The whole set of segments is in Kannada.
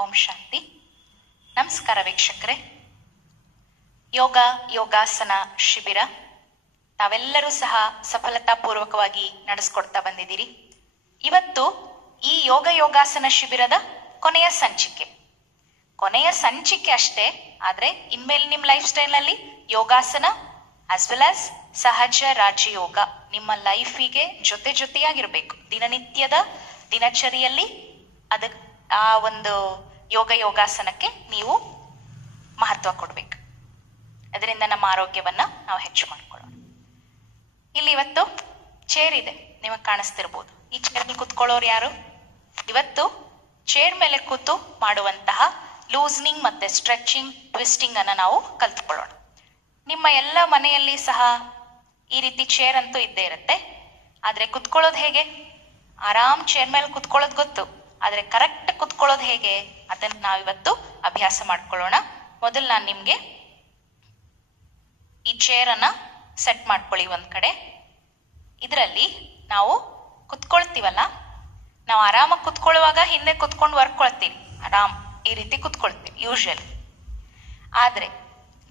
ಓಂ ಶಾಂತಿ. ನಮಸ್ಕಾರ ವೀಕ್ಷಕರೇ. ಯೋಗ ಯೋಗಾಸನ ಶಿಬಿರ ತಾವೆಲ್ಲರೂ ಸಹ ಸಫಲತಾಪೂರ್ವಕವಾಗಿ ನಡೆಸ್ಕೊಡ್ತಾ ಬಂದಿದ್ದೀರಿ. ಇವತ್ತು ಈ ಯೋಗ ಯೋಗಾಸನ ಶಿಬಿರದ ಕೊನೆಯ ಸಂಚಿಕೆ ಅಷ್ಟೇ. ಆದ್ರೆ ಇನ್ಮೇಲೆ ನಿಮ್ಮ ಲೈಫ್ ಸ್ಟೈಲ್ನಲ್ಲಿ ಯೋಗಾಸನ ಆಸ್ ವೆಲ್ ಆಸ್ ಸಹಜ ರಾಜಯೋಗ ನಿಮ್ಮ ಲೈಫಿಗೆ ಜೊತೆಯಾಗಿರ್ಬೇಕು. ದಿನನಿತ್ಯದ ದಿನಚರಿಯಲ್ಲಿ ಆ ಒಂದು ಯೋಗ ಯೋಗಾಸನಕ್ಕೆ ನೀವು ಮಹತ್ವ ಕೊಡ್ಬೇಕು. ಅದರಿಂದ ನಮ್ಮ ಆರೋಗ್ಯವನ್ನ ನಾವು ಹೆಚ್ಚು ಮಾಡ್ಕೊಳ್ಳೋಣ. ಇಲ್ಲಿ ಇವತ್ತು ಚೇರ್ ಇದೆ, ನಿಮಗೆ ಕಾಣಿಸ್ತಿರ್ಬೋದು. ಈ ಚೇರ್ ಕೂತ್ಕೊಳ್ಳೋರು ಯಾರು? ಇವತ್ತು ಚೇರ್ ಮೇಲೆ ಕೂತು ಮಾಡುವಂತಹ ಲೂಸ್ನಿಂಗ್ ಮತ್ತೆ ಸ್ಟ್ರೆಚಿಂಗ್, ಟ್ವಿಸ್ಟಿಂಗ್ ಅನ್ನ ನಾವು ಕಲ್ತ್ಕೊಳ್ಳೋಣ. ನಿಮ್ಮ ಎಲ್ಲ ಮನೆಯಲ್ಲಿ ಸಹ ಈ ರೀತಿ ಚೇರ್ ಅಂತೂ ಇದ್ದೇ ಇರುತ್ತೆ. ಆದ್ರೆ ಕುತ್ಕೊಳ್ಳೋದು ಹೇಗೆ? ಆರಾಮ್ ಚೇರ್ ಮೇಲೆ ಕುತ್ಕೊಳ್ಳೋದು ಗೊತ್ತು, ಆದ್ರೆ ಕರೆಕ್ಟ್ ಕುತ್ಕೊಳ್ಳೋದು ಹೇಗೆ ಅದನ್ನ ನಾವಿವತ್ತು ಅಭ್ಯಾಸ ಮಾಡ್ಕೊಳ್ಳೋಣ. ಮೊದಲು ನಾನು ನಿಮ್ಗೆ ಈ ಚೇರ್ ಅನ್ನ ಸೆಟ್ ಮಾಡ್ಕೊಳ್ಳಿ ಒಂದ್ ಕಡೆ. ಇದರಲ್ಲಿ ನಾವು ಕುತ್ಕೊಳ್ತೀವಲ್ಲ, ನಾವು ಆರಾಮಾಗಿ ಕುತ್ಕೊಳ್ಳುವಾಗ ಹಿಂದೆ ಕುತ್ಕೊಂಡು ವರ್ಕೊಳ್ತೀವಿ, ಆರಾಮ್ ಈ ರೀತಿ ಕುತ್ಕೊಳ್ತೀವಿ ಯೂಶಲಿ. ಆದ್ರೆ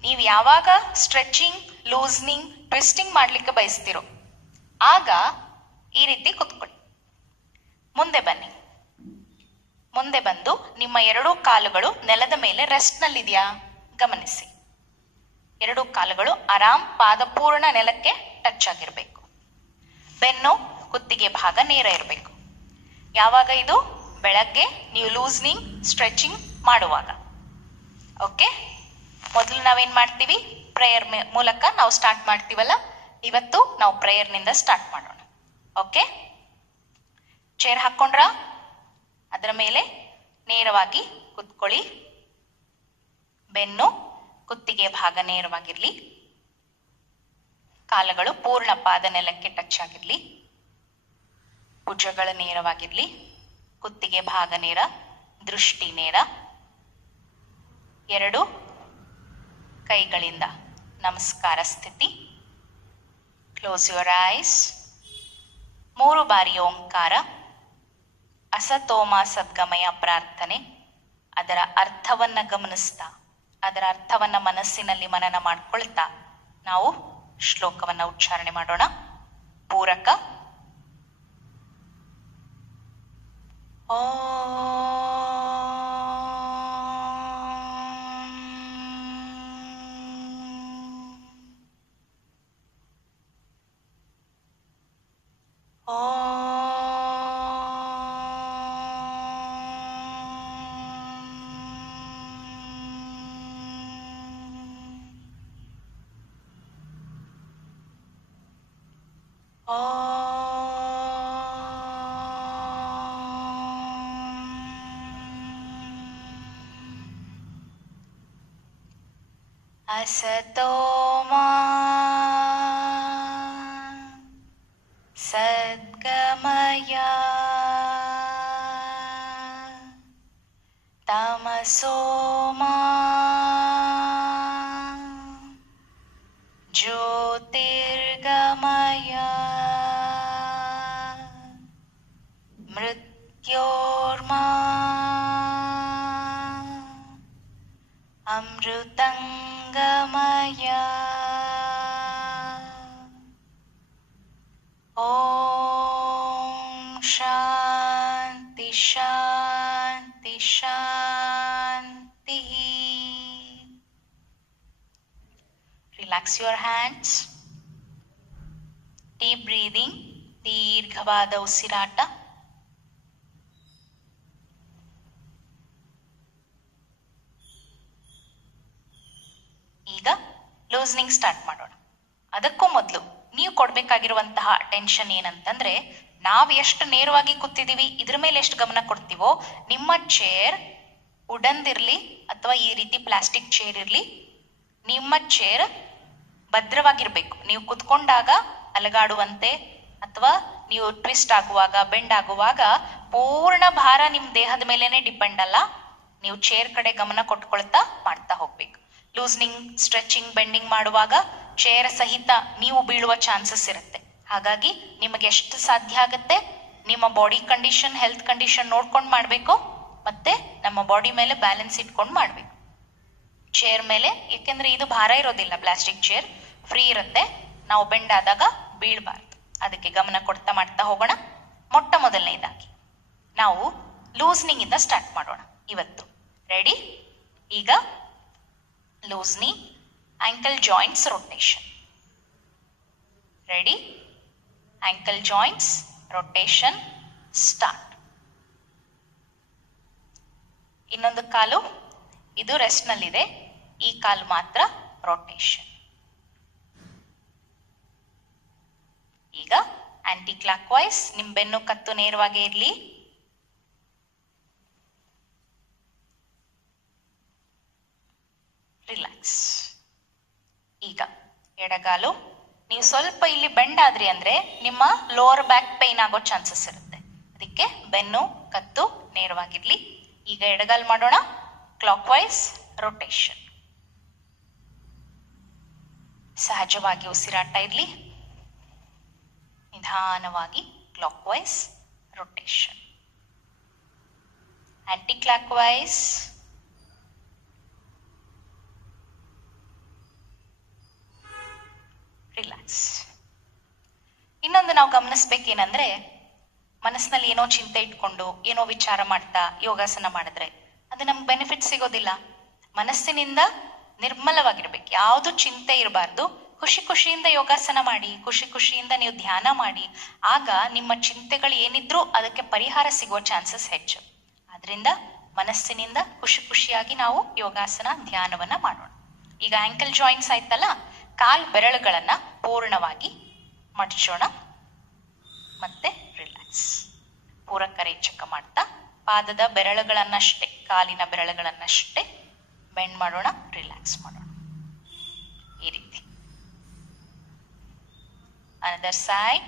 ನೀವು ಯಾವಾಗ ಸ್ಟ್ರೆಚಿಂಗ್, ಲೂಸ್ನಿಂಗ್, ಟ್ವಿಸ್ಟಿಂಗ್ ಮಾಡ್ಲಿಕ್ಕೆ ಬಯಸ್ತಿರೋ ಆಗ ಈ ರೀತಿ ಕುತ್ಕೊಳ್ಳಿ. ಮುಂದೆ ಬಂದು ನಿಮ್ಮ ಎರಡೂ ಕಾಲುಗಳು ನೆಲದ ಮೇಲೆ ರೆಸ್ಟ್ ನಲ್ಲಿದೆಯಾ ಗಮನಿಸಿ. ಎರಡೂ ಕಾಲುಗಳು ಆರಾಮ್ ಪಾದಪೂರ್ಣ ನೆಲಕ್ಕೆ ಟಚ್ ಆಗಿರ್ಬೇಕು. ಬೆನ್ನು ಕುತ್ತಿಗೆ ಭಾಗ ನೇರ ಇರಬೇಕು. ಯಾವಾಗ? ಇದು ಬೆಳಗ್ಗೆ ನೀವು ಲೂಸ್ನಿಂಗ್ ಸ್ಟ್ರೆಚಿಂಗ್ ಮಾಡುವಾಗ. ಓಕೆ, ಮೊದಲು ನಾವೇನ್ ಮಾಡ್ತೀವಿ? ಪ್ರೇಯರ್ ಮೂಲಕ ನಾವು ಸ್ಟಾರ್ಟ್ ಮಾಡ್ತೀವಲ್ಲ, ಇವತ್ತು ನಾವು ಪ್ರೇಯರ್ನಿಂದ ಸ್ಟಾರ್ಟ್ ಮಾಡೋಣ. ಓಕೆ, ಚೇರ್ ಹಾಕೊಂಡ್ರ ಅದರ ಮೇಲೆ ನೇರವಾಗಿ ಕುತ್ಕೊಳ್ಳಿ. ಬೆನ್ನು ಕುತ್ತಿಗೆ ಭಾಗ ನೇರವಾಗಿರ್ಲಿ. ಕಾಲುಗಳು ಪೂರ್ಣ ಪಾದ ನೆಲಕ್ಕೆ ಟಚ್ ಆಗಿರ್ಲಿ. ಭುಜಗಳು ನೇರವಾಗಿರ್ಲಿ. ಕುತ್ತಿಗೆ ಭಾಗ ನೇರ, ದೃಷ್ಟಿ ನೇರ. ಎರಡು ಕೈಗಳಿಂದ ನಮಸ್ಕಾರ ಸ್ಥಿತಿ. Close your eyes. 3 ಬಾರಿ ಓಂಕಾರ, ಅಸತೋಮ ಸದ್ಗಮಯ ಪ್ರಾರ್ಥನೆ. ಅದರ ಅರ್ಥವನ್ನ ಗಮನಿಸ್ತಾ, ಅದರ ಅರ್ಥವನ್ನ ಮನಸ್ಸಿನಲ್ಲಿ ಮನನ ಮಾಡ್ಕೊಳ್ತಾ ನಾವು ಶ್ಲೋಕವನ್ನ ಉಚ್ಚಾರಣೆ ಮಾಡೋಣ. ಪೂರಕ. असतोमा सद्गमय तमसोमा ज्योतिर्गमय मृत्योर्मा अमृतंगमय ओम शांति शांति शांति. Relax your hands. Deep breathing, ದೀರ್ಘವಾದ ಉಸಿರಾಟ. ಈಗ ಲೂಸ್ನಿಂಗ್ ಸ್ಟಾರ್ಟ್ ಮಾಡೋಣ. ಅದಕ್ಕೂ ಮೊದಲು ನೀವು ಕೊಡ್ಬೇಕಾಗಿರುವಂತಹ ಅಟೆನ್ಷನ್ ಏನಂತಂದ್ರೆ, ನಾವು ಎಷ್ಟು ನೇರವಾಗಿ ಕೂತಿದೀವಿ ಇದ್ರ ಮೇಲೆ ಎಷ್ಟು ಗಮನ ಕೊಡ್ತೀವೋ, ನಿಮ್ಮ ಚೇರ್ ವುಡನ್ದಿರ್ಲಿ ಅಥವಾ ಈ ರೀತಿ ಪ್ಲಾಸ್ಟಿಕ್ ಚೇರ್ ಇರ್ಲಿ, ನಿಮ್ಮ ಚೇರ್ ಭದ್ರವಾಗಿರ್ಬೇಕು. ನೀವು ಕುತ್ಕೊಂಡಾಗ ಅಲಗಾಡುವಂತೆ ಅಥವಾ ನೀವು ಟ್ವಿಸ್ಟ್ ಆಗುವಾಗ, ಬೆಂಡ್ ಆಗುವಾಗ ಪೂರ್ಣ ಭಾರ ನಿಮ್ ದೇಹದ ಮೇಲೆನೆ ಡಿಪೆಂಡ್ ಅಲ್ಲ. ನೀವು ಚೇರ್ ಕಡೆ ಗಮನ ಕೊಟ್ಕೊಳ್ತಾ ಮಾಡ್ತಾ ಹೋಗ್ಬೇಕು. ಲೂಸ್ನಿಂಗ್, ಸ್ಟ್ರೆಚಿಂಗ್, ಬೆಂಡಿಂಗ್ ಮಾಡುವಾಗ ಚೇರ್ ಸಹಿತ ನೀವು ಬೀಳುವ ಚಾನ್ಸಸ್ ಇರುತ್ತೆ. ಹಾಗಾಗಿ ನಿಮಗೆ ಎಷ್ಟು ಸಾಧ್ಯ ಆಗುತ್ತೆ ನಿಮ್ಮ ಬಾಡಿ ಕಂಡೀಷನ್, ಹೆಲ್ತ್ ಕಂಡೀಷನ್ ನೋಡ್ಕೊಂಡು ಮಾಡಬೇಕು. ಮತ್ತೆ ನಮ್ಮ ಬಾಡಿ ಮೇಲೆ ಬ್ಯಾಲೆನ್ಸ್ ಇಟ್ಕೊಂಡು ಮಾಡಬೇಕು. ಚೇರ್ ಮೇಲೆ, ಏಕೆಂದ್ರೆ ಇದು ಭಾರ ಇರೋದಿಲ್ಲ, ಪ್ಲಾಸ್ಟಿಕ್ ಚೇರ್ ಫ್ರೀ ಇರುತ್ತೆ. ನಾವು ಬೆಂಡ್ ಆದಾಗ ಬೀಳಬಾರ್ದು, ಅದಕ್ಕೆ ಗಮನ ಕೊಡ್ತಾ ಮಾಡ್ತಾ ಹೋಗೋಣ. ಮೊಟ್ಟ ಮೊದಲನೇದಾಗಿ ನಾವು ಲೂಸ್ನಿಂಗ್ ಇಂದ ಸ್ಟಾರ್ಟ್ ಮಾಡೋಣ ಇವತ್ತು. ರೆಡಿ? ಈಗ loosening, ankle joints rotation. Ready? Ankle joints rotation start. ಇನ್ನೊಂದು ಕಾಲು ಇದು ರೆಸ್ಟ್ ನಲ್ಲಿದೆ, ಈ ಕಾಲು ಮಾತ್ರ ರೊಟೇಷನ್. ಈಗ ಆಂಟಿ ಕ್ಲಾಕ್ ವೈಸ್, ನಿಮ್ ಬೆನ್ನು ಕತ್ತು ನೇರವಾಗಿ ಇರಲಿ. ರಿಲ್ಯಾಕ್ಸ್. ಈಗ ಎಡಗಾಲು, ನೀವು ಸ್ವಲ್ಪ ಇಲ್ಲಿ ಬೆಂಡ್ ಆದ್ರಿ ಅಂದ್ರೆ ನಿಮ್ಮ ಲೋವರ್ ಬ್ಯಾಕ್ ಪೈನ್ ಆಗೋ ಚಾನ್ಸಸ್ ಇರುತ್ತೆ, ಅದಕ್ಕೆ ಬೆನ್ನು ಕತ್ತು ನೇರವಾಗಿರ್ಲಿ. ಈಗ ಎಡಗಾಲ್ ಮಾಡೋಣ, ಕ್ಲಾಕ್ ವೈಸ್ ರೊಟೇಷನ್. ಸಹಜವಾಗಿ ಉಸಿರಾಟ ಇರಲಿ, ನಿಧಾನವಾಗಿ clockwise rotation. Anti clock wise. Relax. ಇನ್ನೊಂದು ನಾವು ಗಮನಿಸ್ಬೇಕೇನಂದ್ರೆ, ಮನಸ್ಸಿನಲ್ಲಿ ಏನೋ ಚಿಂತೆ ಇಟ್ಕೊಂಡು ಏನೋ ವಿಚಾರ ಮಾಡ್ತಾ ಯೋಗಾಸನ ಮಾಡಿದ್ರೆ ಅದು ನಮ್ಗೆ ಬೆನಿಫಿಟ್ ಸಿಗೋದಿಲ್ಲ. ಮನಸ್ಸಿನಿಂದ ನಿರ್ಮಲವಾಗಿರ್ಬೇಕು, ಯಾವುದು ಚಿಂತೆ ಇರಬಾರ್ದು. ಖುಷಿ ಖುಷಿಯಿಂದ ಯೋಗಾಸನ ಮಾಡಿ, ಖುಷಿ ಖುಷಿಯಿಂದ ನೀವು ಧ್ಯಾನ ಮಾಡಿ. ಆಗ ನಿಮ್ಮ ಚಿಂತೆಗಳು ಏನಿದ್ರೂ ಅದಕ್ಕೆ ಪರಿಹಾರ ಸಿಗುವ ಚಾನ್ಸಸ್ ಹೆಚ್ಚು. ಆದ್ರಿಂದ ಮನಸ್ಸಿನಿಂದ ಖುಷಿ ಖುಷಿಯಾಗಿ ನಾವು ಯೋಗಾಸನ ಧ್ಯಾನವನ್ನ ಮಾಡೋಣ. ಈಗ ಆಂಕಲ್ ಜಾಯಿಂಟ್ಸ್ ಆಯ್ತಲ್ಲ, ಕಾಲ್ ಬೆರಳುಗಳನ್ನ ಪೂರ್ಣವಾಗಿ ಮಡಚೋಣ ಮತ್ತೆ ರಿಲ್ಯಾಕ್ಸ್. ಪೂರಕ ರೇಚಕ ಮಾಡ್ತಾ ಪಾದದ ಬೆರಳುಗಳನ್ನಷ್ಟೇ, ಕಾಲಿನ ಬೆರಳುಗಳನ್ನಷ್ಟೇ ಬೆಂಡ್ ಮಾಡೋಣ, ರಿಲ್ಯಾಕ್ಸ್ ಮಾಡೋಣ. ಈ ರೀತಿ. Another side.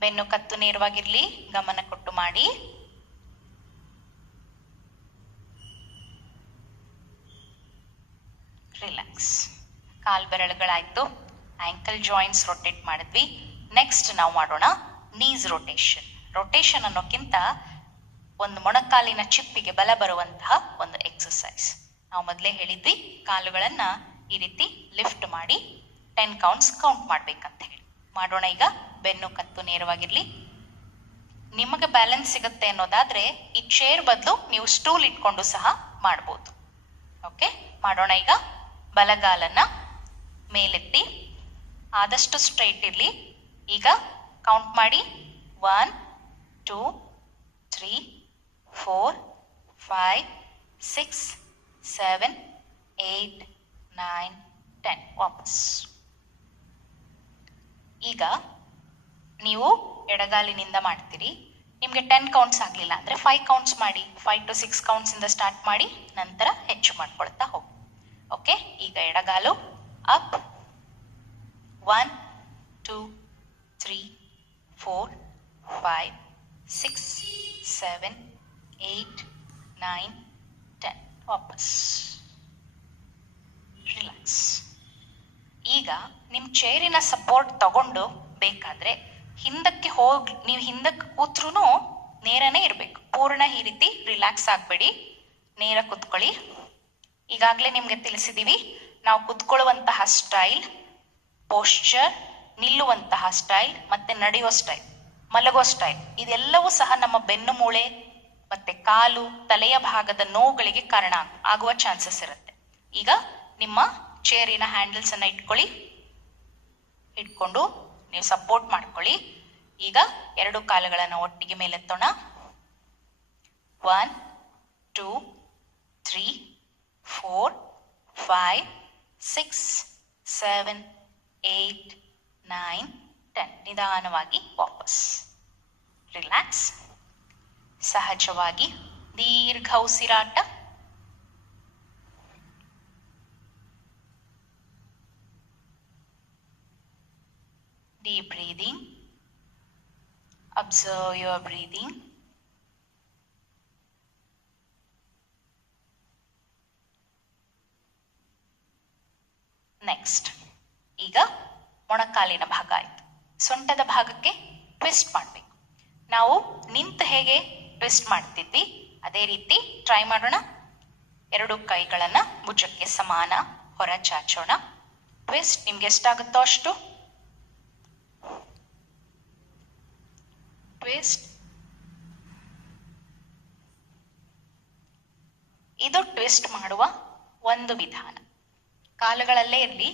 ಬೆನ್ನು ಕತ್ತು ನೇರವಾಗಿರ್ಲಿ, ಗಮನ ಕೊಟ್ಟು ಮಾಡಿ. ರಿಲ್ಯಾಕ್ಸ್. ಕಾಲ್ ಬೆರಳುಗಳಾಯ್ತು, ಆಂಕಲ್ ಜಾಯಿಂಟ್ಸ್ ರೊಟೇಟ್ ಮಾಡಿದ್ವಿ. ನೆಕ್ಸ್ಟ್ ನಾವು ಮಾಡೋಣ ನೀಸ್ ರೊಟೇಷನ್. ರೊಟೇಷನ್ ಅನ್ನೋಕ್ಕಿಂತ ಒಂದು ಮೊಣಕಾಲಿನ ಚಿಪ್ಪಿಗೆ ಬಲ ಬರುವಂತಹ ಒಂದು ಎಕ್ಸರ್ಸೈಸ್. ನಾವು ಮೊದಲೇ ಹೇಳಿದ್ವಿ, ಕಾಲುಗಳನ್ನ ಈ ರೀತಿ ಲಿಫ್ಟ್ ಮಾಡಿ 10 ಕೌಂಟ್ಸ್ ಕೌಂಟ್ ಮಾಡ್ಬೇಕಂತ ಹೇಳಿ ಮಾಡೋಣ. ಈಗ ಬೆನ್ನು ಕತ್ತು ನೇರವಾಗಿರ್ಲಿ. ನಿಮಗೆ ಬ್ಯಾಲೆನ್ಸ್ ಸಿಗುತ್ತೆ ಅನ್ನೋದಾದ್ರೆ ಈ ಚೇರ್ ಬದಲು ನೀವು ಸ್ಟೂಲ್ ಇಟ್ಕೊಂಡು ಸಹ ಮಾಡ್ಬೋದು. ಓಕೆ, ಮಾಡೋಣ. ಈಗ ಬಲಗಾಲನ್ನ ಮೇಲೆತ್ತಿ, ಆದಷ್ಟು ಸ್ಟ್ರೈಟ್ ಇರ್ಲಿ. ಈಗ ಕೌಂಟ್ ಮಾಡಿ. 1 2 3 4 5 6 7 8 9 10. ವಾಪಸ್. ಈಗ ನೀವು ಎಡಗಾಲಿನಿಂದ ಮಾಡ್ತೀರಿ. ನಿಮ್ಗೆ 10 ಕೌಂಟ್ಸ್ ಆಗ್ಲಿಲ್ಲ ಅಂದ್ರೆ 5 ಕೌಂಟ್ಸ್ ಮಾಡಿ. 5 to 6 ಕೌಂಟ್ಸ್ ಇಂದ ಸ್ಟಾರ್ಟ್ ಮಾಡಿ, ನಂತರ ಹೆಚ್ಚು ಮಾಡ್ಕೊಳ್ತಾ ಹೋಗಿ. ಓಕೆ, ಈಗ ಎಡಗಾಲು ಅಪ್. 1 2 3 4 5 6 7 8 9 10. ವಾಪಸ್. ರಿಲ್ಯಾಕ್ಸ್. ಈಗ ನಿಮ್ ಚೇರಿನ ಸಪೋರ್ಟ್ ತಗೊಂಡು ಬೇಕಾದ್ರೆ ಹಿಂದಕ್ಕೆ ಹೋಗಿ, ನೀವು ಹಿಂದಕ್ಕೆ ಕೂತ್ರು ನೇರನೇ ಇರ್ಬೇಕು. ಪೂರ್ಣ ಈ ರೀತಿ ರಿಲ್ಯಾಕ್ಸ್ ಆಗ್ಬೇಡಿ, ನೇರ ಕುತ್ಕೊಳ್ಳಿ. ಈಗಾಗಲೇ ನಿಮ್ಗೆ ತಿಳಿಸಿದೀವಿ, ನಾವು ಕುತ್ಕೊಳ್ಳುವಂತಹ ಸ್ಟೈಲ್, ಪೋಶ್ಚರ್, ನಿಲ್ಲುವಂತಹ ಸ್ಟೈಲ್, ಮತ್ತೆ ನಡೆಯೋ ಸ್ಟೈಲ್, ಮಲಗೋ ಸ್ಟೈಲ್, ಇದೆಲ್ಲವೂ ಸಹ ನಮ್ಮ ಬೆನ್ನು ಮೂಳೆ ಮತ್ತೆ ಕಾಲು, ತಲೆಯ ಭಾಗದ ನೋವುಗಳಿಗೆ ಕಾರಣ ಆಗುವ ಚಾನ್ಸಸ್ ಇರುತ್ತೆ. ಈಗ ನಿಮ್ಮ ಚೇರಿನ ಹ್ಯಾಂಡಲ್ಸ್ ಅನ್ನ ಇಟ್ಕೊಂಡು ನೀವು ಸಪೋರ್ಟ್ ಮಾಡ್ಕೊಳ್ಳಿ. ಈಗ 2 ಕಾಲುಗಳನ್ನು ಒಟ್ಟಿಗೆ ಮೇಲೆತ್ತೋಣ. 1 2 3 4 5 6 7 8 9 10. ನಿಧಾನವಾಗಿ ವಾಪಸ್. ರಿಲ್ಯಾಕ್ಸ್. ಸಹಜವಾಗಿ ದೀರ್ಘ ಉಸಿರಾಟ. Deep breathing. Observe your breathing. Next, ಈಗ ಮೊಣಕಾಲಿನ ಭಾಗ ಆಯ್ತು. ಸೊಂಟದ ಭಾಗಕ್ಕೆ ಟ್ವಿಸ್ಟ್ ಮಾಡಬೇಕು. ನಾವು ನಿಂತು ಹೇಗೆ ಟ್ವಿಸ್ಟ್ ಮಾಡ್ತಿದ್ವಿ, ಅದೇ ರೀತಿ ಟ್ರೈ ಮಾಡೋಣ. ಎರಡು ಕೈಗಳನ್ನ ಭುಜಕ್ಕೆ ಸಮಾನ ಹೊರ ಚಾಚೋಣ. ಟ್ವಿಸ್ಟ್ ನಿಮ್ಗೆ ಎಷ್ಟಾಗುತ್ತೋ ಅಷ್ಟು. ಟ್ವಿಸ್ಟ್. ಇದು ಟ್ವಿಸ್ಟ್ ಮಾಡುವ ಒಂದು ವಿಧಾನ. ಕಾಲುಗಳಲ್ಲೇ ಇರಲಿ,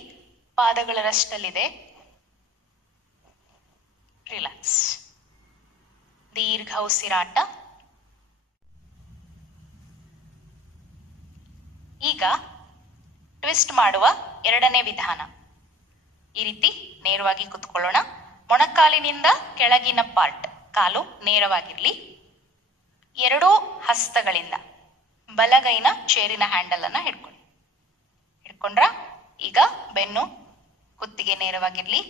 ಪಾದಗಳ ರೆಸ್ಟಲ್ಲಿದೆ. ರಿಲ್ಯಾಕ್ಸ್. ದೀರ್ಘ ಉಸಿರಾಟ. ಈಗ ಟ್ವಿಸ್ಟ್ ಮಾಡುವ ಎರಡನೇ ವಿಧಾನ. ಈ ರೀತಿ ನೇರವಾಗಿ ಕುತ್ಕೊಳ್ಳೋಣ. ಮೊಣಕಾಲಿನಿಂದ ಕೆಳಗಿನ ಪಾರ್ಟ್, ಕಾಲು ನೇರವಾಗಿರ್ಲಿ. ಎರಡೂ ಹಸ್ತಗಳಿಂದ ಬಲಗೈನ ಚೇರಿನ ಹ್ಯಾಂಡಲ್ ಅನ್ನ ಹಿಡ್ಕೊಂಡ್ರ. ಈಗ ಬೆನ್ನು ಕುತ್ತಿಗೆ ನೇರವಾಗಿರ್ಲಿ.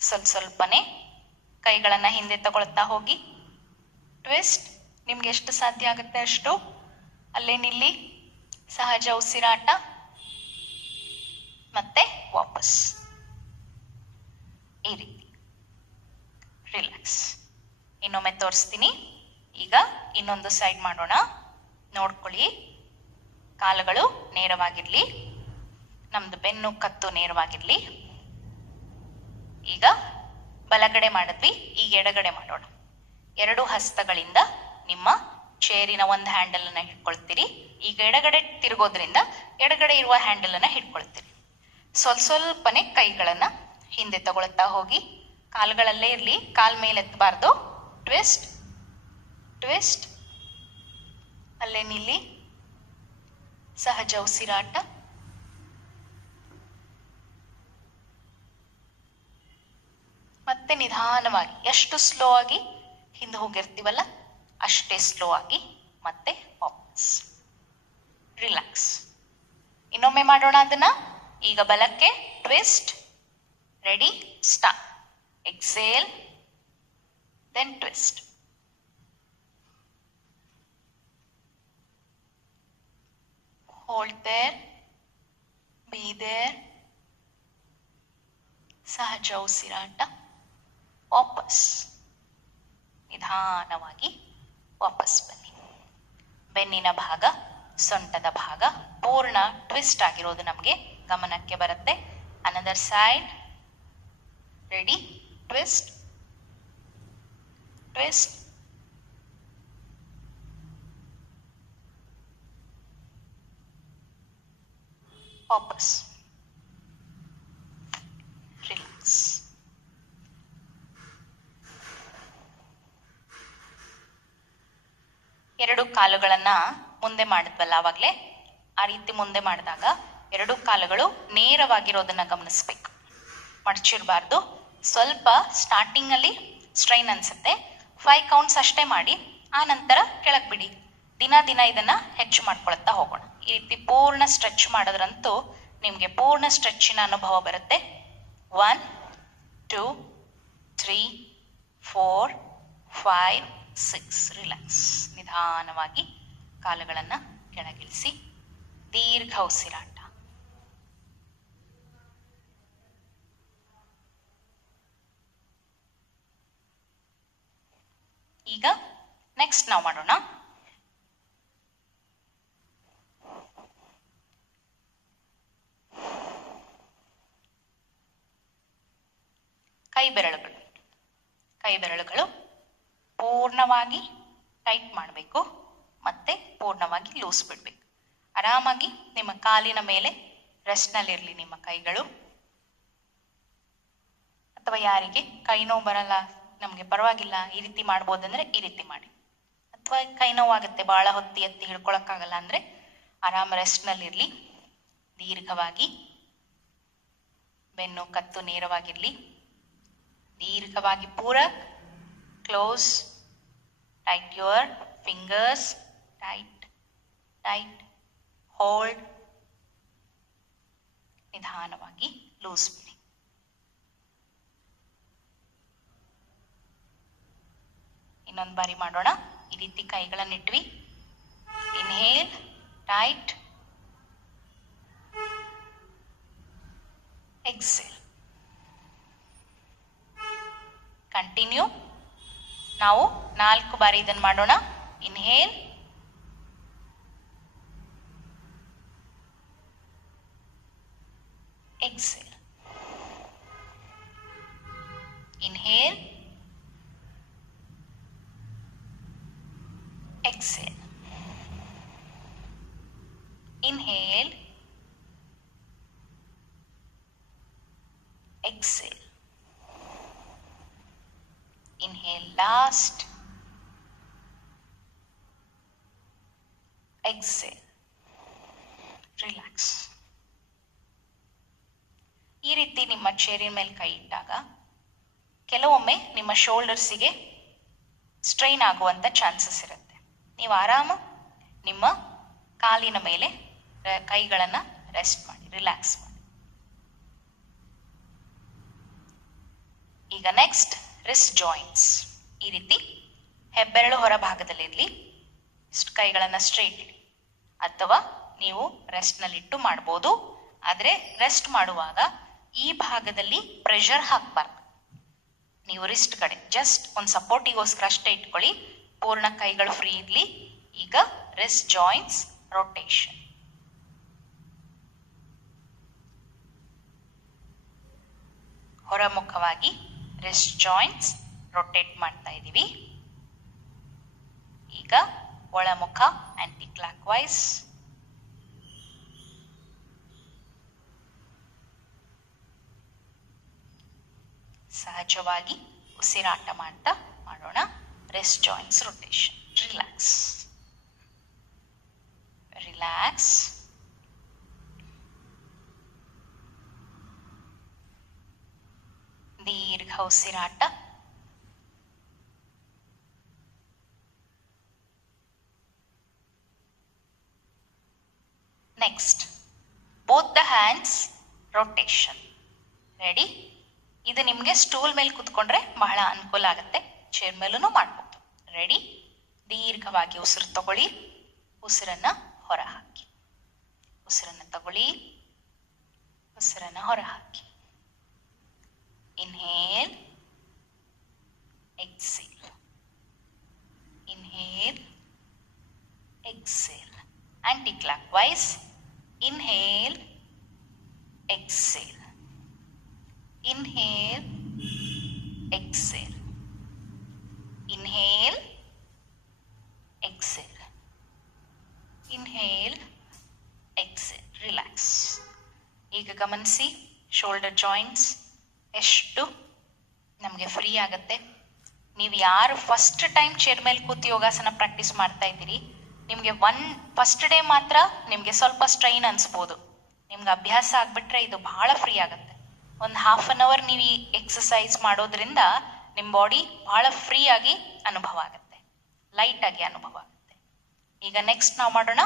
ಸ್ವಲ್ಪನೇ ಕೈಗಳನ್ನ ಹಿಂದೆ ತಗೊಳ್ತಾ ಹೋಗಿ. ಟ್ವಿಸ್ಟ್ ನಿಮ್ಗೆ ಎಷ್ಟು ಸಾಧ್ಯ ಆಗುತ್ತೆ ಅಷ್ಟು ಅಲ್ಲೇ ನಿಲ್ಲಿ. ಸಹಜ ಉಸಿರಾಟ. ಮತ್ತೆ ವಾಪಸ್ ಈ ರೀತಿ. ರಿಲ್ಯಾಕ್ಸ್. ಇನ್ನೊಮ್ಮೆ ತೋರಿಸ್ತೀನಿ. ಈಗ ಇನ್ನೊಂದು ಸೈಡ್ ಮಾಡೋಣ. ನೋಡ್ಕೊಳ್ಳಿ. ಕಾಲುಗಳು ನೇರವಾಗಿರ್ಲಿ. ನಮ್ದು ಬೆನ್ನು ಕತ್ತು ನೇರವಾಗಿರ್ಲಿ. ಈಗ ಬಲಗಡೆ ಮಾಡಿದ್ವಿ, ಈಗ ಎಡಗಡೆ ಮಾಡೋಣ. ಎರಡು ಹಸ್ತಗಳಿಂದ ನಿಮ್ಮ ಚೇರಿನ ಒಂದು ಹ್ಯಾಂಡಲ್ ಅನ್ನ ಹಿಡ್ಕೊಳ್ತೀರಿ. ಈಗ ಎಡಗಡೆ ತಿರುಗೋದ್ರಿಂದ ಎಡಗಡೆ ಇರುವ ಹ್ಯಾಂಡಲ್ ಅನ್ನ ಹಿಡ್ಕೊಳ್ತೀರಿ. ಸ್ವಲ್ಪನೇ ಕೈಗಳನ್ನ ಹಿಂದೆ ತಗೊಳ್ತಾ ಹೋಗಿ. ಕಾಲುಗಳಲ್ಲೇ ಇರ್ಲಿ, ಕಾಲ್ ಮೇಲೆ ಎತ್ತಬಾರ್ದು. ಟ್ವಿಸ್ಟ್. ಟ್ವಿಸ್ಟ್. ಅಲ್ಲೇ ನಿಲ್ಲಿ. ಸಹಜ ಉಸಿರಾಟ. ಮತ್ತೆ ನಿಧಾನವಾಗಿ, ಎಷ್ಟು ಸ್ಲೋ ಆಗಿ ಹಿಂದೆ ಹೋಗಿರ್ತೀವಲ್ಲ ಅಷ್ಟೇ ಸ್ಲೋ ಆಗಿ ಮತ್ತೆ ವಾಪಸ್. ರಿಲ್ಯಾಕ್ಸ್. ಇನ್ನೊಮ್ಮೆ ಮಾಡೋಣ ಅದನ್ನ. ಈಗ ಬಲಕ್ಕೆ twist. Ready, start. Exhale, then twist. Hold there, be there. ಸಹಜ ಉಸಿರಾಟ. ವಾಪಸ್ ನಿಧಾನವಾಗಿ ವಾಪಸ್ ಬನ್ನಿ. ಬೆನ್ನಿನ ಭಾಗ, ಸೊಂಟದ ಭಾಗ ಪೂರ್ಣ ಟ್ವಿಸ್ಟ್ ಆಗಿರೋದು ನಮಗೆ ಗಮನಕ್ಕೆ ಬರುತ್ತೆ. Another side. Ready, twist. Twist. ವಾಪಸ್. ರಿಲ್ಯಾಕ್ಸ್. ಎರಡು ಕಾಲುಗಳನ್ನ ಮುಂದೆ ಮಾಡಿದ್ವಲ್ಲ ಆವಾಗ್ಲೇ, ಆ ರೀತಿ ಮುಂದೆ ಮಾಡಿದಾಗ ಎರಡು ಕಾಲುಗಳು ನೇರವಾಗಿರೋದನ್ನ ಗಮನಿಸ್ಬೇಕು. ಮಡಚಿರಬಾರ್ದು. ಸ್ವಲ್ಪ ಸ್ಟಾರ್ಟಿಂಗ್ ಅಲ್ಲಿ ಸ್ಟ್ರೈನ್ ಅನ್ಸುತ್ತೆ. 5 ಕೌಂಟ್ಸ್ ಅಷ್ಟೇ ಮಾಡಿ, ಆ ನಂತರ ಕೆಳಗ್ ಬಿಡಿ. ದಿನ ಇದನ್ನ ಹೆಚ್ಚು ಮಾಡ್ಕೊಳ್ತಾ ಹೋಗೋಣ. ಈ ರೀತಿ ಪೂರ್ಣ ಸ್ಟ್ರೆಚ್ ಮಾಡೋದ್ರಂತೂ ನಿಮ್ಗೆ ಪೂರ್ಣ ಸ್ಟ್ರೆಚ್ಚಿನ ಅನುಭವ ಬರುತ್ತೆ. 1 2 3 4 5 6. ರಿಲ್ಯಾಕ್ಸ್. ನಿಧಾನವಾಗಿ ಕಾಲುಗಳನ್ನ ಕೆಳಗಿಳಿಸಿ. ದೀರ್ಘ ಉಸಿರಾಟ. ಈಗ ನೆಕ್ಸ್ಟ್ ನಾವು ಮಾಡೋಣ ಕೈ ಬೆರಳುಗಳು ಪೂರ್ಣವಾಗಿ ಟೈಟ್ ಮಾಡಬೇಕು, ಮತ್ತೆ ಪೂರ್ಣವಾಗಿ ಲೂಸ್ ಬಿಡಬೇಕು. ಆರಾಮಾಗಿ ನಿಮ್ಮ ಕಾಲಿನ ಮೇಲೆ ರೆಸ್ಟ್ನಲ್ಲಿರಲಿ ನಿಮ್ಮ ಕೈಗಳು. ಅಥವಾ ಯಾರಿಗೆ ಕೈ ನೋವು ಬರಲ್ಲ, ನಮಗೆ ಪರವಾಗಿಲ್ಲ ಈ ರೀತಿ ಮಾಡ್ಬೋದಂದ್ರೆ ಈ ರೀತಿ ಮಾಡಿ. ಅಥವಾ ಕೈ ನೋವಾಗುತ್ತೆ, ಬಹಳ ಹೊತ್ತಿ ಎತ್ತಿ ಹಿಡ್ಕೊಳಕ್ಕಾಗಲ್ಲ ಅಂದ್ರೆ ಆರಾಮ ರೆಸ್ಟ್ನಲ್ಲಿರಲಿ. ದೀರ್ಘವಾಗಿ ಬೆನ್ನು ಕತ್ತು ನೇರವಾಗಿರ್ಲಿ. ದೀರ್ಘವಾಗಿ ಪೂರಕ್. Close. Tight your fingers. Tight. Hold. ನಿಧಾನವಾಗಿ ಲೂಸ್ ಬಿಡಿ. ಇನ್ನೊಂದು ಬಾರಿ ಮಾಡೋಣ. ಈ ರೀತಿ ಕೈಗಳನ್ನಿಟ್ವಿ. Inhale, tight, exhale. ಕಂಟಿನ್ಯೂ. ನಾವು 4 ಬಾರಿ ಇದನ್ನು ಮಾಡೋಣ. Inhale, exhale, inhale, exhale, inhale, exhale, inhale last, exhale, relax. ಈ ರೀತಿ ನಿಮ್ಮ ಚೇರಿನ ಮೇಲೆ ಕೈ ಇಟ್ಟಾಗ ಕೆಲವೊಮ್ಮೆ ನಿಮ್ಮ ಶೋಲ್ಡರ್ಸಿಗೆ ಸ್ಟ್ರೈನ್ ಆಗುವಂಥ ಚಾನ್ಸಸ್ ಇರುತ್ತೆ. ನೀವು ಆರಾಮ ನಿಮ್ಮ ಕಾಲಿನ ಮೇಲೆ ಕೈಗಳನ್ನು ರೆಸ್ಟ್ ಮಾಡಿ, ರಿಲ್ಯಾಕ್ಸ್ ಮಾಡಿ. ಈಗ ನೆಕ್ಸ್ಟ್ ರಿಸ್ಟ್ ಜಾಯಿಂಟ್ಸ್. ಈ ರೀತಿ ಹೆಬ್ಬೆರಳು ಹೊರಭಾಗದಲ್ಲಿರಲಿ, ಕೈಗಳನ್ನು ಸ್ಟ್ರೈಟ್ ಇಡಿ, ಅಥವಾ ನೀವು ರೆಸ್ಟ್ನಲ್ಲಿಟ್ಟು ಮಾಡ್ಬೋದು. ಆದರೆ ರೆಸ್ಟ್ ಮಾಡುವಾಗ ಈ ಭಾಗದಲ್ಲಿ ಪ್ರೆಷರ್ ಹಾಕಬಾರ್ದು. ನೀವು ರಿಸ್ಟ್ ಕಡೆ ಜಸ್ಟ್ ಒಂದು ಸಪೋರ್ಟಿಗೋಸ್ಕರ ಅಷ್ಟೇ ಇಟ್ಕೊಳ್ಳಿ, ಪೂರ್ಣ ಕೈಗಳು ಫ್ರೀ ಇರಲಿ. ಈಗ ರಿಸ್ಟ್ ಜಾಯಿಂಟ್ಸ್ ರೊಟೇಷನ್. ಹೊರಮುಖವಾಗಿ ರಿಸ್ಟ್ ಜಾಯಿಂಟ್ಸ್ ರೊಟೇಟ್ ಮಾಡ್ತಾ ಇದ್ದೀವಿ. ಈಗ ಒಳಮುಖ ಆಂಟಿ ಕ್ಲಾಕ್ ವೈಸ್. ಸಹಜವಾಗಿ ಉಸಿರಾಟ ಮಾಡ್ತಾ ಮಾಡೋಣ. Rest joints rotation. Relax, relax, ದೀರ್ಘ ಉಸಿರಾಟ. Next both the hands rotation. Ready? ಇದು ನಿಮಗೆ ಸ್ಟೂಲ್ ಮೇಲೆ ಕೂತ್ಕೊಂಡ್ರೆ ಬಹಳ ಅನುಕೂಲ ಆಗುತ್ತೆ, ಚೇರ್ ಮೇಲೂ ಮಾಡ್ಬೋದು. ರೆಡಿ? ದೀರ್ಘವಾಗಿ ಉಸಿರು ತಗೊಳ್ಳಿ, ಉಸಿರನ್ನ ಹೊರ ಹಾಕಿ. ಉಸಿರನ್ನು ತಗೊಳ್ಳಿ, ಉಸಿರನ್ನ ಹೊರ ಹಾಕಿ. Inhale, exhale, inhale, exhale. Aunty clock wise. Inhale, exhale, inhale, exhale, inhale, exhale, inhale, exhale. Relax. ಈಗ ಗಮನಿಸಿ, ಶೋಲ್ಡರ್ ಜಾಯಿಂಟ್ಸ್ ಎಷ್ಟು ನಮಗೆ ಫ್ರೀ ಆಗುತ್ತೆ. ನೀವು ಯಾರು ಫಸ್ಟ್ ಟೈಮ್ ಚೇರ್ ಮೇಲೆ ಕೂತು ಯೋಗಾಸನ ಪ್ರಾಕ್ಟೀಸ್ ಮಾಡ್ತಾ ಇದ್ದೀರಿ, ನಿಮಗೆ ಫಸ್ಟ್ ಡೇ ಮಾತ್ರ ನಿಮಗೆ ಸ್ವಲ್ಪ ಸ್ಟ್ರೈನ್ ಅನಿಸ್ಬೋದು. ನಿಮ್ಗೆ ಅಭ್ಯಾಸ ಆಗಿಬಿಟ್ರೆ ಇದು ಬಹಳ ಫ್ರೀ ಆಗುತ್ತೆ. ಒಂದು ಹಾಫ್ ಅನ್ ಅವರ್ ನೀವು ಈ ಎಕ್ಸಸೈಸ್ ಮಾಡೋದ್ರಿಂದ ನಿಮ್ಮ ಬಾಡಿ ಬಹಳ ಫ್ರೀ ಆಗಿ ಅನುಭವ ಆಗುತ್ತೆ, ಲೈಟ್ ಆಗಿ ಅನುಭವ ಆಗುತ್ತೆ. ಈಗ ನೆಕ್ಸ್ಟ್ ನಾವು ಮಾಡೋಣ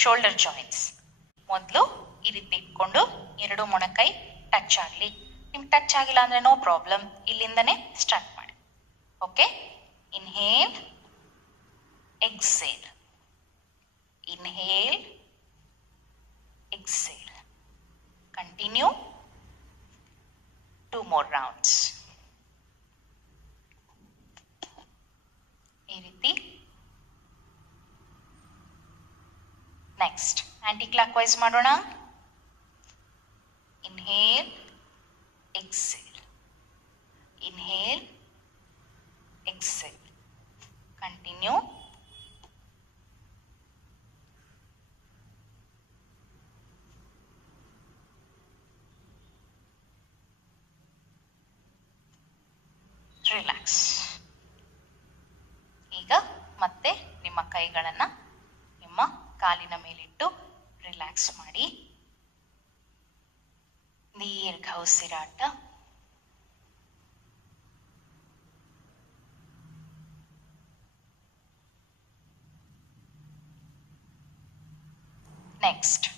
ಶೋಲ್ಡರ್ ಜಾಯಿಂಟ್ಸ್. ಮೊದಲು ಈ ರೀತಿ ಇಟ್ಕೊಂಡು ಎರಡು ಮೊಣಕೈ ಟಚ್ ಆಗಲಿ. ನಿಮ್ಗೆ ಟಚ್ ಆಗಿಲ್ಲ ಅಂದರೆ ನೋ ಪ್ರಾಬ್ಲಮ್, ಇಲ್ಲಿಂದನೇ ಸ್ಟಾರ್ಟ್ ಮಾಡಿ. Okay? Inhale, exhale, inhale, exhale. Continue. 2 more rounds. ಈ ರೀತಿ. ನೆಕ್ಸ್ಟ್ ಆಂಟಿ ಕ್ಲಾಕ್ ವೈಸ್ ಮಾಡೋಣ. Inhale, exhale, inhale, exhale. Continue. Relax. ಈಗ ಮತ್ತೆ ನಿಮ್ಮ ಕೈಗಳನ್ನು ನಿಮ್ಮ ಕಾಲಿನ ಮೇಲಿಟ್ಟು ರಿಲ್ಯಾಕ್ಸ್ ಮಾಡಿ. ದೀರ್ಘ ಉಸಿರಾಟ. Next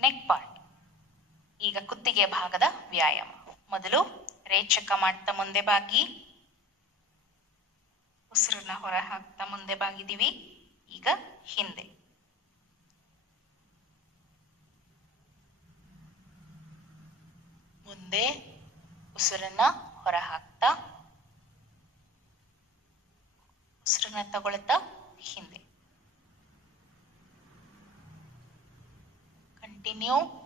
neck part. ಈಗ ಕುತ್ತಿಗೆ ಭಾಗದ ವ್ಯಾಯಾಮ. ಮೊದಲು ರೇಚಕ ಮಾಡ್ತಾ ಮುಂದೆ ಬಾಗಿ, ಉಸಿರನ್ನ ಹೊರ ಹಾಕ್ತಾ ಮುಂದೆ ಬಾಗಿದ್ದೀವಿ. ಈಗ ಹಿಂದೆ. ಮುಂದೆ ಉಸಿರನ್ನ ಹೊರ ಹಾಕ್ತಾ ಉಸಿರನ್ನ ತಗೊಳ್ತಾ ಹಿಂದೆ. ಕಂಟಿನ್ಯೂ.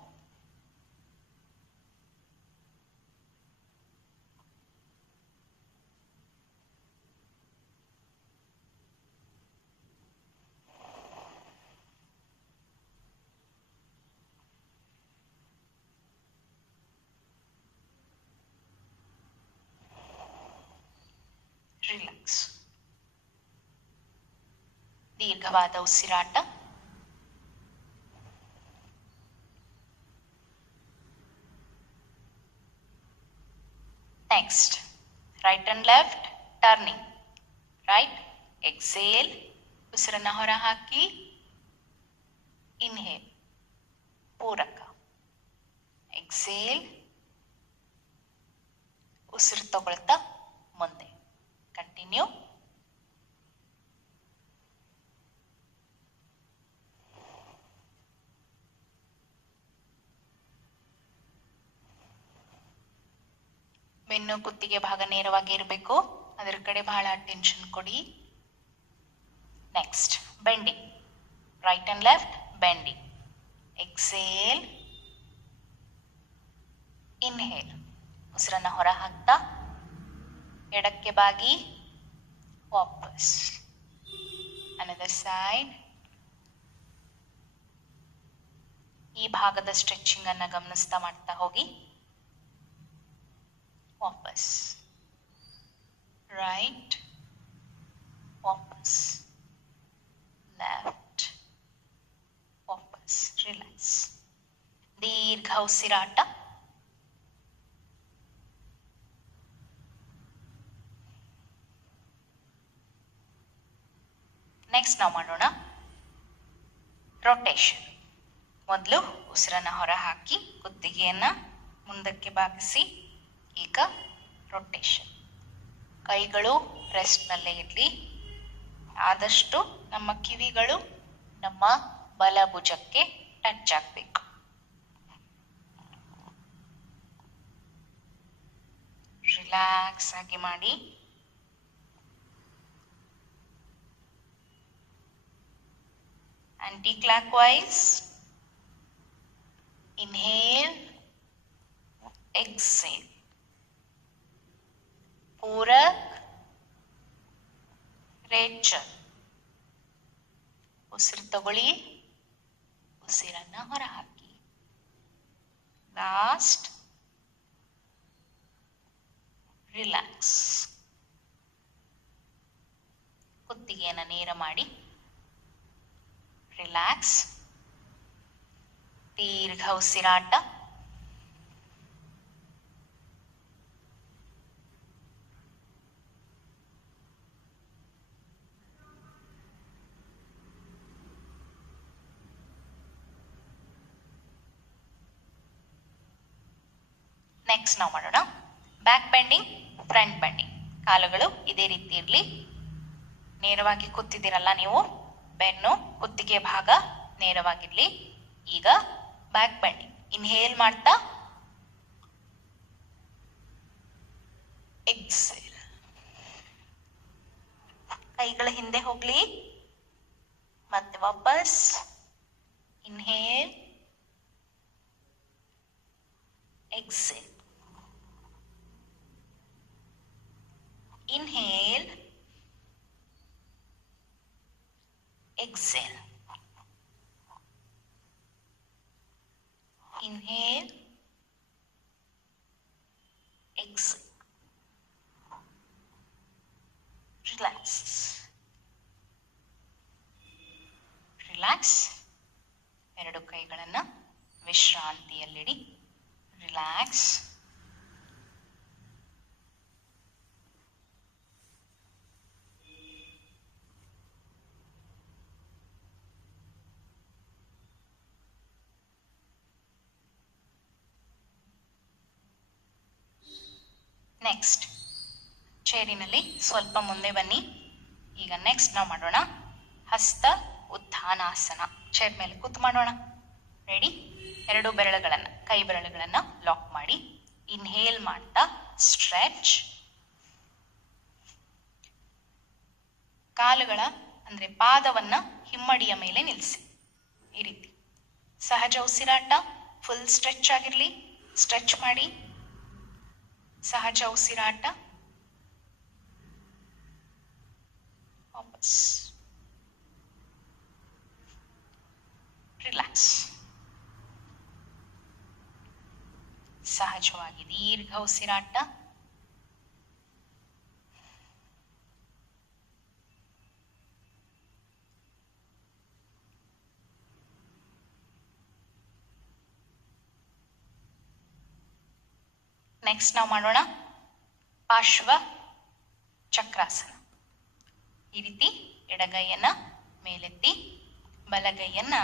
ರಿಲ್ಯಾಕ್ಸ್. ದೀರ್ಘವಾದ ಉಸಿರಾಟ. Next right and left turning. Right exhale, ಉಸಿರನ್ನ ಹೊರ ಹಾಕಿ. ಇನ್ಹೇಲ್ ಪೂರಕ. ಎಕ್ಸೇಲ್, ಉಸಿರು ತಗೊಳ್ತಾ ಮುಂದೆ. ಕಂಟಿನ್ಯೂ. ಬೆನ್ನು ಕುತ್ತಿಗೆ ಭಾಗ ನೇರವಾಗಿ ಇರಬೇಕು, ಅದರ ಕಡೆ ಬಹಳ ಅಟೆನ್ಷನ್ ಕೊಡಿ. Next bending. Right and left bending. Exhale, inhale, ಉಸಿರನ್ನ ಹೊರ ಹಾಕ್ತಾ ಎಡಕ್ಕೆ ಬಾಗಿ ವಾಪಸ್. Another side. ಈ ಭಾಗದ ಸ್ಟ್ರೆಚಿಂಗ್ ಅನ್ನ ಗಮನಿಸ್ತಾ ಮಾಡ್ತಾ ಹೋಗಿ. ವಾಪಸ್. ರೈಟ್, ವಾಪಸ್, ಲೆಫ್ಟ್, ವಾಪಸ್. ರಿಲ್ಯಾಕ್ಸ್. ದೀರ್ಘ ಉಸಿರಾಟ. ನೆಕ್ಸ್ಟ್ ನಾವು ಮಾಡೋಣ ರೊಟೇಷನ್. ಮೊದಲು ಉಸಿರನ್ನ ಹೊರ ಹಾಕಿ ಕುತ್ತಿಗೆಯನ್ನ ಮುಂದಕ್ಕೆ ಬಾಗಿಸಿ. ಈಗ ರೊಟೇಷನ್. ಕೈಗಳು ರೆಸ್ಟ್ ನಲ್ಲೇ ಇರಲಿ. ಆದಷ್ಟು ನಮ್ಮ ಕಿವಿಗಳು ನಮ್ಮ ಬಲ ಭುಜಕ್ಕೆ ಟಚ್ ಆಗಬೇಕು. ರಿಲ್ಯಾಕ್ಸ್ ಆಗಿ ಮಾಡಿ. Anti-clockwise. Inhale, exhale. पूरक, ರೇಚಲ್. ಉಸಿರು ತಗೊಳ್ಳಿ, ಉಸಿರನ್ನ ಹೊರ ಹಾಕಿ. Last, relax. ಕುತ್ತಿಗೆಯನ್ನು ನೇರ ಮಾಡಿ. ರಿಲ್ಯಾಕ್ಸ್. ದೀರ್ಘ ಉಸಿರಾಟ. ನೆಕ್ಸ್ಟ್ ನಾವು ಮಾಡೋಣ ಬ್ಯಾಕ್ ಬೆಂಡಿಂಗ್, ಫ್ರಂಟ್ ಬೆಂಡಿಂಗ್. ಕಾಲುಗಳು ಇದೇ ರೀತಿ ಇರಲಿ. ನೇರವಾಗಿ ಕೂತಿದ್ದೀರಲ್ಲ ನೀವು, ಬೆನ್ನು ಕುತ್ತಿಗೆ ಭಾಗ ನೇರವಾಗಿರ್ಲಿ. ಈಗ ಬ್ಯಾಕ್ ಬೆಂಡಿಂಗ್. ಇನ್ಹೇಲ್ ಮಾಡ್ತಾ ಎಕ್ಸೇಲ್. ಕೈಗಳ ಹಿಂದೆ ಹೋಗ್ಲಿ. ಮತ್ತೆ ವಾಪಸ್. Inhale, exhale. Inhale, exhale. Inhale, exhale. Relax. Relax. ಎರಡು ಕೈಗಳನ್ನು ವಿಶ್ರಾಂತಿಯಲ್ಲಿಡಿ. ರಿಲ್ಯಾಕ್ಸ್. ನೆಕ್ಸ್ಟ್ ಚೇರಿನಲ್ಲಿ ಸ್ವಲ್ಪ ಮುಂದೆ ಬನ್ನಿ. ಈಗ ನೆಕ್ಸ್ಟ್ ನಾವು ಮಾಡೋಣ ಹಸ್ತ ಉತ್ಥಾನಾಸನ. ಚೇರ್ ಮೇಲೆ ಕೂತು ಮಾಡೋಣ. ರೆಡಿ? ಎರಡು ಬೆರಳುಗಳನ್ನು, ಕೈ ಬೆರಳುಗಳನ್ನು ಲಾಕ್ ಮಾಡಿ. ಇನ್ಹೇಲ್ ಮಾಡ್ತಾ ಸ್ಟ್ರೆಚ್. ಕಾಲುಗಳ ಅಂದ್ರೆ ಪಾದವನ್ನ ಹಿಮ್ಮಡಿಯ ಮೇಲೆ ನಿಲ್ಲಿಸಿ. ಈ ರೀತಿ ಸಹಜ ಉಸಿರಾಟ, ಫುಲ್ ಸ್ಟ್ರೆಚ್ ಆಗಿರ್ಲಿ, ಸ್ಟ್ರೆಚ್ ಮಾಡಿ. ಸಹಜ ಉಸಿರಾಟ, ವಾಪಸ್ ರಿಲ್ಯಾಕ್ಸ್. ಸಹಜವಾಗಿ ದೀರ್ಘ ಉಸಿರಾಟ. ನೆಕ್ಸ್ಟ್ ನಾವು ಮಾಡೋಣ ಪಾರ್ಶ್ವ ಚಕ್ರಾಸನ. ಈ ರೀತಿ ಎಡಗೈಯನ್ನ ಮೇಲೆತ್ತಿ ಬಲಗೈಯನ್ನ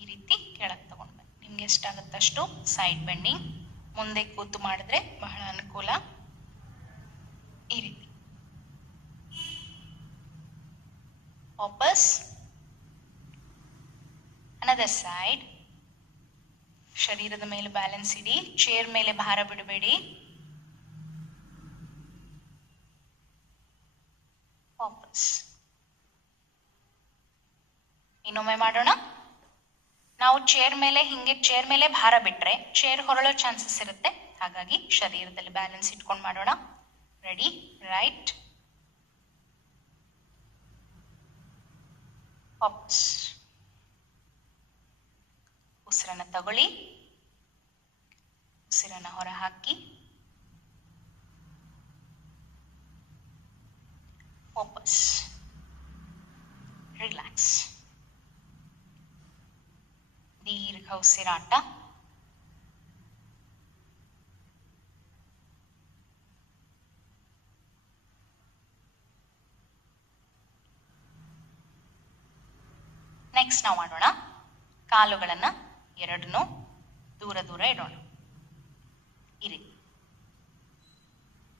ಈ ರೀತಿ ಕೆಳಗೆ ತಗೊಂಡು ಬನ್ನಿ. ನಿಮ್ಗೆ ಎಷ್ಟಾಗತ್ತಷ್ಟು ಸೈಡ್ ಬೆಂಡಿಂಗ್. ಮುಂದೆ ಕೂತು ಮಾಡಿದ್ರೆ ಬಹಳ ಅನುಕೂಲ. ಈ ರೀತಿ ವಾಪಸ್ ಅನದರ್ ಸೈಡ್. ಶರೀರದ ಮೇಲೆ ಬ್ಯಾಲೆನ್ಸ್ ಇಡಿ, ಚೇರ್ ಮೇಲೆ ಭಾರ ಬಿಡಬೇಡಿ. ವಾಪಸ್ ಇನ್ನೊಮ್ಮೆ ಮಾಡೋಣ. ನಾವು ಚೇರ್ ಮೇಲೆ ಭಾರ ಬಿಟ್ರೆ ಚೇರ್ ಹೊರಳೋ ಚಾನ್ಸಸ್ ಇರುತ್ತೆ. ಹಾಗಾಗಿ ಶರೀರದಲ್ಲಿ ಬ್ಯಾಲೆನ್ಸ್ ಇಟ್ಕೊಂಡು ಮಾಡೋಣ. ರೆಡಿ, ರೈಟ್, ವಾಪಸ್. ಉಸಿರನ್ನ ತಗೊಳ್ಳಿ, ಉಸಿರನ್ನ ಹೊರ ಹಾಕಿ, ವಾಪಸ್ ರಿಲ್ಯಾಕ್ಸ್. ದೀರ್ಘ ಉಸಿರಾಟ. ನೆಕ್ಸ್ಟ್ ನಾವು ಮಾಡೋಣ ಕಾಲುಗಳನ್ನ ಎರಡನ್ನೂ ದೂರ ದೂರ ಇಡೋಣ. ಈ ರೀತಿ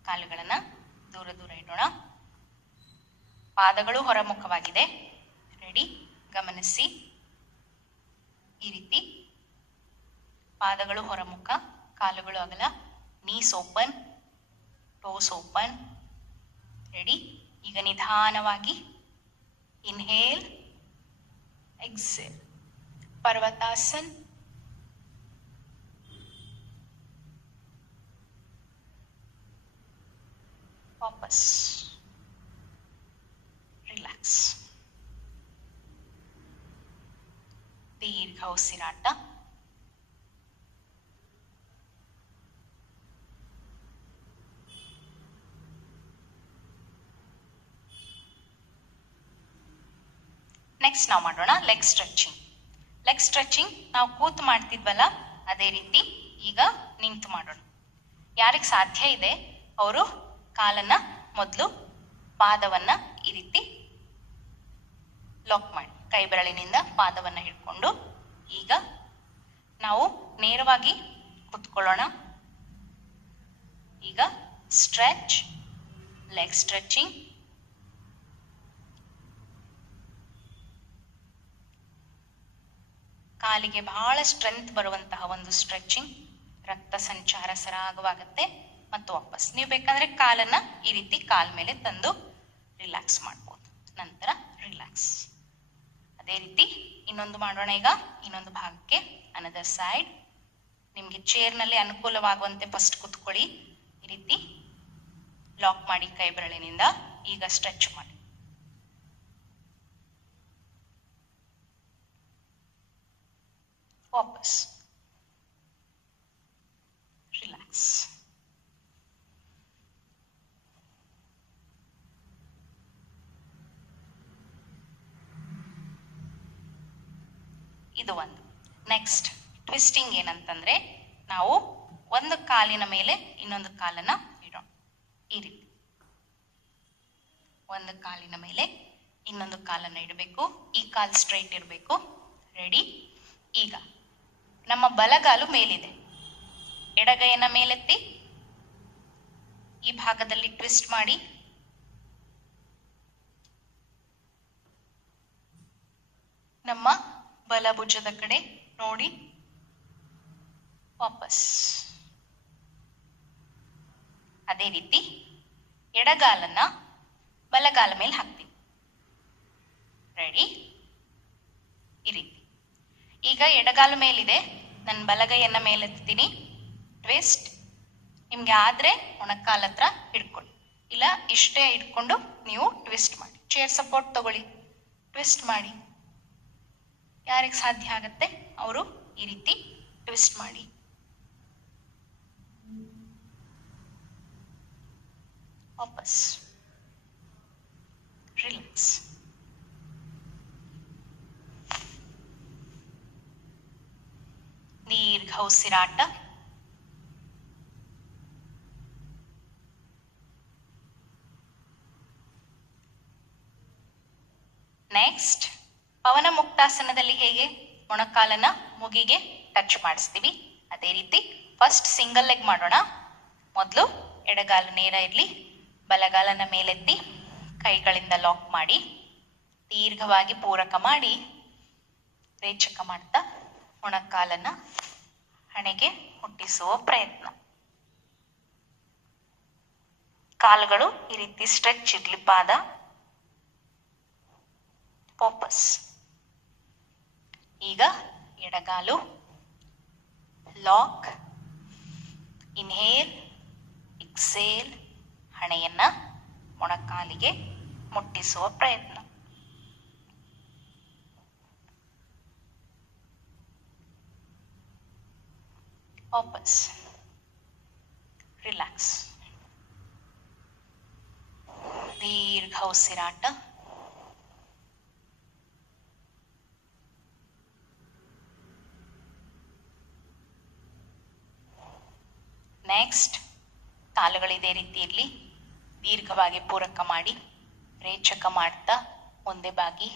ಕಾಲುಗಳನ್ನ ದೂರ ದೂರ ಇಡೋಣ. ಪಾದಗಳು ಹೊರಮುಖವಾಗಿದೆ. ರೆಡಿ, ಗಮನಿಸಿ. ಈ ರೀತಿ ಪಾದಗಳು ಹೊರಮುಖ, ಕಾಲುಗಳು ಅಗಲ, knees open, toes open. Ready. ಈಗ ನಿಧಾನವಾಗಿ ಇನ್ಹೇಲ್, ಎಕ್ಸೇಲ್. ಪರ್ವತಾಸನ್. ವಾಪಸ್ ರಿಲ್ಯಾಕ್ಸ್. ದೀರ್ಘ ಉಸಿರಾಟ. ನೆಕ್ಸ್ಟ್ ನಾವು ಮಾಡೋಣ ಲೆಗ್ ಸ್ಟ್ರೆಚಿಂಗ್. ಲೆಗ್ ಸ್ಟ್ರೆಚಿಂಗ್ ನಾವು ಕೂತು ಮಾಡ್ತಿದ್ವಲ್ಲ ಅದೇ ರೀತಿ ಈಗ ನಿಂತು ಮಾಡೋಣ. ಯಾರಿಗೆ ಸಾಧ್ಯ ಇದೆ ಅವರು ಕಾಲನ್ನ ಮೊದಲು ಪಾದವನ್ನ ಈ ರೀತಿ ಲಾಕ್ ಮಾಡಿ, ಕೈ ಬೆರಳಿನಿಂದ ಪಾದವನ್ನ ಹಿಡ್ಕೊಂಡು ಈಗ ನಾವು ನೇರವಾಗಿ ಕೂತ್ಕೊಳ್ಳೋಣ. ಈಗ ಸ್ಟ್ರೆಚ್, ಲೆಗ್ ಸ್ಟ್ರೆಚಿಂಗ್. ಕಾಲಿಗೆ ಬಹಳ ಸ್ಟ್ರೆಂತ್ ಬರುವಂತಹ ಒಂದು ಸ್ಟ್ರೆಚಿಂಗ್. ರಕ್ತ ಸಂಚಾರ ಸರಾಗವಾಗುತ್ತೆ. ಮತ್ತು ವಾಪಸ್ ನೀವು ಬೇಕಂದ್ರೆ ಕಾಲನ್ನ ಈ ರೀತಿ ಕಾಲ್ ಮೇಲೆ ತಂದು ರಿಲ್ಯಾಕ್ಸ್ ಮಾಡ್ಬೋದು. ನಂತರ ರಿಲ್ಯಾಕ್ಸ್. ಅದೇ ರೀತಿ ಇನ್ನೊಂದು ಮಾಡೋಣ. ಈಗ ಇನ್ನೊಂದು ಭಾಗಕ್ಕೆ ಅನದರ್ ಸೈಡ್. ನಿಮ್ಗೆ ಚೇರ್ನಲ್ಲಿ ಅನುಕೂಲವಾಗುವಂತೆ ಫಸ್ಟ್ ಕೂತ್ಕೊಳ್ಳಿ. ಈ ರೀತಿ ಲಾಕ್ ಮಾಡಿ ಕೈ ಬೆರಳಿನಿಂದ. ಈಗ ಸ್ಟ್ರೆಚ್ ಮಾಡಿ. ವಾಪಸ್ ರಿಲ್ಯಾಕ್ಸ್. ಇದು ಒಂದು. ನೆಕ್ಸ್ಟ್ ಟ್ವಿಸ್ಟಿಂಗ್ ಏನಂತಂದ್ರೆ ನಾವು ಒಂದು ಕಾಲಿನ ಮೇಲೆ ಇನ್ನೊಂದು ಕಾಲನ್ನ ಇಡೋಣ. ಈ ರೀತಿ ಒಂದು ಕಾಲಿನ ಮೇಲೆ ಇನ್ನೊಂದು ಕಾಲನ್ನ ಇಡಬೇಕು. ಈ ಕಾಲ್ ಸ್ಟ್ರೈಟ್ ಇರಬೇಕು. ರೆಡಿ. ಈಗ ನಮ್ಮ ಬಲಗಾಲು ಮೇಲಿದೆ. ಎಡಗೈಯನ್ನ ಮೇಲೆತ್ತಿ ಈ ಭಾಗದಲ್ಲಿ ಟ್ವಿಸ್ಟ್ ಮಾಡಿ. ನಮ್ಮ ಬಲಭುಜದ ಕಡೆ ನೋಡಿ. ವಾಪಸ್. ಅದೇ ರೀತಿ ಎಡಗಾಲನ್ನ ಬಲಗಾಲ ಮೇಲೆ ಹಾಕ್ತೀನಿ. ರೆಡಿ? ಈ ರೀತಿ. ಈಗ ಎಡಗಾಲು ಮೇಲಿದೆ, ನನ್ನ ಬಲಗೈಯನ್ನ ಮೇಲೆತ್ತೀನಿ. ಟ್ವಿಸ್ಟ್. ನಿಮ್ಗೆ ಆದ್ರೆ ಮೊಣಕಾಲ ಹತ್ರ ಹಿಡ್ಕೊಳ್ಳಿ, ಇಲ್ಲ ಇಷ್ಟೇ ಇಟ್ಕೊಂಡು ನೀವು ಟ್ವಿಸ್ಟ್ ಮಾಡಿ. ಚೇರ್ ಸಪೋರ್ಟ್ ತಗೊಳ್ಳಿ, ಟ್ವಿಸ್ಟ್ ಮಾಡಿ. ಯಾರಿಗೆ ಸಾಧ್ಯ ಆಗತ್ತೆ ಅವರು ಈ ರೀತಿ ಟ್ವಿಸ್ಟ್ ಮಾಡಿ. ವಾಪಸ್ ರಿಲ್ಯಾಕ್ಸ್. ದೀರ್ಘ ಉಸಿರಾಟ. ನೆಕ್ಸ್ಟ್, ಪವನ ಮುಕ್ತಾಸನದಲ್ಲಿ ಹೇಗೆ ಮೊಣಕಾಲನ್ನ ಮುಗಿಗೆ ಟಚ್ ಮಾಡಿಸ್ತೀವಿ, ಅದೇ ರೀತಿ ಫಸ್ಟ್ ಸಿಂಗಲ್ ಲೆಗ್ ಮಾಡೋಣ. ಮೊದಲು ಎಡಗಾಲು ನೇರ ಇರಲಿ, ಬಲಗಾಲನ ಮೇಲೆತ್ತಿ ಕೈಗಳಿಂದ ಲಾಕ್ ಮಾಡಿ ದೀರ್ಘವಾಗಿ ಪೂರಕ ಮಾಡಿ ರೇಚಕ ಮಾಡ್ತಾ ಮೊಣಕಾಲನ್ನ ಹಣೆಗೆ ಮುಟ್ಟಿಸುವ ಪ್ರಯತ್ನ. ಕಾಲುಗಳು ಈ ರೀತಿ ಸ್ಟ್ರೆಚ್ ಇರ್ಲಿ, ಪಾದ. ವಾಪಸ್. ಈಗ ಎಡಗಾಲು ಲಾಕ್, ಇನ್ಹೇಲ್, ಎಕ್ಸೇಲ್, ಹಣೆಯನ್ನ ಮೊಣಕಾಲಿಗೆ ಮುಟ್ಟಿಸುವ ಪ್ರಯತ್ನ. ವಾಪಸ್ ರಿಲ್ಯಾಕ್ಸ್. ದೀರ್ಘ ಉಸಿರಾಟ. ನೆಕ್ಸ್ಟ್, ಕಾಲುಗಳು ಇದೇ ರೀತಿ ಇರಲಿ, ದೀರ್ಘವಾಗಿ ಪೂರಕ ಮಾಡಿ ರೇಚಕ ಮಾಡ್ತಾ ಮುಂದೆ ಬಾಗಿ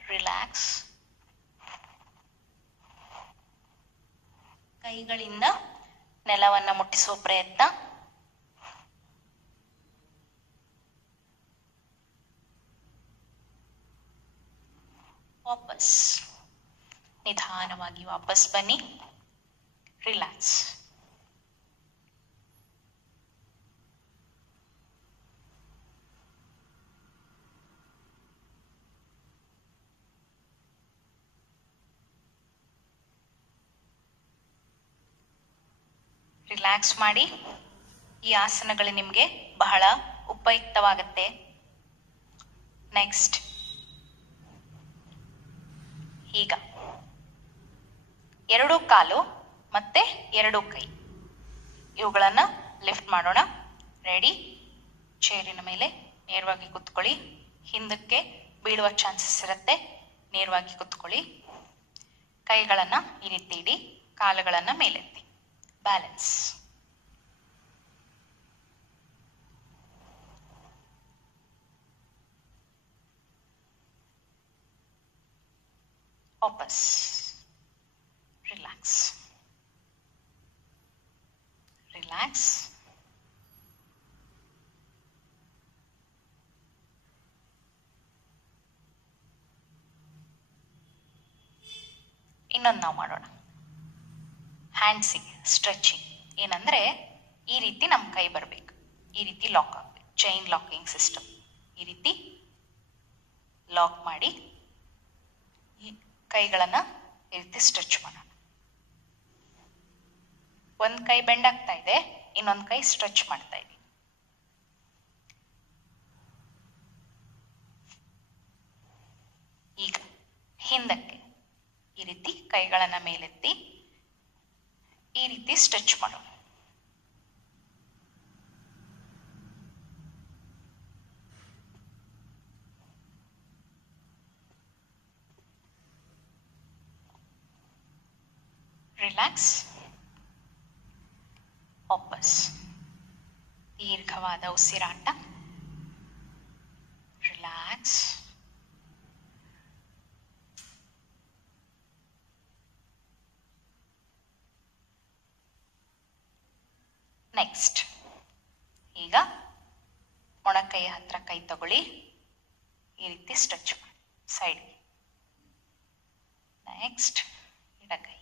ರಿಲ್ಯಾಕ್ಸ್. ಕೈಗಳಿಂದ ನೆಲವನ್ನ ಮುಟ್ಟಿಸುವ ಪ್ರಯತ್ನ. ವಾಪಸ್ ನಿಧಾನವಾಗಿ ವಾಪಸ್ ಬನ್ನಿ. ರಿಲ್ಯಾಕ್ಸ್. ರಿಲ್ಯಾಕ್ಸ್ ಮಾಡಿ. ಈ ಆಸನಗಳು ನಿಮಗೆ ಬಹಳ ಉಪಯುಕ್ತವಾಗುತ್ತೆ. ನೆಕ್ಸ್ಟ್, ಈಗ ಎರಡು ಕಾಲು ಮತ್ತೆ ಎರಡು ಕೈ ಇವುಗಳನ್ನ ಲಿಫ್ಟ್ ಮಾಡೋಣ. ರೆಡಿ? ಚೇರಿನ ಮೇಲೆ ನೇರವಾಗಿ ಕುತ್ಕೊಳ್ಳಿ. ಹಿಂದಕ್ಕೆ ಬೀಳುವ ಚಾನ್ಸಸ್ ಇರುತ್ತೆ, ನೇರವಾಗಿ ಕುತ್ಕೊಳ್ಳಿ. ಕೈಗಳನ್ನ ಈ ರೀತಿ ಇಡಿ, ಕಾಲುಗಳನ್ನ ಮೇಲೆತ್ತಿ. ಬ್ಯಾಲೆನ್ಸ್. ವಾಪಸ್ ರಿಲ್ಯಾಕ್ಸ್. ರಿಲ್ಯಾಕ್ಸ್. ಇನ್ನೊಂದು ನಾವು ಮಾಡೋಣ. ಹ್ಯಾಂಡ್ಸಿಗೆ ಸ್ಟ್ರೆಚಿಂಗ್. ಏನಂದ್ರೆ ಈ ರೀತಿ ನಮ್ಮ ಕೈ ಬರಬೇಕು, ಈ ರೀತಿ ಲಾಕ್ ಆಗಬೇಕು. Chain locking system. ಈ ರೀತಿ ಲಾಕ್ ಮಾಡಿ ಈ ಕೈಗಳನ್ನ ಈ ರೀತಿ ಸ್ಟ್ರೆಚ್ ಮಾಡೋಣ. ಒಂದ್ ಕೈ ಬೆಂಡ್ ಆಗ್ತಾ ಇದೆ, ಇನ್ನೊಂದು ಕೈ ಸ್ಟ್ರೆಚ್ ಮಾಡ್ತಾ ಇದೆ. ಈಗ ಹಿಂದಕ್ಕೆ ಈ ರೀತಿ ಕೈಗಳನ್ನ ಮೇಲೆತ್ತಿ ಈ ರೀತಿ ಸ್ಟ್ರೆಚ್ ಮಾಡೋಣ. ರಿಲ್ಯಾಕ್ಸ್. ವಾಪಸ್ ದೀರ್ಘವಾದ ಉಸಿರಾಟ. ರಿಲ್ಯಾಕ್ಸ್. ನೆಕ್ಸ್ಟ್, ಈಗ ಮೊಣಕೈಯ ಹತ್ರ ಕೈ ತಗೊಳ್ಳಿ, ಈ ರೀತಿ ಸ್ಟ್ರೆಚ್ ಮಾಡಿ ಸೈಡ್ಗೆ. ನೆಕ್ಸ್ಟ್, ಎಡಗೈ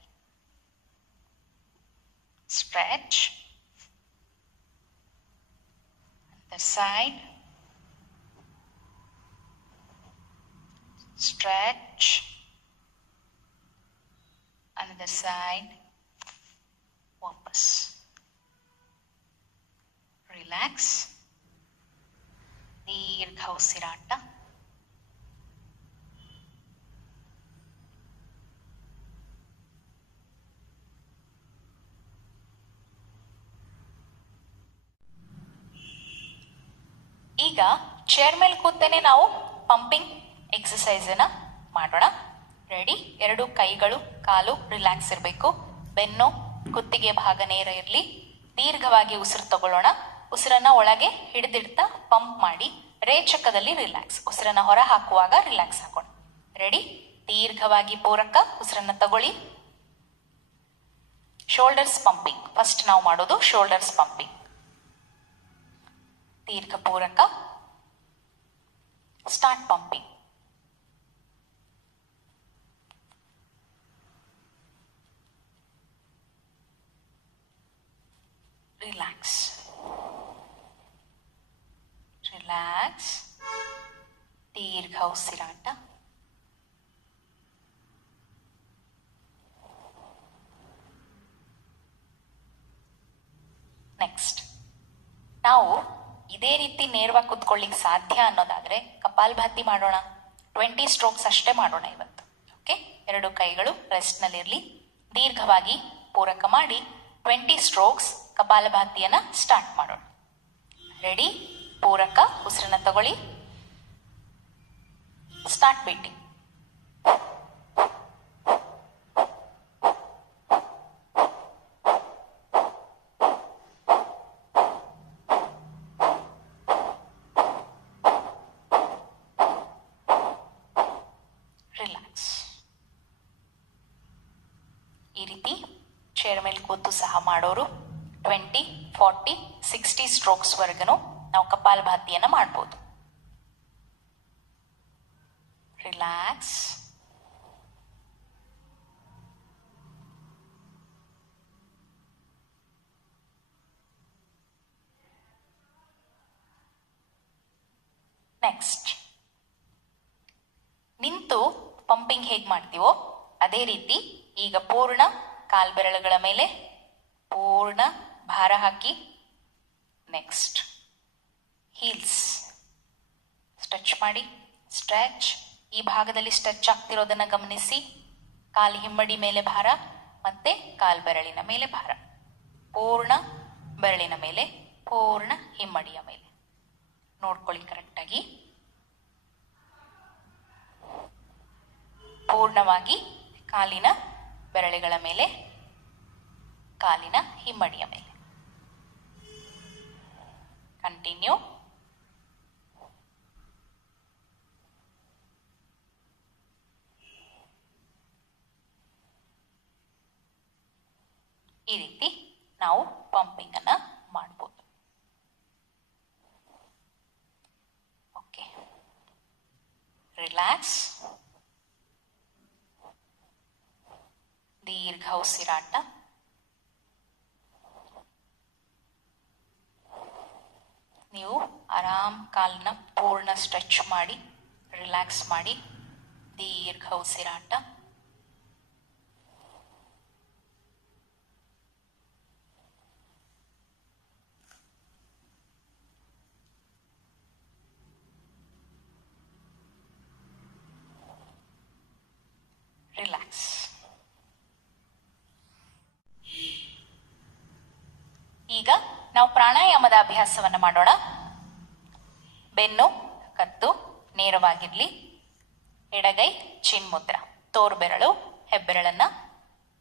stretch. the side, stretch, another side, ವಾಪಸ್, ರಿಲ್ಯಾಕ್ಸ್, ದೀರ್ಘ ಉಸಿರಾಟ. ಈಗ ಚೇರ್ ಮೇಲೆ ಕೂತೇನೆ ನಾವು ಪಂಪಿಂಗ್ ಎಕ್ಸಸೈಸ್ ಅನ್ನ ಮಾಡೋಣ. ರೆಡಿ? ಎರಡು ಕೈಗಳು, ಕಾಲು ರಿಲ್ಯಾಕ್ಸ್ ಇರಬೇಕು. ಬೆನ್ನು, ಕುತ್ತಿಗೆ ಭಾಗ ನೇರ ಇರಲಿ. ದೀರ್ಘವಾಗಿ ಉಸಿರು ತಗೊಳ್ಳೋಣ. ಉಸಿರನ್ನ ಒಳಗೆ ಹಿಡಿದಿಡ್ತಾ ಪಂಪ್ ಮಾಡಿ ರೇಚಕದಲ್ಲಿ ರಿಲ್ಯಾಕ್ಸ್. ಉಸಿರನ್ನ ಹೊರ ಹಾಕುವಾಗ ರಿಲ್ಯಾಕ್ಸ್ ಹಾಕೋಣ. ರೆಡಿ? ದೀರ್ಘವಾಗಿ ಪೂರಕ ಉಸಿರನ್ನ ತಗೊಳ್ಳಿ. ಶೋಲ್ಡರ್ಸ್ ಪಂಪಿಂಗ್ ಫಸ್ಟ್ ನಾವು ಮಾಡೋದು. ಶೋಲ್ಡರ್ಸ್ ಪಂಪಿಂಗ್, ದೀರ್ಘ ಪೂರಕ. Start pumping. ರಿಲ್ಯಾಕ್ಸ್, ರಿಲ್ಯಾಕ್ಸ್, ದೀರ್ಘ ಉಸಿರಾಟ. ನೆಕ್ಸ್ಟ್ ನಾವು ಇದೇ ರೀತಿ ನೇರವಾಗಿ ಕುತ್ಕೊಳ್ಳಿಕ್ಕೆ ಸಾಧ್ಯ ಅನ್ನೋದಾದ್ರೆ ಕಪಾಲಭಾತಿ ಮಾಡೋಣ. 20 ಸ್ಟ್ರೋಕ್ಸ್ ಅಷ್ಟೇ ಮಾಡೋಣ ಇವತ್ತು. ಓಕೆ, ಎರಡು ಕೈಗಳು ರೆಸ್ಟ್ ನಲ್ಲಿರ್ಲಿ. ದೀರ್ಘವಾಗಿ ಪೂರಕ ಮಾಡಿ 20 ಸ್ಟ್ರೋಕ್ಸ್ ಕಪಾಲಭಾತಿಯನ್ನ ಸ್ಟಾರ್ಟ್ ಮಾಡೋಣ. ರೆಡಿ? ಪೂರಕ ಉಸಿರನ್ನ ತಗೊಳ್ಳಿ. Start beating. ರಿಲ್ಯಾಕ್ಸ್. ಈ ರೀತಿ ಚೇರ್ ಮೇಲೆ ಕೂತು ಸಹ ಮಾಡೋರು 20, 40, 60 ಸ್ಟ್ರೋಕ್ಸ್ ವರೆಗೂ ನಾವು ಕಪಾಲಭಾತಿಯನ್ನ ಮಾಡಬಹುದು. ರಿಲ್ಯಾಕ್ಸ್. ನೆಕ್ಸ್ಟ್ ನಿಂತು ಪಂಪಿಂಗ್ ಹೇಗೆ ಮಾಡ್ತೀವೋ ಅದೇ ರೀತಿ ಈಗ ಪೂರ್ಣ ಕಾಲ್ಬೆರಳುಗಳ ಮೇಲೆ ಪೂರ್ಣ ಭಾರ ಹಾಕಿ. ನೆಕ್ಸ್ಟ್ ಹೀಲ್ಸ್ ಸ್ಟ್ರೆಚ್ ಮಾಡಿ. ಸ್ಟ್ರೆಚ್. ಈ ಭಾಗದಲ್ಲಿ ಸ್ಟ್ರೆಚ್ ಆಗ್ತಿರೋದನ್ನ ಗಮನಿಸಿ. ಕಾಲು ಹಿಮ್ಮಡಿ ಮೇಲೆ ಭಾರ ಮತ್ತೆ ಕಾಲ್ಬೆರಳಿನ ಮೇಲೆ ಭಾರ. ಪೂರ್ಣ ಬೆರಳಿನ ಮೇಲೆ, ಪೂರ್ಣ ಹಿಮ್ಮಡಿಯ ಮೇಲೆ ನೋಡ್ಕೊಳ್ಳಿ ಕರೆಕ್ಟಾಗಿ. ಪೂರ್ಣವಾಗಿ ಕಾಲಿನ ಬೆರಳುಗಳ ಮೇಲೆ, ಕಾಲಿನ ಹಿಮ್ಮಡಿಯ ಮೇಲೆ. ಕಂಟಿನ್ಯೂ. ಈ ರೀತಿ ನಾವು ಪಂಪಿಂಗ್ ಅನ್ನ ಮಾಡಬಹುದು. Okay, relax. ದೀರ್ಘ ಉಸಿರಾಟ. ನೀವು ಆರಾಮ್ ಕಾಲನ್ನ ಪೂರ್ಣ ಸ್ಟ್ರೆಚ್ ಮಾಡಿ ರಿಲ್ಯಾಕ್ಸ್ ಮಾಡಿ. ದೀರ್ಘ ಉಸಿರಾಟ. ರಿಲ್ಯಾಕ್ಸ್. ಈಗ ನಾವು ಪ್ರಾಣಾಯಾಮದ ಅಭ್ಯಾಸವನ್ನು ಮಾಡೋಣ. ಬೆನ್ನು, ಕತ್ತು ನೇರವಾಗಿರ್ಲಿ. ಎಡಗೈ ಚಿನ್ಮುದ್ರ. ತೋರು ಬೆರಳು ಹೆಬ್ಬೆರಳನ್ನ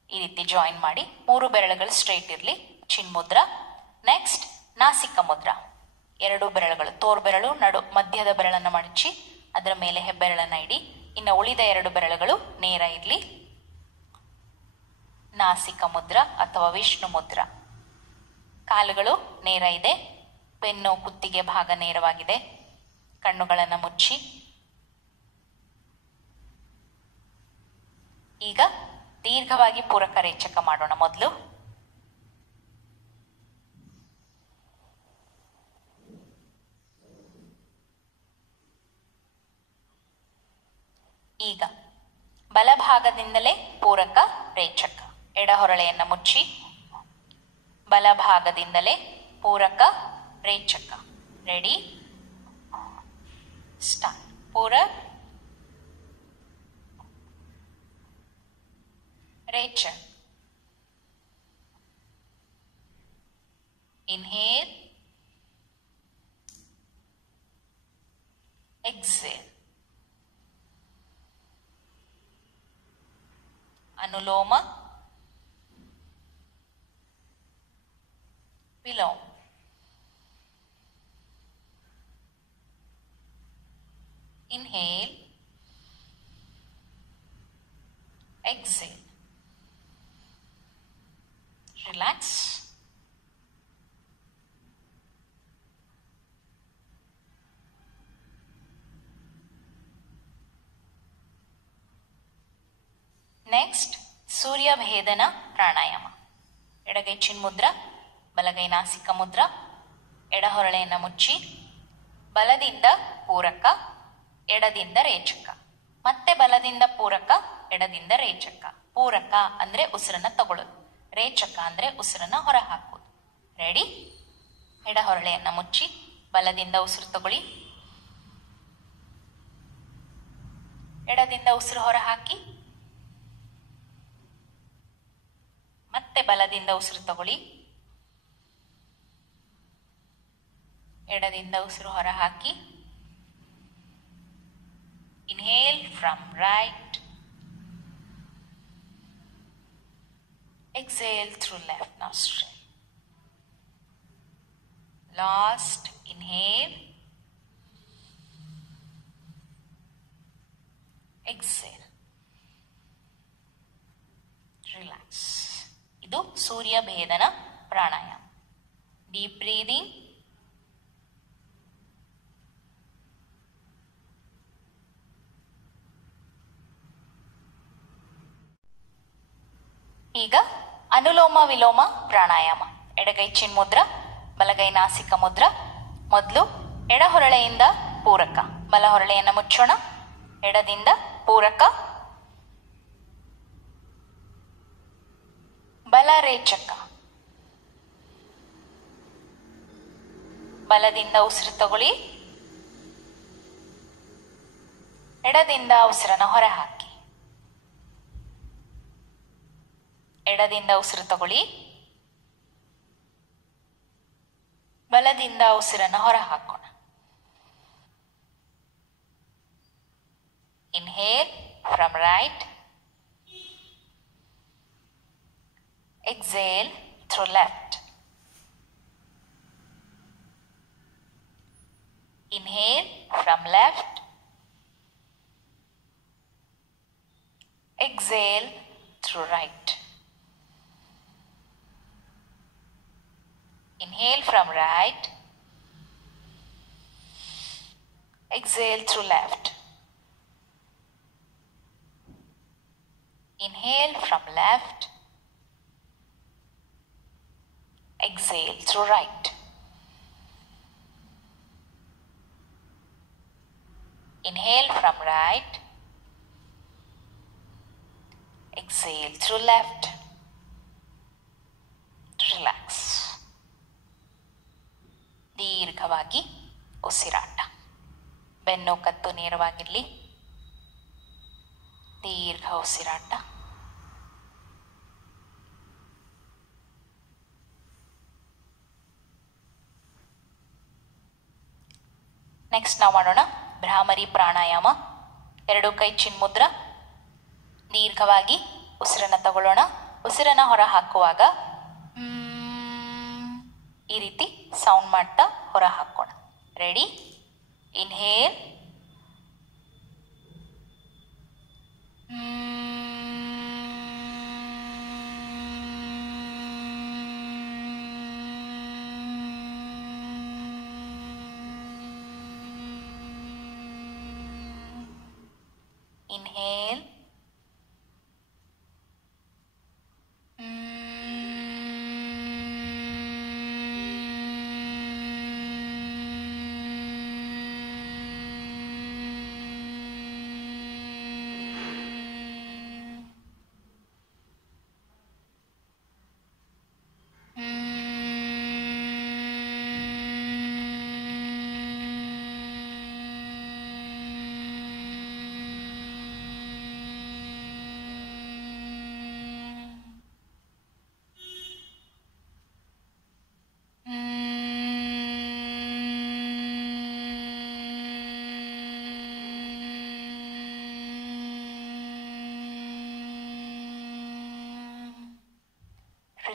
ಈ ರೀತಿ ಜಾಯಿನ್ ಮಾಡಿ 3 ಬೆರಳುಗಳು ಸ್ಟ್ರೈಟ್ ಇರಲಿ. ಚಿನ್ಮುದ್ರ. ನೆಕ್ಸ್ಟ್ ನಾಸಿಕ ಮುದ್ರ. 2 ಬೆರಳುಗಳು, ತೋರು ಬೆರಳು ಮಧ್ಯದ ಬೆರಳನ್ನ ಮಡಚಿ ಅದರ ಮೇಲೆ ಹೆಬ್ಬೆರಳನ್ನ ಇಡಿ. ಇನ್ನು ಉಳಿದ 2 ಬೆರಳುಗಳು ನೇರ ಇರಲಿ. ನಾಸಿಕ ಮುದ್ರ ಅಥವಾ ವಿಷ್ಣು ಮುದ್ರ. ಕಾಲುಗಳು ನೇರ ಇದೆ. ಬೆನ್ನು, ಕುತ್ತಿಗೆ ಭಾಗ ನೇರವಾಗಿದೆ. ಕಣ್ಣುಗಳನ್ನು ಮುಚ್ಚಿ. ಈಗ ದೀರ್ಘವಾಗಿ ಪೂರಕ ರೇಚಕ ಮಾಡೋಣ. ಮೊದಲು ಈಗ ಬಲಭಾಗದಿಂದಲೇ ಪೂರಕ ರೇಚಕ. ಎಡಹೊರಳೆಯನ್ನು ಮುಚ್ಚಿ ಬಲಭಾಗದಿಂದಲೇ ಪೂರಕ ರೇಚಕ. Ready, start. ಪೂರಕ ರೇಚಕ. Inhale, exhale. ಅನುಲೋಮ ವಿಲೋಮ. Inhale, exhale. Relax. ನೆಕ್ಸ್ಟ್ ಸೂರ್ಯಭೇದನ ಪ್ರಾಣಾಯಾಮ. ಎಡಗೈ ಚಿನ್ಮುದ್ರ, ಬಲಗೈ ನಾಸಿಕ ಮುದ್ರ. ಎಡಹೊರಳೆಯನ್ನು ಮುಚ್ಚಿ ಬಲದಿಂದ ಪೂರಕ, ಎಡದಿಂದ ರೇಚಕ. ಮತ್ತೆ ಬಲದಿಂದ ಪೂರಕ, ಎಡದಿಂದ ರೇಚಕ. ಪೂರಕ ಅಂದ್ರೆ ಉಸಿರನ್ನ ತಗೊಳ್ಳೋದು, ರೇಚಕ ಅಂದ್ರೆ ಉಸಿರನ್ನ ಹೊರ ಹಾಕೋದು. ರೆಡಿ, ಎಡಹೊರಳೆಯನ್ನು ಮುಚ್ಚಿ ಬಲದಿಂದ ಉಸಿರು ತಗೊಳ್ಳಿ, ಎಡದಿಂದ ಉಸಿರು ಹೊರ ಹಾಕಿ. ಮತ್ತೆ ಬಲದಿಂದ ಉಸಿರು ತಗೊಳ್ಳಿ, ಎಡದಿಂದ ಉಸಿರು ಹೊರ ಹಾಕಿ. Inhale from right, exhale through left nostril. Last inhale, exhale. Relax. ಇದು ಸೂರ್ಯ ಭೇದನ ಪ್ರಾಣಾಯಾಮ. Deep breathing. ಈಗ ಅನುಲೋಮ ವಿಲೋಮ ಪ್ರಾಣಾಯಾಮ. ಎಡಗೈ ಚಿನ್ಮುದ್ರ, ಬಲಗೈ ನಾಸಿಕ ಮುದ್ರ. ಮೊದಲು ಎಡಹೊರಳೆಯಿಂದ ಪೂರಕ, ಬಲಹೊರಳೆಯನ್ನು ಮುಚ್ಚೋಣ. ಎಡದಿಂದ ಪೂರಕ, ಬಲ ರೇಚಕ. ಬಲದಿಂದ ಉಸಿರು ತಗೊಳ್ಳಿ, ಎಡದಿಂದ ಉಸಿರನ್ನು ಹೊರ ಹಾಕಿ. ಎಡದಿಂದ ಉಸಿರು ತಗೊಳ್ಳಿ, ಬಲದಿಂದ ಉಸಿರನ್ನು ಹೊರ ಹಾಕೋಣ. Inhale from right, exhale through left. Inhale from left, exhale through right. Inhale from right, exhale through left. Inhale from left, exhale through right. Inhale from right, exhale through left. Relax. ದೀರ್ಘವಾಗಿ ಉಸಿರಾಟ. ಬೆನ್ನು ಕತ್ತು ನೇರವಾಗಿರಲಿ. ದೀರ್ಘ ಉಸಿರಾಟ. ನೆಕ್ಸ್ಟ್ ನಾವು ಮಾಡೋಣ ಭ್ರಾಮರಿ ಪ್ರಾಣಾಯಾಮ. ಎರಡು ಕೈ ಚಿನ್ಮುದ್ರ. ದೀರ್ಘವಾಗಿ ಉಸಿರನ್ನು ತಗೊಳ್ಳೋಣ. ಉಸಿರನ್ನು ಹೊರ ಹಾಕುವಾಗ ಈ ರೀತಿ ಸೌಂಡ್ ಮಾಡ್ತಾ ಹೊರ ಹಾಕೋಣ. Ready, inhale, inhale,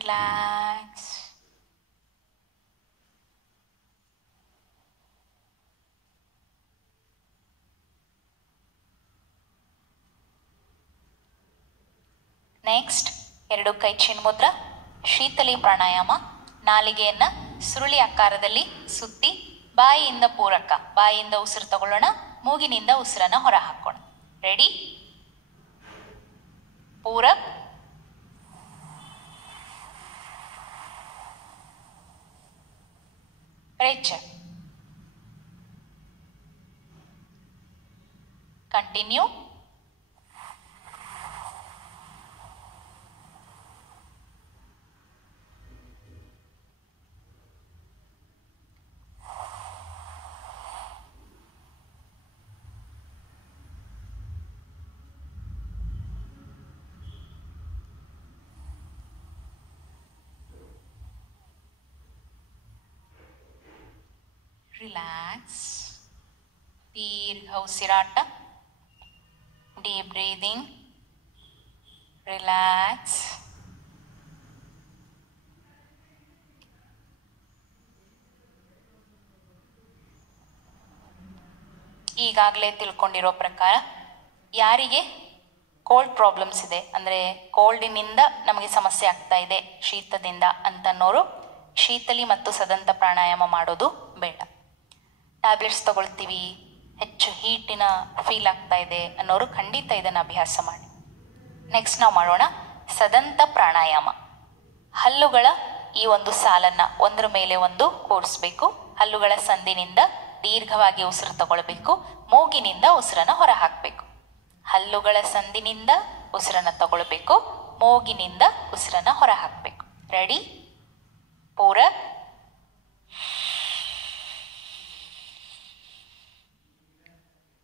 relax. Next 2 ಕೈ ಚಿನ್ಮುದ್ರ, ಶೀತಲಿ ಪ್ರಾಣಾಯಾಮ. ನಾಲಿಗೆಯನ್ನ ಸುರುಳಿ ಆಕಾರದಲ್ಲಿ ಸುತ್ತಿ ಬಾಯಿಯಿಂದ ಪೂರಕ, ಬಾಯಿಯಿಂದ ಉಸಿರು ತಗೊಳ್ಳೋಣ, ಮೂಗಿನಿಂದ ಉಸಿರನ್ನ ಹೊರ ಹಾಕೋಣ. ರೆಡಿ? ಪೂರಕ್, ರೇಚಕ್. ಕಂಟಿನ್ಯೂ. ರಿಲ್ಯಾಕ್ಸ್. ದೀರ್ಘ ಉಸಿರಾಟ. Deep breathing. ರಿಲ್ಯಾಕ್ಸ್. ಈಗಾಗಲೇ ತಿಳ್ಕೊಂಡಿರೋ ಪ್ರಕಾರ ಯಾರಿಗೆ ಕೋಲ್ಡ್ ಪ್ರಾಬ್ಲಮ್ಸ್ ಇದೆ, ಅಂದರೆ ಕೋಲ್ಡಿನಿಂದ ನಮಗೆ ಸಮಸ್ಯೆ ಆಗ್ತಾ ಇದೆ, ಶೀತದಿಂದ ಅಂತನ್ನೋರು ಶೀತಲಿ ಮತ್ತು ಸದಂತ ಪ್ರಾಣಾಯಾಮ ಮಾಡೋದು ಬೇಡ. ಟ್ಯಾಬ್ಲೆಟ್ಸ್ ತಗೊಳ್ತೀವಿ, ಹೆಚ್ಚು ಹೀಟಿನ ಫೀಲ್ ಆಗ್ತಾ ಇದೆ ಅನ್ನೋರು ಖಂಡಿತ ಇದನ್ನು ಅಭ್ಯಾಸ ಮಾಡಿ. ನೆಕ್ಸ್ಟ್ ನಾವು ಮಾಡೋಣ ಸದಂತ ಪ್ರಾಣಾಯಾಮ. ಹಲ್ಲುಗಳ ಈ ಒಂದು ಸಾಲನ್ನು ಒಂದರ ಮೇಲೆ ಒಂದು ಕೂಡಿಸ್ಬೇಕು. ಹಲ್ಲುಗಳ ಸಂದಿನಿಂದ ದೀರ್ಘವಾಗಿ ಉಸಿರು ತಗೊಳ್ಬೇಕು, ಮೂಗಿನಿಂದ ಉಸಿರನ್ನು ಹೊರ ಹಾಕಬೇಕು. ಹಲ್ಲುಗಳ ಸಂದಿನಿಂದ ಉಸಿರನ್ನು ತಗೊಳ್ಬೇಕು, ಮೂಗಿನಿಂದ ಉಸಿರನ್ನು ಹೊರ ಹಾಕಬೇಕು. ರೆಡಿ? ಪೂರಕ್,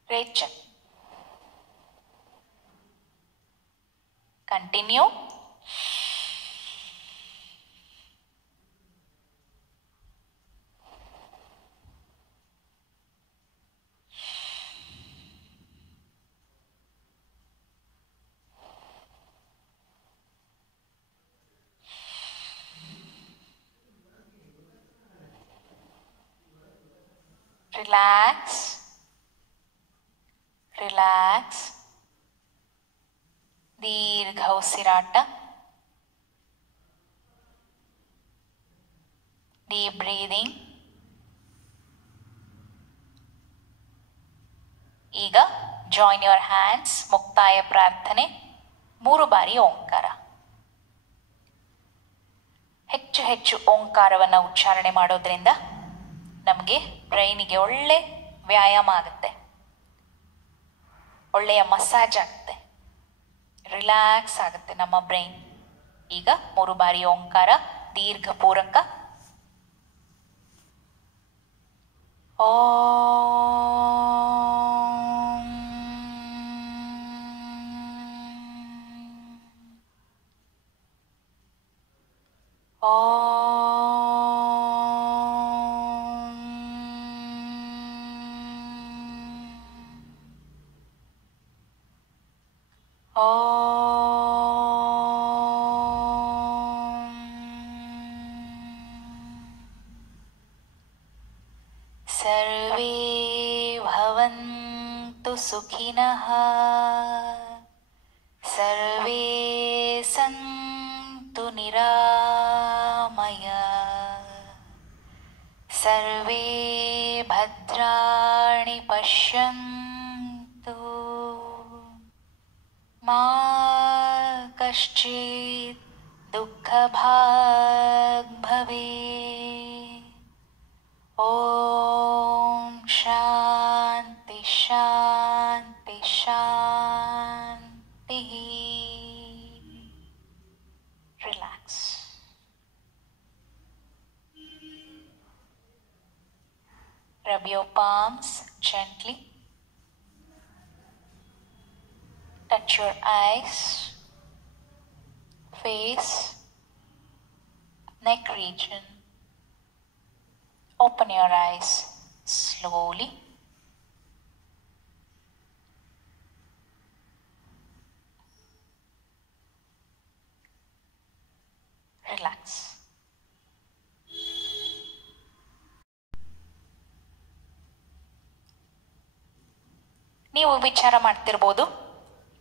ರೇಚಕ್. ಕಂಟಿನ್ಯೂ. Relax, relax. ದೀರ್ಘ ಉಸಿರಾಟ. Deep breathing. ಈಗ ಜಾಯಿನ್ ಯುವರ್ ಹ್ಯಾಂಡ್ಸ್. ಮುಕ್ತಾಯ ಪ್ರಾರ್ಥನೆ 3 ಬಾರಿ ಓಂಕಾರ. ಹೆಚ್ಚು ಹೆಚ್ಚು ಓಂಕಾರವನ್ನು ಉಚ್ಚಾರಣೆ ಮಾಡೋದ್ರಿಂದ ನಮಗೆ ಬ್ರೈನಿಗೆ ಒಳ್ಳೆ ವ್ಯಾಯಾಮ ಆಗುತ್ತೆ, ಒಳ್ಳೆಯ ಮಸಾಜ್ ಆಗುತ್ತೆ, ರಿಲ್ಯಾಕ್ಸ್ ಆಗುತ್ತೆ ನಮ್ಮ ಬ್ರೈನ್. ಈಗ 3 ಬಾರಿ ಓಂಕಾರ, ದೀರ್ಘ ಪೂರಕ. सर्वे भवन्तु सुखिनः, सर्वे सन्तु निरामयाः, सर्वे भद्राणि पश्यन्तु, मा कश्चित् दुःखभाग् भवेत्. ओम शांति शांति शांति. Relax. Rub your palms gently. Touch your eyes, face, neck region. Open your eyes slowly. Relax. ನೀವು ವಿಚಾರ ಮಾಡ್ತಿರ್ಬೋದು,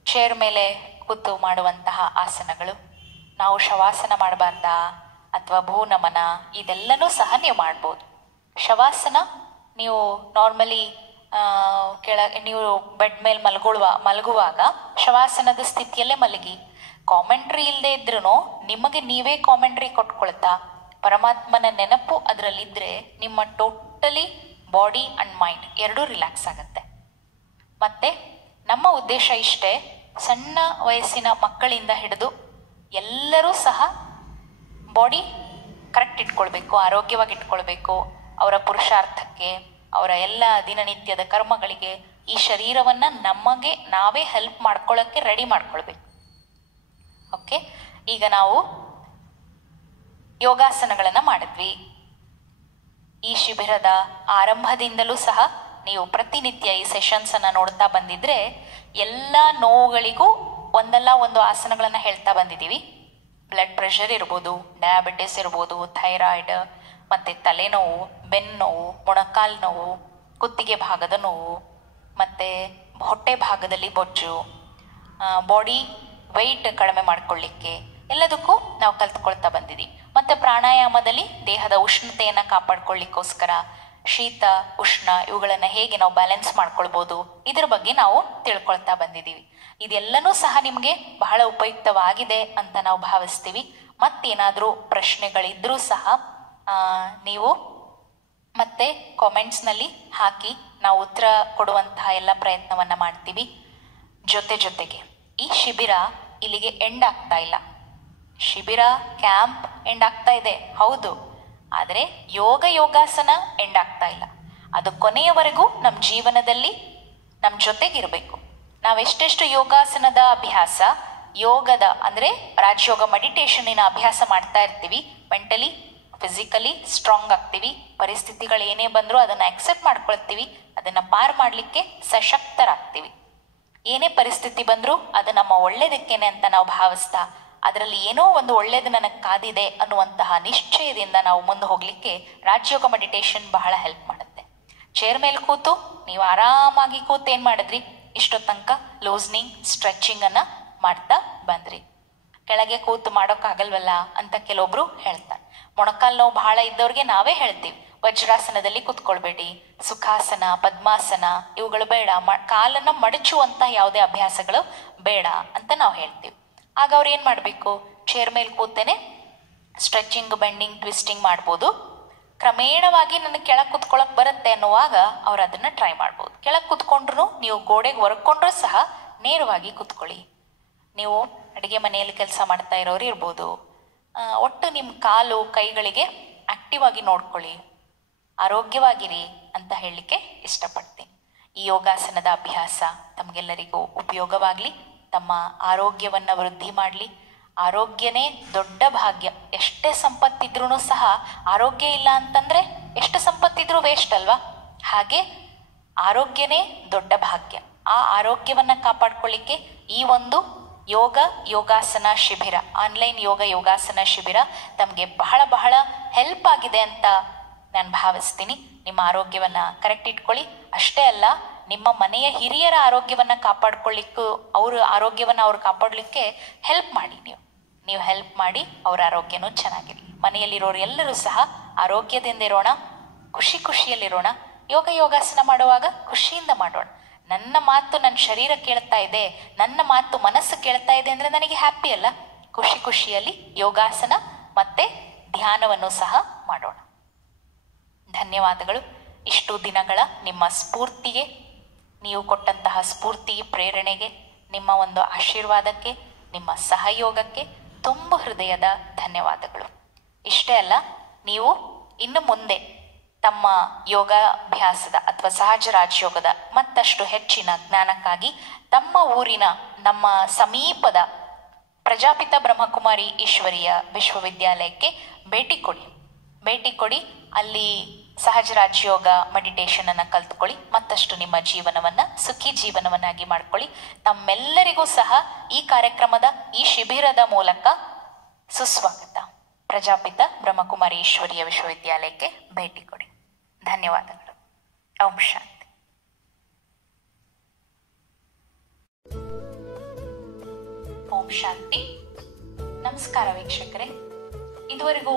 ಚೇರ್ ಮೇಲೆ ಕೂತು ಮಾಡುವಂತಹ ಆಸನಗಳು, ನಾವು ಶವಾಸನ ಮಾಡಬಾರ್ದಾ ಅಥವಾ ಭೂನಮನ, ಇದೆಲ್ಲನೂ ಸಹ ನೀವು ಮಾಡ್ಬೋದು. ಶವಾಸನ ನೀವು ನಾರ್ಮಲಿ ನೀವು ಬೆಡ್ ಮೇಲೆ ಮಲಗುವಾಗ ಶವಾಸನದ ಸ್ಥಿತಿಯಲ್ಲೇ ಮಲಗಿ, ಕಾಮೆಂಟ್ರಿ ಇಲ್ಲದೆ ಇದ್ರೂ ನಿಮಗೆ ನೀವೇ ಕಾಮೆಂಟ್ರಿ ಕೊಟ್ಕೊಳ್ತಾ ಪರಮಾತ್ಮನ ನೆನಪು ಅದರಲ್ಲಿದ್ದರೆ ನಿಮ್ಮ ಟೋಟಲಿ ಬಾಡಿ ಅಂಡ್ ಮೈಂಡ್ ಎರಡೂ ರಿಲ್ಯಾಕ್ಸ್ ಆಗುತ್ತೆ. ಮತ್ತೆ ನಮ್ಮ ಉದ್ದೇಶ ಇಷ್ಟೇ, ಸಣ್ಣ ವಯಸ್ಸಿನ ಮಕ್ಕಳಿಂದ ಹಿಡಿದು ಎಲ್ಲರೂ ಸಹ ಬಾಡಿ ಕರೆಕ್ಟ್ ಇಟ್ಕೊಳ್ಬೇಕು, ಆರೋಗ್ಯವಾಗಿ ಇಟ್ಕೊಳ್ಬೇಕು. ಅವರ ಪುರುಷಾರ್ಥಕ್ಕೆ, ಅವರ ಎಲ್ಲ ದಿನನಿತ್ಯದ ಕರ್ಮಗಳಿಗೆ ಈ ಶರೀರವನ್ನು ನಮಗೆ ನಾವೇ ಹೆಲ್ಪ್ ಮಾಡ್ಕೊಳ್ಳೋಕ್ಕೆ ರೆಡಿ ಮಾಡ್ಕೊಳ್ಬೇಕು. ಓಕೆ, ಈಗ ನಾವು ಯೋಗಾಸನಗಳನ್ನು ಮಾಡಿದ್ವಿ. ಈ ಶಿಬಿರದ ಆರಂಭದಿಂದಲೂ ಸಹ ನೀವು ಪ್ರತಿನಿತ್ಯ ಈ ಸೆಷನ್ಸನ್ನು ನೋಡ್ತಾ ಬಂದಿದ್ರೆ ಎಲ್ಲ ನೋವುಗಳಿಗೂ ಒಂದಲ್ಲ ಒಂದು ಆಸನಗಳನ್ನು ಹೇಳ್ತಾ ಬಂದಿದ್ದೀವಿ. ಬ್ಲಡ್ ಪ್ರೆಷರ್ ಇರ್ಬೋದು, ಡಯಾಬಿಟಿಸ್ ಇರ್ಬೋದು, ಥೈರಾಯ್ಡ್, ಮತ್ತು ತಲೆನೋವು, ಬೆನ್ನೋವು, ಮೊಣಕಾಲು ನೋವು, ಕುತ್ತಿಗೆ ಭಾಗದ ನೋವು, ಮತ್ತು ಹೊಟ್ಟೆ ಭಾಗದಲ್ಲಿ ಬೊಜ್ಜು, ಬಾಡಿ ವೆಯ್ಟ್ ಕಡಿಮೆ ಮಾಡ್ಕೊಳ್ಳಿಕ್ಕೆ ಎಲ್ಲದಕ್ಕೂ ನಾವು ಕಲ್ತ್ಕೊಳ್ತಾ ಬಂದಿದ್ದೀವಿ. ಮತ್ತು ಪ್ರಾಣಾಯಾಮದಲ್ಲಿ ದೇಹದ ಉಷ್ಣತೆಯನ್ನು ಕಾಪಾಡ್ಕೊಳ್ಳಿಕ್ಕೋಸ್ಕರ ಶೀತ ಉಷ್ಣ ಇವುಗಳನ್ನು ಹೇಗೆ ನಾವು ಬ್ಯಾಲೆನ್ಸ್ ಮಾಡ್ಕೊಳ್ಬೋದು ಇದ್ರ ಬಗ್ಗೆ ನಾವು ತಿಳ್ಕೊಳ್ತಾ ಬಂದಿದ್ದೀವಿ. ಇದೆಲ್ಲನೂ ಸಹ ನಿಮಗೆ ಬಹಳ ಉಪಯುಕ್ತವಾಗಿದೆ ಅಂತ ನಾವು ಭಾವಿಸ್ತೀವಿ. ಮತ್ತೇನಾದರೂ ಪ್ರಶ್ನೆಗಳಿದ್ರೂ ಸಹ ನೀವು ಮತ್ತೆ ಕಾಮೆಂಟ್ಸ್ನಲ್ಲಿ ಹಾಕಿ, ನಾವು ಉತ್ತರ ಕೊಡುವಂತಹ ಎಲ್ಲ ಪ್ರಯತ್ನವನ್ನು ಮಾಡ್ತೀವಿ. ಜೊತೆಗೆ ಈ ಶಿಬಿರ ಇಲ್ಲಿಗೆ ಎಂಡ್ ಆಗ್ತಾ ಇಲ್ಲ. ಶಿಬಿರ ಕ್ಯಾಂಪ್ ಎಂಡ್ ಆಗ್ತಾ ಇದೆ ಹೌದು, ಆದರೆ ಯೋಗಾಸನ ಎಂಡ್ ಆಗ್ತಾ ಇಲ್ಲ. ಅದು ಕೊನೆಯವರೆಗೂ ನಮ್ಮ ಜೀವನದಲ್ಲಿ ನಮ್ಮ ಜೊತೆಗಿರಬೇಕು. ನಾವೆಷ್ಟೆಷ್ಟು ಯೋಗಾಸನದ ಅಭ್ಯಾಸ, ಯೋಗದ ಅಂದರೆ ರಾಜಯೋಗ ಮೆಡಿಟೇಷನ್ನಿನ ಅಭ್ಯಾಸ ಮಾಡ್ತಾ ಇರ್ತೀವಿ, ಮೆಂಟಲಿ ಫಿಸಿಕಲಿ ಸ್ಟ್ರಾಂಗ್ ಆಗ್ತೀವಿ. ಪರಿಸ್ಥಿತಿಗಳು ಏನೇ ಬಂದರೂ ಅದನ್ನು ಅಕ್ಸೆಪ್ಟ್ ಮಾಡ್ಕೊಳ್ತೀವಿ, ಅದನ್ನು ಪಾರ್ ಮಾಡಲಿಕ್ಕೆ ಸಶಕ್ತರಾಗ್ತೀವಿ. ಏನೇ ಪರಿಸ್ಥಿತಿ ಬಂದರೂ ಅದು ನಮ್ಮ ಒಳ್ಳೇದಕ್ಕೇನೆ ಅಂತ ನಾವು ಭಾವಿಸ್ತಾ, ಅದರಲ್ಲಿ ಏನೋ ಒಂದು ಒಳ್ಳೇದು ನನಗೆ ಕಾದಿದೆ ಅನ್ನುವಂತಹ ನಿಶ್ಚಯದಿಂದ ನಾವು ಮುಂದೆ ಹೋಗಲಿಕ್ಕೆ ರಾಜಯೋಗ ಮೆಡಿಟೇಷನ್ ಬಹಳ ಹೆಲ್ಪ್ ಮಾಡುತ್ತೆ. ಚೇರ್ ಮೇಲೆ ಕೂತು ನೀವು ಆರಾಮಾಗಿ ಕೂತು ಏನು ಮಾಡಿದ್ರಿ, ಇಷ್ಟೋ ತನಕ ಲೂಸ್ನಿಂಗ್ ಸ್ಟ್ರೆಚಿಂಗನ್ನು ಮಾಡ್ತಾ ಬಂದ್ರಿ. ಕೆಳಗೆ ಕೂತು ಮಾಡೋಕ್ಕಾಗಲ್ವಲ್ಲ ಅಂತ ಕೆಲವೊಬ್ರು ಹೇಳ್ತಾರೆ. ಮೊಣಕಾಲು ನೋವು ಬಹಳ ಇದ್ದವ್ರಿಗೆ ನಾವೇ ಹೇಳ್ತೀವಿ, ವಜ್ರಾಸನದಲ್ಲಿ ಕೂತ್ಕೊಳ್ಬೇಡಿ, ಸುಖಾಸನ, ಪದ್ಮಾಸನ ಇವುಗಳು ಬೇಡ, ಕಾಲನ್ನು ಮಡಚುವಂಥ ಯಾವುದೇ ಅಭ್ಯಾಸಗಳು ಬೇಡ ಅಂತ ನಾವು ಹೇಳ್ತೀವಿ. ಆಗ ಅವ್ರು ಏನು ಮಾಡಬೇಕು, ಚೇರ್ ಮೇಲೆ ಕೂತೇನೆ ಸ್ಟ್ರೆಚಿಂಗ್, ಬೆಂಡಿಂಗ್, ಟ್ವಿಸ್ಟಿಂಗ್ ಮಾಡ್ಬೋದು. ಕ್ರಮೇಣವಾಗಿ ನನಗೆ ಕೆಳಗೆ ಕೂತ್ಕೊಳ್ಳೋಕೆ ಬರುತ್ತೆ ಅನ್ನುವಾಗ ಅವ್ರು ಅದನ್ನು ಟ್ರೈ ಮಾಡ್ಬೋದು. ಕೆಳಗೆ ಕೂತ್ಕೊಂಡ್ರು ನೀವು ಗೋಡೆಗೆ ಹೊರ್ಕೊಂಡ್ರೂ ಸಹ ನೇರವಾಗಿ ಕೂತ್ಕೊಳ್ಳಿ. ನೀವು ಅಡುಗೆ ಮನೆಯಲ್ಲಿ ಕೆಲಸ ಮಾಡ್ತಾ ಇರೋರು ಇರ್ಬೋದು, ಒಟ್ಟು ನಿಮ್ಮ ಕಾಲು ಕೈಗಳಿಗೆ ಆಕ್ಟಿವ್ ಆಗಿ ನೋಡ್ಕೊಳ್ಳಿ, ಆರೋಗ್ಯವಾಗಿರಿ ಅಂತ ಹೇಳಲಿಕ್ಕೆ ಇಷ್ಟಪಡ್ತೀನಿ. ಈ ಯೋಗಾಸನದ ಅಭ್ಯಾಸ ತಮಗೆಲ್ಲರಿಗೂ ಉಪಯೋಗವಾಗಲಿ, ತಮ್ಮ ಆರೋಗ್ಯವನ್ನು ವೃದ್ಧಿ ಮಾಡಲಿ. ಆರೋಗ್ಯನೇ ದೊಡ್ಡ ಭಾಗ್ಯ. ಎಷ್ಟೇ ಸಂಪತ್ತಿದ್ರೂ ಸಹ ಆರೋಗ್ಯ ಇಲ್ಲ ಅಂತಂದರೆ ಎಷ್ಟು ಸಂಪತ್ತಿದ್ರೂ ವೇಸ್ಟ್ ಅಲ್ವಾ? ಹಾಗೆ ಆರೋಗ್ಯನೇ ದೊಡ್ಡ ಭಾಗ್ಯ. ಆ ಆರೋಗ್ಯವನ್ನು ಕಾಪಾಡ್ಕೊಳ್ಳಿಕ್ಕೆ ಈ ಒಂದು ಯೋಗಾಸನ ಶಿಬಿರ, ಆನ್ಲೈನ್ ಯೋಗಾಸನ ಶಿಬಿರ ತಮಗೆ ಬಹಳ ಹೆಲ್ಪ್ ಆಗಿದೆ ಅಂತ ನಾನು ಭಾವಿಸ್ತೀನಿ. ನಿಮ್ಮ ಆರೋಗ್ಯವನ್ನು ಕರೆಕ್ಟ್ ಇಟ್ಕೊಳ್ಳಿ. ಅಷ್ಟೇ ಅಲ್ಲ, ನಿಮ್ಮ ಮನೆಯ ಹಿರಿಯರ ಆರೋಗ್ಯವನ್ನು ಕಾಪಾಡ್ಕೊಳ್ಳಿಕ್ಕೂ, ಅವ್ರ ಆರೋಗ್ಯವನ್ನು ಅವ್ರು ಕಾಪಾಡಲಿಕ್ಕೆ ಹೆಲ್ಪ್ ಮಾಡಿ. ನೀವು ಹೆಲ್ಪ್ ಮಾಡಿ ಅವ್ರ ಆರೋಗ್ಯನೂ ಚೆನ್ನಾಗಿರಲಿ. ಮನೆಯಲ್ಲಿರೋರು ಎಲ್ಲರೂ ಸಹ ಆರೋಗ್ಯದಿಂದ ಇರೋಣ, ಖುಷಿಯಲ್ಲಿರೋಣ. ಯೋಗಾಸನ ಮಾಡುವಾಗ ಖುಷಿಯಿಂದ ಮಾಡೋಣ. ನನ್ನ ಮಾತು ನನ್ನ ಶರೀರ ಕೇಳ್ತಾ ಇದೆ, ನನ್ನ ಮಾತು ಮನಸ್ಸು ಕೇಳ್ತಾ ಇದೆ ಅಂದರೆ ನನಗೆ ಹ್ಯಾಪಿ ಅಲ್ಲ? ಖುಷಿಯಲ್ಲಿ ಯೋಗಾಸನ ಮತ್ತು ಧ್ಯಾನವನ್ನು ಸಹ ಮಾಡೋಣ. ಧನ್ಯವಾದಗಳು. ಇಷ್ಟು ದಿನಗಳ ನಿಮ್ಮ ಸ್ಫೂರ್ತಿಗೆ, ನೀವು ಕೊಟ್ಟಂತಹ ಸ್ಫೂರ್ತಿ ಪ್ರೇರಣೆಗೆ, ನಿಮ್ಮ ಒಂದು ಆಶೀರ್ವಾದಕ್ಕೆ, ನಿಮ್ಮ ಸಹಯೋಗಕ್ಕೆ ತುಂಬ ಹೃದಯದ ಧನ್ಯವಾದಗಳು. ಇಷ್ಟೇ ಅಲ್ಲ, ನೀವು ಇನ್ನು ಮುಂದೆ ತಮ್ಮ ಯೋಗಾಭ್ಯಾಸದ ಅಥವಾ ಸಹಜ ರಾಜಯೋಗದ ಮತ್ತಷ್ಟು ಹೆಚ್ಚಿನ ಜ್ಞಾನಕ್ಕಾಗಿ ತಮ್ಮ ಊರಿನ, ನಮ್ಮ ಸಮೀಪದ ಪ್ರಜಾಪಿತ ಬ್ರಹ್ಮಕುಮಾರಿ ಈಶ್ವರೀಯ ವಿಶ್ವವಿದ್ಯಾಲಯಕ್ಕೆ ಭೇಟಿ ಕೊಡಿ. ಅಲ್ಲಿ ಸಹಜ ರಾಜಯೋಗ ಮೆಡಿಟೇಷನನ್ನು ಕಲ್ತ್ಕೊಳ್ಳಿ. ಮತ್ತಷ್ಟು ನಿಮ್ಮ ಜೀವನವನ್ನು ಸುಖಿ ಜೀವನವನ್ನಾಗಿ ಮಾಡ್ಕೊಳ್ಳಿ. ತಮ್ಮೆಲ್ಲರಿಗೂ ಸಹ ಈ ಕಾರ್ಯಕ್ರಮದ, ಈ ಶಿಬಿರದ ಮೂಲಕ ಸುಸ್ವಾಗತ. ಪ್ರಜಾಪಿತ ಬ್ರಹ್ಮಕುಮಾರಿ ಈಶ್ವರೀಯ ವಿಶ್ವವಿದ್ಯಾಲಯಕ್ಕೆ ಭೇಟಿ ಕೊಡಿ. ಧನ್ಯವಾದಗಳು. ಓಂ ಶಾಂತಿ. ಶಾಂತಿ. ನಮಸ್ಕಾರ ವೀಕ್ಷಕರೇ. ಇದುವರೆಗೂ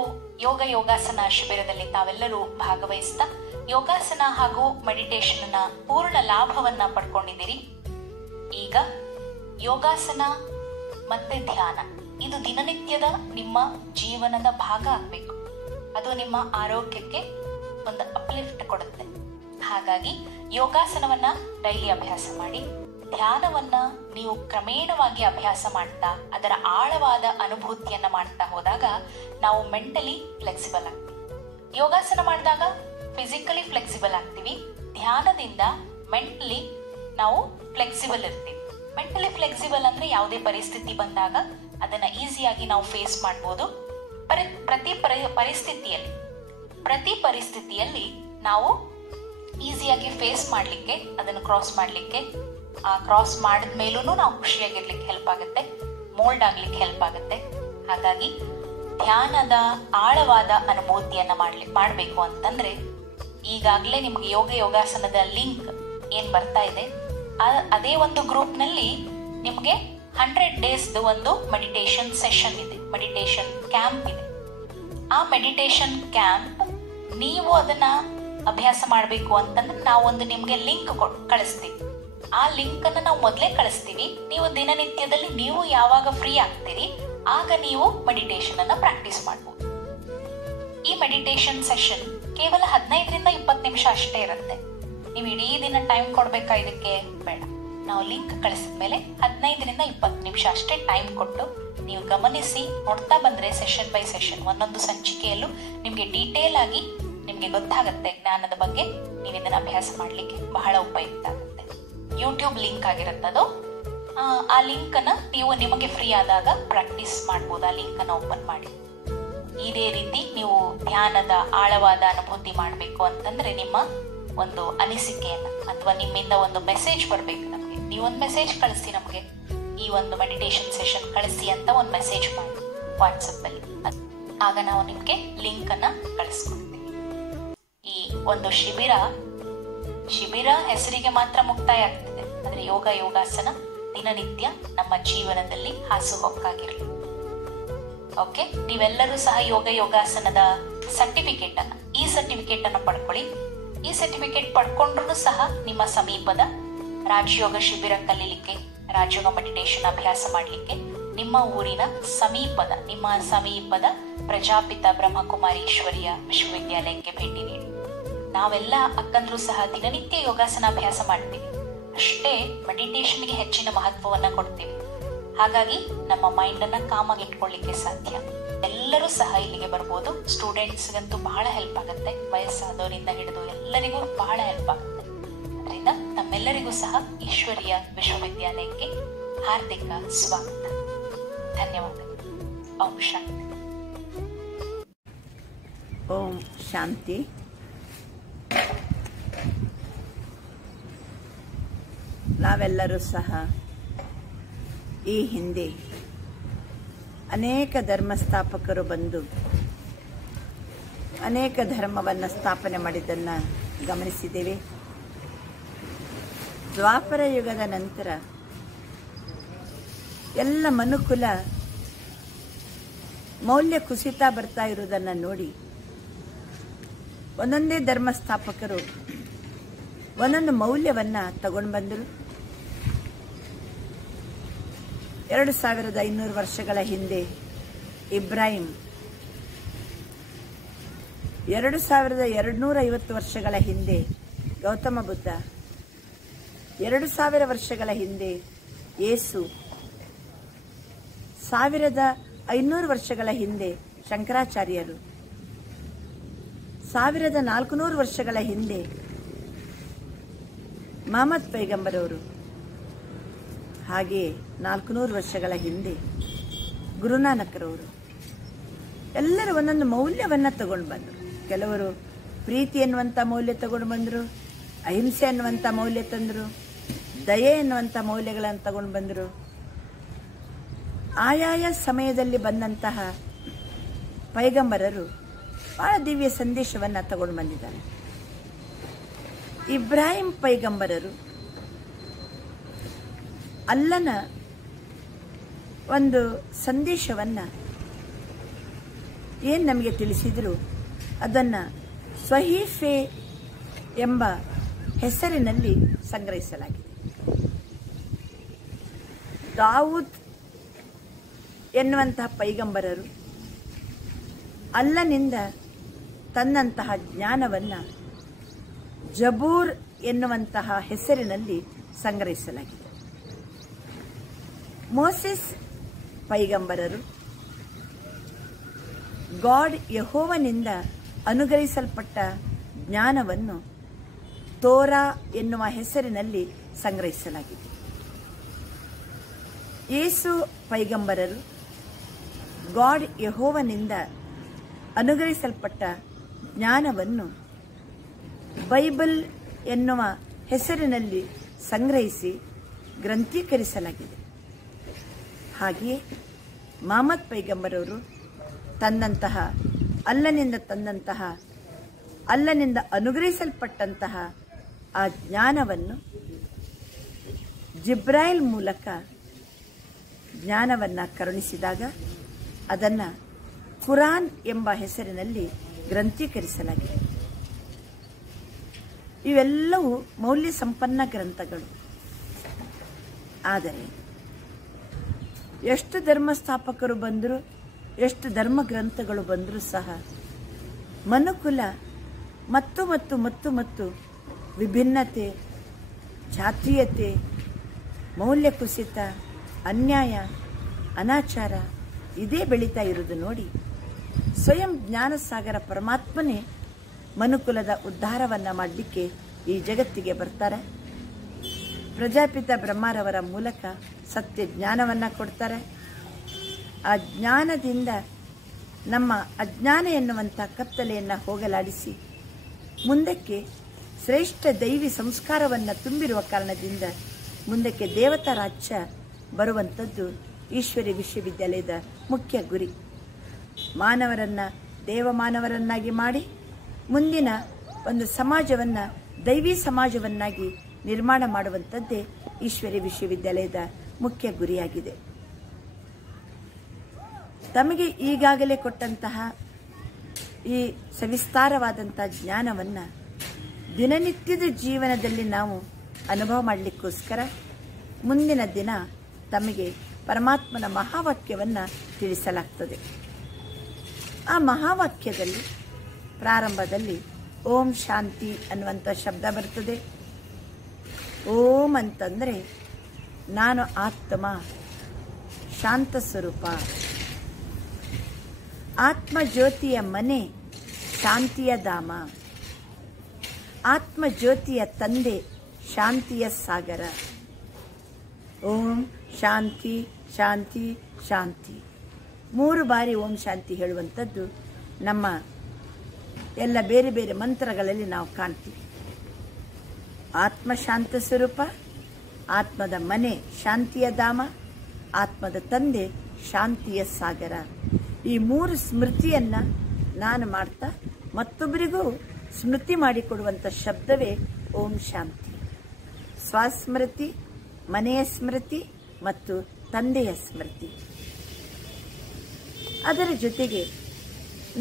ಯೋಗಾಸನ ಶಿಬಿರದಲ್ಲಿ ತಾವೆಲ್ಲರೂ ಭಾಗವಹಿಸ್ತಾ ಯೋಗಾಸನ ಹಾಗೂ ಮೆಡಿಟೇಷನ್ ಪೂರ್ಣ ಲಾಭವನ್ನ ಪಡ್ಕೊಂಡಿದ್ದೀರಿ. ಈಗ ಯೋಗಾಸನ ಮತ್ತೆ ಧ್ಯಾನ ಇದು ದಿನನಿತ್ಯದ ನಿಮ್ಮ ಜೀವನದ ಭಾಗ ಆಗ್ಬೇಕು. ಅದು ನಿಮ್ಮ ಆರೋಗ್ಯಕ್ಕೆ ಒಂದು ಅಪ್ಲಿಫ್ಟ್ ಕೊಡುತ್ತೆ. ಹಾಗಾಗಿ ಯೋಗಾಸನವನ್ನ ಡೈಲಿ ಅಭ್ಯಾಸ ಮಾಡಿ, ಧ್ಯಾನವನ್ನ ನೀವು ಕ್ರಮೇಣವಾಗಿ ಅಭ್ಯಾಸ ಮಾಡ್ತಾ ಅದರ ಆಳವಾದ ಅನುಭೂತಿಯನ್ನ ಮಾಡ್ತಾ ಹೋದಾಗ ನಾವು ಮೆಂಟಲಿ ಫ್ಲೆಕ್ಸಿಬಲ್ ಆಗ್ತೀವಿ. ಯೋಗಾಸನ ಮಾಡಿದಾಗ ಫಿಸಿಕಲಿ ಫ್ಲೆಕ್ಸಿಬಲ್ ಆಗ್ತೀವಿ. ಧ್ಯಾನದಿಂದ ಮೆಂಟಲಿ ನಾವು ಫ್ಲೆಕ್ಸಿಬಲ್ ಇರ್ತೀವಿ. ಮೆಂಟಲಿ ಫ್ಲೆಕ್ಸಿಬಲ್ ಅಂದ್ರೆ ಯಾವುದೇ ಪರಿಸ್ಥಿತಿ ಬಂದಾಗ ಅದನ್ನ ಈಸಿಯಾಗಿ ನಾವು ಫೇಸ್ ಮಾಡ್ಬೋದು. ಪ್ರತಿ ಪರಿಸ್ಥಿತಿಯಲ್ಲಿ ನಾವು ಈಸಿಯಾಗಿ ಫೇಸ್ ಮಾಡ್ಲಿಕ್ಕೆ, ಅದನ್ನು ಕ್ರಾಸ್ ಮಾಡ್ಲಿಕ್ಕೆ, ಆ ಕ್ರಾಸ್ ಮಾಡಿದ ಮೇಲೂ ನಾವು ಖುಷಿಯಾಗಿರ್ಲಿಕ್ಕೆ ಹೆಲ್ಪ್ ಆಗುತ್ತೆ, ಮೋಲ್ಡ್ ಆಗ್ಲಿಕ್ಕೆ ಹೆಲ್ಪ್ ಆಗುತ್ತೆ. ಹಾಗಾಗಿ ಧ್ಯಾನದ ಆಳವಾದ ಅನುಭೂತಿಯನ್ನ ಮಾಡ್ಬೇಕು ಅಂತಂದ್ರೆ ಈಗಾಗಲೇ ನಿಮ್ಗೆ ಯೋಗಾಸನದ ಲಿಂಕ್ ಏನ್ ಬರ್ತಾ ಇದೆ, ಅದೇ ಒಂದು ಗ್ರೂಪ್ ನಲ್ಲಿ ನಿಮ್ಗೆ 100 days ಒಂದು ಮೆಡಿಟೇಷನ್ ಸೆಷನ್ ಇದೆ, ಮೆಡಿಟೇಷನ್ ಕ್ಯಾಂಪ್ ಇದೆ. ಆ ಮೆಡಿಟೇಷನ್ ಕ್ಯಾಂಪ್ ನೀವು ಅದನ್ನ ಅಭ್ಯಾಸ ಮಾಡಬೇಕು ಅಂತಂದ್ರೆ ನಾವೊಂದು ನಿಮ್ಗೆ ಲಿಂಕ್ ಕಳಿಸ್ತೀವಿ. ಆ ಲಿಂಕ್ ಅನ್ನ ನಾವು ಮೊದಲೇ ಕಳಿಸ್ತೀವಿ. ನೀವು ದಿನನಿತ್ಯದಲ್ಲಿ ನೀವು ಯಾವಾಗ ಫ್ರೀ ಆಗ್ತೀರಿ ಆಗ ನೀವು ಮೆಡಿಟೇಷನ್ ಅನ್ನ ಪ್ರಾಕ್ಟೀಸ್ ಮಾಡಬಹುದು. ಈ ಮೆಡಿಟೇಷನ್ ಸೆಷನ್ ಕೇವಲ 15ರಿಂದ 20 ನಿಮಿಷ ಅಷ್ಟೇ ಇರುತ್ತೆ. ನೀವು ಇಡೀ ದಿನ ಟೈಮ್ ಕೊಡ್ಬೇಕಾ ಇದಕ್ಕೆ? ಬೇಡ. ನಾವು ಲಿಂಕ್ ಕಳಿಸಿದ ಮೇಲೆ 15ರಿಂದ 20 ನಿಮಿಷ ಅಷ್ಟೇ ಟೈಮ್ ಕೊಟ್ಟು ನೀವು ಗಮನಿಸಿ ನೋಡ್ತಾ ಬಂದ್ರೆ ಸೆಷನ್ ಬೈ ಸೆಷನ್ ಒಂದೊಂದು ಸಂಚಿಕೆಯಲ್ಲೂ ನಿಮ್ಗೆ ಡೀಟೇಲ್ ಆಗಿ ನಿಮ್ಗೆ ಗೊತ್ತಾಗುತ್ತೆ ಜ್ಞಾನದ ಬಗ್ಗೆ. ನೀವು ಇದನ್ನ ಅಭ್ಯಾಸ ಮಾಡ್ಲಿಕ್ಕೆ ಬಹಳ ಉಪಯುಕ್ತ ಆಗುತ್ತೆ. ಯೂಟ್ಯೂಬ್ ಲಿಂಕ್ ಆಗಿರುತ್ತದು. ಆ ಲಿಂಕ್ ಅನ್ನ ನೀವು ನಿಮಗೆ ಫ್ರೀ ಆದಾಗ ಪ್ರಾಕ್ಟೀಸ್ ಮಾಡ್ಬೋದು. ಆ ಲಿಂಕ್ ಅನ್ನ ಓಪನ್ ಮಾಡಿ ಇದೇ ರೀತಿ ನೀವು ಧ್ಯಾನದ ಆಳವಾದ ಅನುಭೂತಿ ಮಾಡಬೇಕು ಅಂತಂದ್ರೆ ನಿಮ್ಮ ಒಂದು ಅನಿಸಿಕೆಯನ್ನ ಅಥವಾ ನಿಮ್ಮಿಂದ ಒಂದು ಮೆಸೇಜ್ ಬರ್ಬೇಕು ನಮ್ಗೆ. ನೀವೊಂದು ಮೆಸೇಜ್ ಕಳಿಸಿ, ನಮ್ಗೆ ಈ ಒಂದು ಮೆಡಿಟೇಷನ್ ಸೆಷನ್ ಕಳಿಸಿ ಅಂತ ಒಂದು ಮೆಸೇಜ್ ಮಾಡಿ ವಾಟ್ಸಪ್ ಅಲ್ಲಿ. ಆಗ ನಾವು ನಿಮ್ಗೆ ಲಿಂಕ್ ಅನ್ನ ಕಳಿಸ್ಕೊಡ್ತೀವಿ. ಈ ಒಂದು ಶಿಬಿರ ಹೆಸರಿಗೆ ಮಾತ್ರ ಮುಕ್ತಾಯ ಆಗ್ತಿದೆ. ಆದ್ರೆ ಯೋಗಾಸನ ದಿನನಿತ್ಯ ನಮ್ಮ ಜೀವನದಲ್ಲಿ ಹಾಸುಹೊಕ್ಕಾಗಿರಲಿ. ಓಕೆ, ನೀವೆಲ್ಲರೂ ಸಹ ಯೋಗಾಸನದ ಸರ್ಟಿಫಿಕೇಟ್ ಅನ್ನ ಪಡ್ಕೊಳ್ಳಿ. ಈ ಸರ್ಟಿಫಿಕೇಟ್ ಪಡ್ಕೊಂಡ್ರು ಸಹ ನಿಮ್ಮ ಸಮೀಪದ ರಾಜಯೋಗ ಶಿಬಿರ ಕಲೀಲಿಕ್ಕೆ, ರಾಜಯೋಗ ಮೆಡಿಟೇಷನ್ ಅಭ್ಯಾಸ ಮಾಡ್ಲಿಕ್ಕೆ ನಿಮ್ಮ ಊರಿನ ಸಮೀಪದ ಪ್ರಜಾಪಿತ ಬ್ರಹ್ಮಕುಮಾರೀಶ್ವರಿಯ ವಿಶ್ವವಿದ್ಯಾಲಯಕ್ಕೆ ಭೇಟಿ ನೀಡಿ. ನಾವೆಲ್ಲ ಅಕ್ಕಂದ್ರು ಸಹ ದಿನನಿತ್ಯ ಯೋಗಾಸನ ಅಭ್ಯಾಸ ಮಾಡ್ತೀವಿ, ಅಷ್ಟೇ ಮೆಡಿಟೇಷನ್ಗೆ ಹೆಚ್ಚಿನ ಮಹತ್ವವನ್ನ ಕೊಡ್ತೀವಿ. ಹಾಗಾಗಿ ನಮ್ಮ ಮೈಂಡ್ ಅನ್ನ ಕಾಮಾಗಿ ಇಟ್ಕೊಳ್ಳಿಕ್ಕೆ ಸಾಧ್ಯ. ಎಲ್ಲರೂ ಸಹ ಇಲ್ಲಿಗೆ ಬರ್ಬೋದು. ಸ್ಟೂಡೆಂಟ್ಸ್ಗಂತೂ ಬಹಳ ಹೆಲ್ಪ್ ಆಗುತ್ತೆ, ವಯಸ್ಸಾದವರಿಂದ ಹಿಡಿದು ಎಲ್ಲರಿಗೂ ಬಹಳ ಹೆಲ್ಪ್ ಆಗುತ್ತೆ. ಅದರಿಂದ ನಮ್ಮೆಲ್ಲರಿಗೂ ಸಹ ಈಶ್ವರಿಯ ವಿಶ್ವವಿದ್ಯಾಲಯಕ್ಕೆ ಹಾರ್ದಿಕ ಸ್ವಾಗತ. ಧನ್ಯವಾದಗಳು. ಓಂ ಶಾಂತಿ. ಓಂ ಶಾಂತಿ. ನಾವೆಲ್ಲರೂ ಸಹ ಈ ಹಿಂದೆ ಅನೇಕ ಧರ್ಮಸ್ಥಾಪಕರು ಬಂದು ಅನೇಕ ಧರ್ಮವನ್ನು ಸ್ಥಾಪನೆ ಮಾಡಿದ್ದನ್ನು ಗಮನಿಸಿದ್ದೇವೆ. ದ್ವಾಪರ ಯುಗದ ನಂತರ ಎಲ್ಲ ಮನುಕುಲ ಮೌಲ್ಯ ಕುಸಿತ ಬರ್ತಾ ಇರುವುದನ್ನು ನೋಡಿ ಒಂದೊಂದೇ ಧರ್ಮಸ್ಥಾಪಕರು ಒಂದೊಂದು ಮೌಲ್ಯವನ್ನು ತಗೊಂಡು ಬಂದರು. 2500 ವರ್ಷಗಳ ಹಿಂದೆ ಇಬ್ರಾಹಿಂ, 2250 ವರ್ಷಗಳ ಹಿಂದೆ ಗೌತಮ ಬುದ್ಧ, 2000 ವರ್ಷಗಳ ಹಿಂದೆ ಯೇಸು, 1500 ವರ್ಷಗಳ ಹಿಂದೆ ಶಂಕರಾಚಾರ್ಯರು, 1400 ವರ್ಷಗಳ ಹಿಂದೆ ಮಹಮ್ಮದ್ ಪೈಗಂಬರ್ ಅವರು, ಹಾಗೆಯೇ 400 ವರ್ಷಗಳ ಹಿಂದೆ ಗುರುನಾನಕರವರು. ಎಲ್ಲರೂ ಒಂದೊಂದು ಮೌಲ್ಯವನ್ನು ತಗೊಂಡು ಬಂದರು. ಕೆಲವರು ಪ್ರೀತಿ ಎನ್ನುವಂಥ ಮೌಲ್ಯ ತಗೊಂಡು ಬಂದರು, ಅಹಿಂಸೆ ಅನ್ನುವಂಥ ಮೌಲ್ಯ ತಂದರು, ದಯೆ ಎನ್ನುವಂಥ ಮೌಲ್ಯಗಳನ್ನು ತಗೊಂಡು ಬಂದರು. ಆಯಾಯ ಸಮಯದಲ್ಲಿ ಬಂದಂತಹ ಪೈಗಂಬರರು ಬಹಳ ದಿವ್ಯ ಸಂದೇಶವನ್ನು ತಗೊಂಡು ಬಂದಿದ್ದಾರೆ. ಇಬ್ರಾಹಿಂ ಪೈಗಂಬರರು ಅಲ್ಲನ ಒಂದು ಸಂದೇಶವನ್ನು ಏನು ನಮಗೆ ತಿಳಿಸಿದ್ರು ಅದನ್ನು ಸ್ವಹೀಫೆ ಎಂಬ ಹೆಸರಿನಲ್ಲಿ ಸಂಗ್ರಹಿಸಲಾಗಿದೆ. ದಾವೂದ್ ಎನ್ನುವಂತಹ ಪೈಗಂಬರರು ಅಲ್ಲನಿಂದ ತನ್ನಂತಹ ಜ್ಞಾನವನ್ನು ಜಬೂರ್ ಎನ್ನುವಂತಹ ಹೆಸರಿನಲ್ಲಿ ಸಂಗ್ರಹಿಸಲಾಗಿದೆ. ಮೋಸೆಸ್ ಪೈಗಂಬರರು ಗಾಡ್ ಯೆಹೋವನಿಂದ ಅನುಗ್ರಹಿಸಲ್ಪಟ್ಟ ಜ್ಞಾನವನ್ನು ತೋರಾ ಎನ್ನುವ ಹೆಸರಿನಲ್ಲಿ ಸಂಗ್ರಹಿಸಲಾಗಿದೆ. ಯೇಸು ಪೈಗಂಬರರು ಗಾಡ್ ಯೆಹೋವನಿಂದ ಅನುಗ್ರಹಿಸಲ್ಪಟ್ಟ ಜ್ಞಾನವನ್ನು ಬೈಬಲ್ ಎನ್ನುವ ಹೆಸರಿನಲ್ಲಿ ಸಂಗ್ರಹಿಸಿ ಗ್ರಂಥೀಕರಿಸಲಾಗಿದೆ. ಹಾಗೆಯೇ ಮಹಮ್ಮದ್ ಪೈಗಂಬರವರು ಅಲ್ಲನಿಂದ ಅನುಗ್ರಹಿಸಲ್ಪಟ್ಟಂತಹ ಆ ಜ್ಞಾನವನ್ನು ಜಿಬ್ರಾಯಿಲ್ ಮೂಲಕ ಜ್ಞಾನವನ್ನು ಕರುಣಿಸಿದಾಗ ಅದನ್ನು ಕುರಾನ್ ಎಂಬ ಹೆಸರಿನಲ್ಲಿ ಗ್ರಂಥೀಕರಿಸಲಾಗಿದೆ. ಇವೆಲ್ಲವೂ ಮೌಲ್ಯ ಸಂಪನ್ನ ಗ್ರಂಥಗಳು. ಆದರೆ ಎಷ್ಟು ಧರ್ಮಸ್ಥಾಪಕರು ಬಂದರೂ, ಎಷ್ಟು ಧರ್ಮ ಗ್ರಂಥಗಳು ಬಂದರೂ ಸಹ ಮನುಕುಲ ಮತ್ತು ವಿಭಿನ್ನತೆ, ಜಾತೀಯತೆ, ಮೌಲ್ಯ ಕುಸಿತ, ಅನ್ಯಾಯ, ಅನಾಚಾರ ಇದೇ ಬೆಳೀತಾ ಇರೋದು ನೋಡಿ ಸ್ವಯಂ ಜ್ಞಾನಸಾಗರ ಪರಮಾತ್ಮನೇ ಮನುಕುಲದ ಉದ್ಧಾರವನ್ನು ಮಾಡಲಿಕ್ಕೆ ಈ ಜಗತ್ತಿಗೆ ಬರ್ತಾರೆ. ಪ್ರಜಾಪಿತ ಬ್ರಹ್ಮರವರ ಮೂಲಕ ಸತ್ಯ ಜ್ಞಾನವನ್ನು ಕೊಡ್ತಾರೆ. ಆ ಜ್ಞಾನದಿಂದ ನಮ್ಮ ಅಜ್ಞಾನ ಎನ್ನುವಂಥ ಕತ್ತಲೆಯನ್ನು ಹೋಗಲಾಡಿಸಿ ಮುಂದಕ್ಕೆ ಶ್ರೇಷ್ಠ ದೈವಿ ಸಂಸ್ಕಾರವನ್ನು ತುಂಬಿರುವ ಕಾರಣದಿಂದ ಮುಂದಕ್ಕೆ ದೇವತಾ ರಾಜ್ಯ ಬರುವಂಥದ್ದು ಈಶ್ವರಿ ವಿಶ್ವವಿದ್ಯಾಲಯದ ಮುಖ್ಯ ಗುರಿ. ಮಾನವರನ್ನು ದೇವಮಾನವರನ್ನಾಗಿ ಮಾಡಿ ಮುಂದಿನ ಒಂದು ಸಮಾಜವನ್ನು ದೈವಿ ಸಮಾಜವನ್ನಾಗಿ ನಿರ್ಮಾಣ ಮಾಡುವಂಥದ್ದೇ ಈಶ್ವರಿ ವಿಶ್ವವಿದ್ಯಾಲಯದ ಮುಖ್ಯ ಗುರಿಯಾಗಿದೆ. ತಮಗೆ ಈಗಾಗಲೇ ಕೊಟ್ಟಂತಹ ಈ ಸವಿಸ್ತಾರವಾದಂಥ ಜ್ಞಾನವನ್ನು ದಿನನಿತ್ಯದ ಜೀವನದಲ್ಲಿ ನಾವು ಅನುಭವ ಮಾಡಲಿಕ್ಕೋಸ್ಕರ ಮುಂದಿನ ದಿನ ತಮಗೆ ಪರಮಾತ್ಮನ ಮಹಾವಾಕ್ಯವನ್ನು ತಿಳಿಸಲಾಗ್ತದೆ. ಆ ಮಹಾವಾಕ್ಯದಲ್ಲಿ ಪ್ರಾರಂಭದಲ್ಲಿ ಓಂ ಶಾಂತಿ ಅನ್ನುವಂಥ ಶಬ್ದ ಬರ್ತದೆ. ಓಂ ಅಂತಂದರೆ ನಾನು ಆತ್ಮ, ಶಾಂತ ಸ್ವರೂಪ, ಆತ್ಮಜ್ಯೋತಿಯ ಮನೆ, ಶಾಂತಿಯ ಧಾಮ, ಆತ್ಮಜ್ಯೋತಿಯ ತಂದೆ, ಶಾಂತಿಯ ಸಾಗರ. ಓಂ ಶಾಂತಿ ಶಾಂತಿ ಶಾಂತಿ 3 ಬಾರಿ ಓಂ ಶಾಂತಿ ಹೇಳುವಂಥದ್ದು ನಮ್ಮ ಎಲ್ಲ ಬೇರೆ ಬೇರೆ ಮಂತ್ರಗಳಲ್ಲಿ ನಾವು ಕಾಣ್ತೀವಿ. ಆತ್ಮ ಶಾಂತ ಸ್ವರೂಪ, ಆತ್ಮದ ಮನೆ ಶಾಂತಿಯ ಧಾಮ, ಆತ್ಮದ ತಂದೆ ಶಾಂತಿಯ ಸಾಗರ. ಈ 3 ಸ್ಮೃತಿಯನ್ನು ನಾನು ಮಾಡ್ತಾ ಮತ್ತೊಬ್ಬರಿಗೂ ಸ್ಮೃತಿ ಮಾಡಿಕೊಡುವಂಥ ಶಬ್ದವೇ ಓಂ ಶಾಂತಿ. ಸ್ವಸ್ಮೃತಿ, ಮನೆಯ ಸ್ಮೃತಿ ಮತ್ತು ತಂದೆಯ ಸ್ಮೃತಿ. ಅದರ ಜೊತೆಗೆ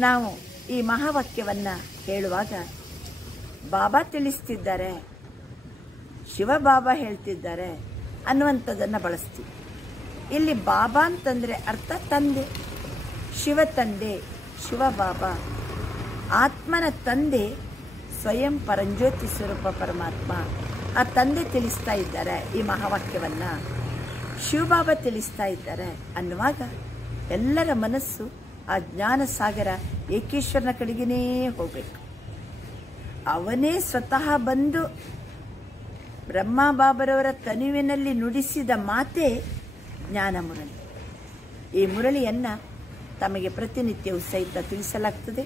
ನಾವು ಈ ಮಹಾವಾಕ್ಯವನ್ನು ಹೇಳುವಾಗ ಬಾಬಾ ತಿಳಿಸ್ತಿದ್ದಾರೆ, ಶಿವಬಾಬಾ ಹೇಳ್ತಿದ್ದಾರೆ ಅನ್ನುವಂಥದ್ದನ್ನು ಬಳಸ್ತೀವಿ. ಇಲ್ಲಿ ಬಾಬಾ ಅಂತಂದರೆ ಅರ್ಥ ತಂದೆ, ಶಿವ ತಂದೆ, ಶಿವಬಾಬಾ. ಆತ್ಮನ ತಂದೆ ಸ್ವಯಂ ಪರಂಜ್ಯೋತಿ ಸ್ವರೂಪ ಪರಮಾತ್ಮ. ಆ ತಂದೆ ತಿಳಿಸ್ತಾ ಇದ್ದಾರೆ ಈ ಮಹಾವಾಕ್ಯವನ್ನು, ಶಿವಬಾಬಾ ತಿಳಿಸ್ತಾ ಇದ್ದಾರೆ ಅನ್ನುವಾಗ ಎಲ್ಲರ ಮನಸ್ಸು ಆ ಜ್ಞಾನ ಸಾಗರ ಏಕೇಶ್ವರನ ಕಡೆಗೇ ಹೋಗಬೇಕು. ಅವನೇ ಸ್ವತಃ ಬಂದು ಬ್ರಹ್ಮ ಬಾಬರವರ ತನುವಿನಲ್ಲಿ ನುಡಿಸಿದ ಮಾತೇ ಜ್ಞಾನ ಮುರಳಿ. ಈ ಮುರಳಿಯನ್ನು ತಮಗೆ ಪ್ರತಿನಿತ್ಯವೂ ಸಹಿತ ತಿಳಿಸಲಾಗ್ತದೆ.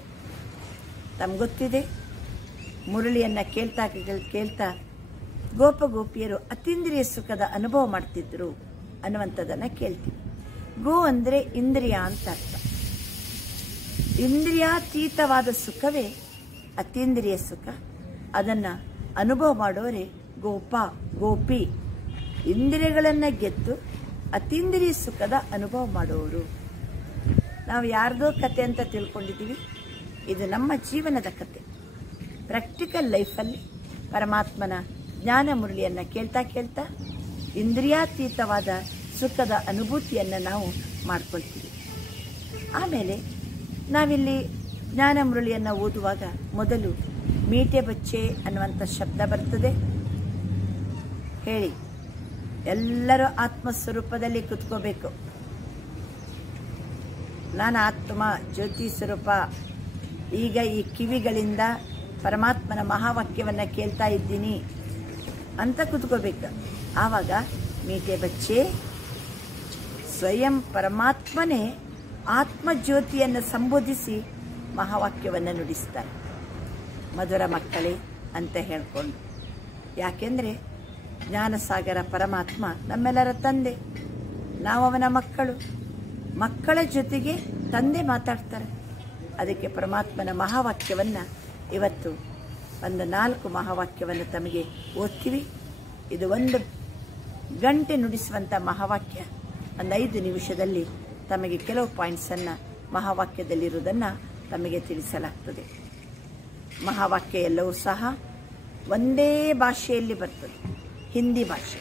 ತಮಗೊತ್ತಿದೆ, ಮುರಳಿಯನ್ನು ಕೇಳ್ತಾ ಗೋಪಗೋಪಿಯರು ಅತೀಂದ್ರಿಯ ಸುಖದ ಅನುಭವ ಮಾಡ್ತಿದ್ರು ಅನ್ನುವಂಥದ್ದನ್ನು ಕೇಳ್ತೀವಿ. ಗೋ ಅಂದರೆ ಇಂದ್ರಿಯ ಅಂತ ಅರ್ಥ. ಇಂದ್ರಿಯಾತೀತವಾದ ಸುಖವೇ ಅತೀಂದ್ರಿಯ ಸುಖ. ಅದನ್ನು ಅನುಭವ ಮಾಡೋರೆ ಗೋಪ ಗೋಪಿ. ಇಂದ್ರಿಯಗಳನ್ನು ಗೆದ್ದು ಅತೀಂದ್ರಿಯ ಸುಖದ ಅನುಭವ ಮಾಡುವವರು. ನಾವು ಯಾರ್ದೋ ಕತೆ ಅಂತ ತಿಳ್ಕೊಂಡಿದ್ದೀವಿ. ಇದು ನಮ್ಮ ಜೀವನದ ಕತೆ. ಪ್ರಾಕ್ಟಿಕಲ್ ಲೈಫಲ್ಲಿ ಪರಮಾತ್ಮನ ಜ್ಞಾನ ಮುರಳಿಯನ್ನು ಕೇಳ್ತಾ ಕೇಳ್ತಾ ಇಂದ್ರಿಯಾತೀತವಾದ ಸುಖದ ಅನುಭೂತಿಯನ್ನು ನಾವು ಮಾಡ್ಕೊಳ್ತೀವಿ. ಆಮೇಲೆ ನಾವಿಲ್ಲಿ ಜ್ಞಾನ ಮುರಳಿಯನ್ನು ಓದುವಾಗ ಮೊದಲು ಮೀಟೆ ಬಚ್ಚೆ ಅನ್ನುವಂಥ ಶಬ್ದ ಬರ್ತದೆ. ಹೇಳಿ, ಎಲ್ಲರೂ ಆತ್ಮಸ್ವರೂಪದಲ್ಲಿ ಕುತ್ಕೋಬೇಕು. ನಾನು ಆತ್ಮ ಜ್ಯೋತಿ ಸ್ವರೂಪ. ಈಗ ಈ ಕಿವಿಗಳಿಂದ ಪರಮಾತ್ಮನ ಮಹಾವಾಕ್ಯವನ್ನು ಕೇಳ್ತಾ ಇದ್ದೀನಿ ಅಂತ ಕುತ್ಕೋಬೇಕು. ಆವಾಗ ಮೀಟೆ ಬಚ್ಚೆ ಸ್ವಯಂ ಪರಮಾತ್ಮನೇ ಆತ್ಮಜ್ಯೋತಿಯನ್ನು ಸಂಬೋಧಿಸಿ ಮಹಾವಾಕ್ಯವನ್ನು ನುಡಿಸ್ತಾರೆ. ಮಧುರ ಮಕ್ಕಳೇ ಅಂತ ಹೇಳ್ಕೊಂಡು. ಯಾಕೆಂದರೆ ಜ್ಞಾನಸಾಗರ ಪರಮಾತ್ಮ ನಮ್ಮೆಲ್ಲರ ತಂದೆ, ನಾವು ಅವನ ಮಕ್ಕಳು. ಮಕ್ಕಳ ಜೊತೆಗೆ ತಂದೆ ಮಾತಾಡ್ತಾರೆ. ಅದಕ್ಕೆ ಪರಮಾತ್ಮನ ಮಹಾವಾಕ್ಯವನ್ನು ಇವತ್ತು ಒಂದು 4 ಮಹಾವಾಕ್ಯವನ್ನು ತಮಗೆ ಓದ್ತೀವಿ. ಇದು 1 ಗಂಟೆ ನುಡಿಸುವಂಥ ಮಹಾವಾಕ್ಯ. ಒಂದು 5 ನಿಮಿಷದಲ್ಲಿ ತಮಗೆ ಕೆಲವು ಪಾಯಿಂಟ್ಸನ್ನು ಮಹಾವಾಕ್ಯದಲ್ಲಿರುವುದನ್ನು ತಮಗೆ ತಿಳಿಸಲಾಗ್ತದೆ. ಮಹಾವಾಕ್ಯ ಎಲ್ಲವೂ ಸಹ ಒಂದೇ ಭಾಷೆಯಲ್ಲಿ ಬರ್ತದೆ. ಹಿಂದಿ ಭಾಷೆ,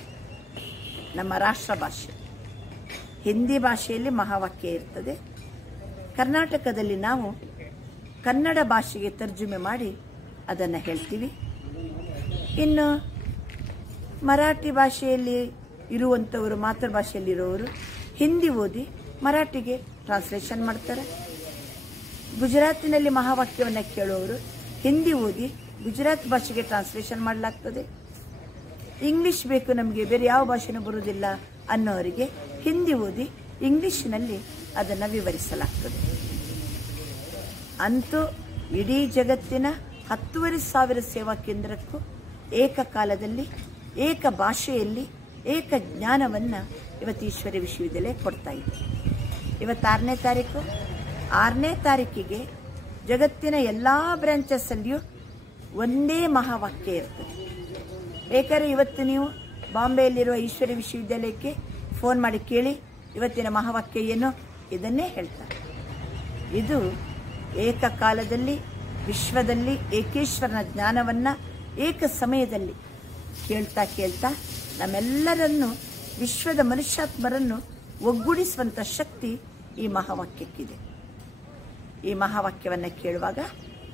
ನಮ್ಮ ರಾಷ್ಟ್ರ ಭಾಷೆ. ಹಿಂದಿ ಭಾಷೆಯಲ್ಲಿ ಮಹಾವಾಕ್ಯ ಇರ್ತದೆ. ಕರ್ನಾಟಕದಲ್ಲಿ ನಾವು ಕನ್ನಡ ಭಾಷೆಗೆ ತರ್ಜುಮೆ ಮಾಡಿ ಅದನ್ನು ಹೇಳ್ತೀವಿ. ಇನ್ನು ಮರಾಠಿ ಭಾಷೆಯಲ್ಲಿ ಇರುವಂಥವರು, ಮಾತೃಭಾಷೆಯಲ್ಲಿರುವವರು ಹಿಂದಿ ಓದಿ ಮರಾಠಿಗೆ ಟ್ರಾನ್ಸ್ಲೇಷನ್ ಮಾಡ್ತಾರೆ. ಗುಜರಾತಿನಲ್ಲಿ ಮಹಾವಾಕ್ಯವನ್ನು ಕೇಳುವವರು ಹಿಂದಿ ಓದಿ ಗುಜರಾತ್ ಭಾಷೆಗೆ ಟ್ರಾನ್ಸ್ಲೇಷನ್ ಮಾಡಲಾಗ್ತದೆ. ಇಂಗ್ಲಿಷ್ ಬೇಕು ನಮಗೆ, ಬೇರೆ ಯಾವ ಭಾಷೆನೂ ಬರುವುದಿಲ್ಲ ಅನ್ನೋರಿಗೆ ಹಿಂದಿ ಓದಿ ಇಂಗ್ಲಿಷ್ನಲ್ಲಿ ಅದನ್ನು ವಿವರಿಸಲಾಗ್ತದೆ. ಅಂತೂ ಇಡೀ ಜಗತ್ತಿನ 10,500 ಸೇವಾ ಕೇಂದ್ರಕ್ಕೂ ಏಕಕಾಲದಲ್ಲಿ ಏಕ ಭಾಷೆಯಲ್ಲಿ ಏಕ ಜ್ಞಾನವನ್ನು ಇವತ್ತು ಈಶ್ವರ್ಯ ವಿಶ್ವವಿದ್ಯಾಲಯ ಕೊಡ್ತಾ ಇದೆ. ಇವತ್ತು 6ನೇ ತಾರೀಕು. 6ನೇ ತಾರೀಕಿಗೆ ಜಗತ್ತಿನ ಎಲ್ಲ ಬ್ರಾಂಚಸ್ಸಲ್ಲಿಯೂ ಒಂದೇ ಮಹಾವಾಕ್ಯ ಇರ್ತದೆ. ಬೇಕಾದ್ರೆ ಇವತ್ತು ನೀವು ಬಾಂಬೆಯಲ್ಲಿರುವ ಈಶ್ವರ್ಯ ವಿಶ್ವವಿದ್ಯಾಲಯಕ್ಕೆ ಫೋನ್ ಮಾಡಿ ಕೇಳಿ, ಇವತ್ತಿನ ಮಹಾವಾಕ್ಯ ಏನು, ಇದನ್ನೇ ಹೇಳ್ತಾರೆ. ಇದು ಏಕಕಾಲದಲ್ಲಿ ವಿಶ್ವದಲ್ಲಿ ಏಕೇಶ್ವರನ ಜ್ಞಾನವನ್ನು ಏಕ ಸಮಯದಲ್ಲಿ ಕೇಳ್ತಾ ಕೇಳ್ತಾ ನಮ್ಮೆಲ್ಲರನ್ನು, ವಿಶ್ವದ ಮನುಷ್ಯಾತ್ಮರನ್ನು ಒಗ್ಗೂಡಿಸುವಂಥ ಶಕ್ತಿ ಈ ಮಹಾವಾಕ್ಯಕ್ಕಿದೆ. ಈ ಮಹಾವಾಕ್ಯವನ್ನು ಕೇಳುವಾಗ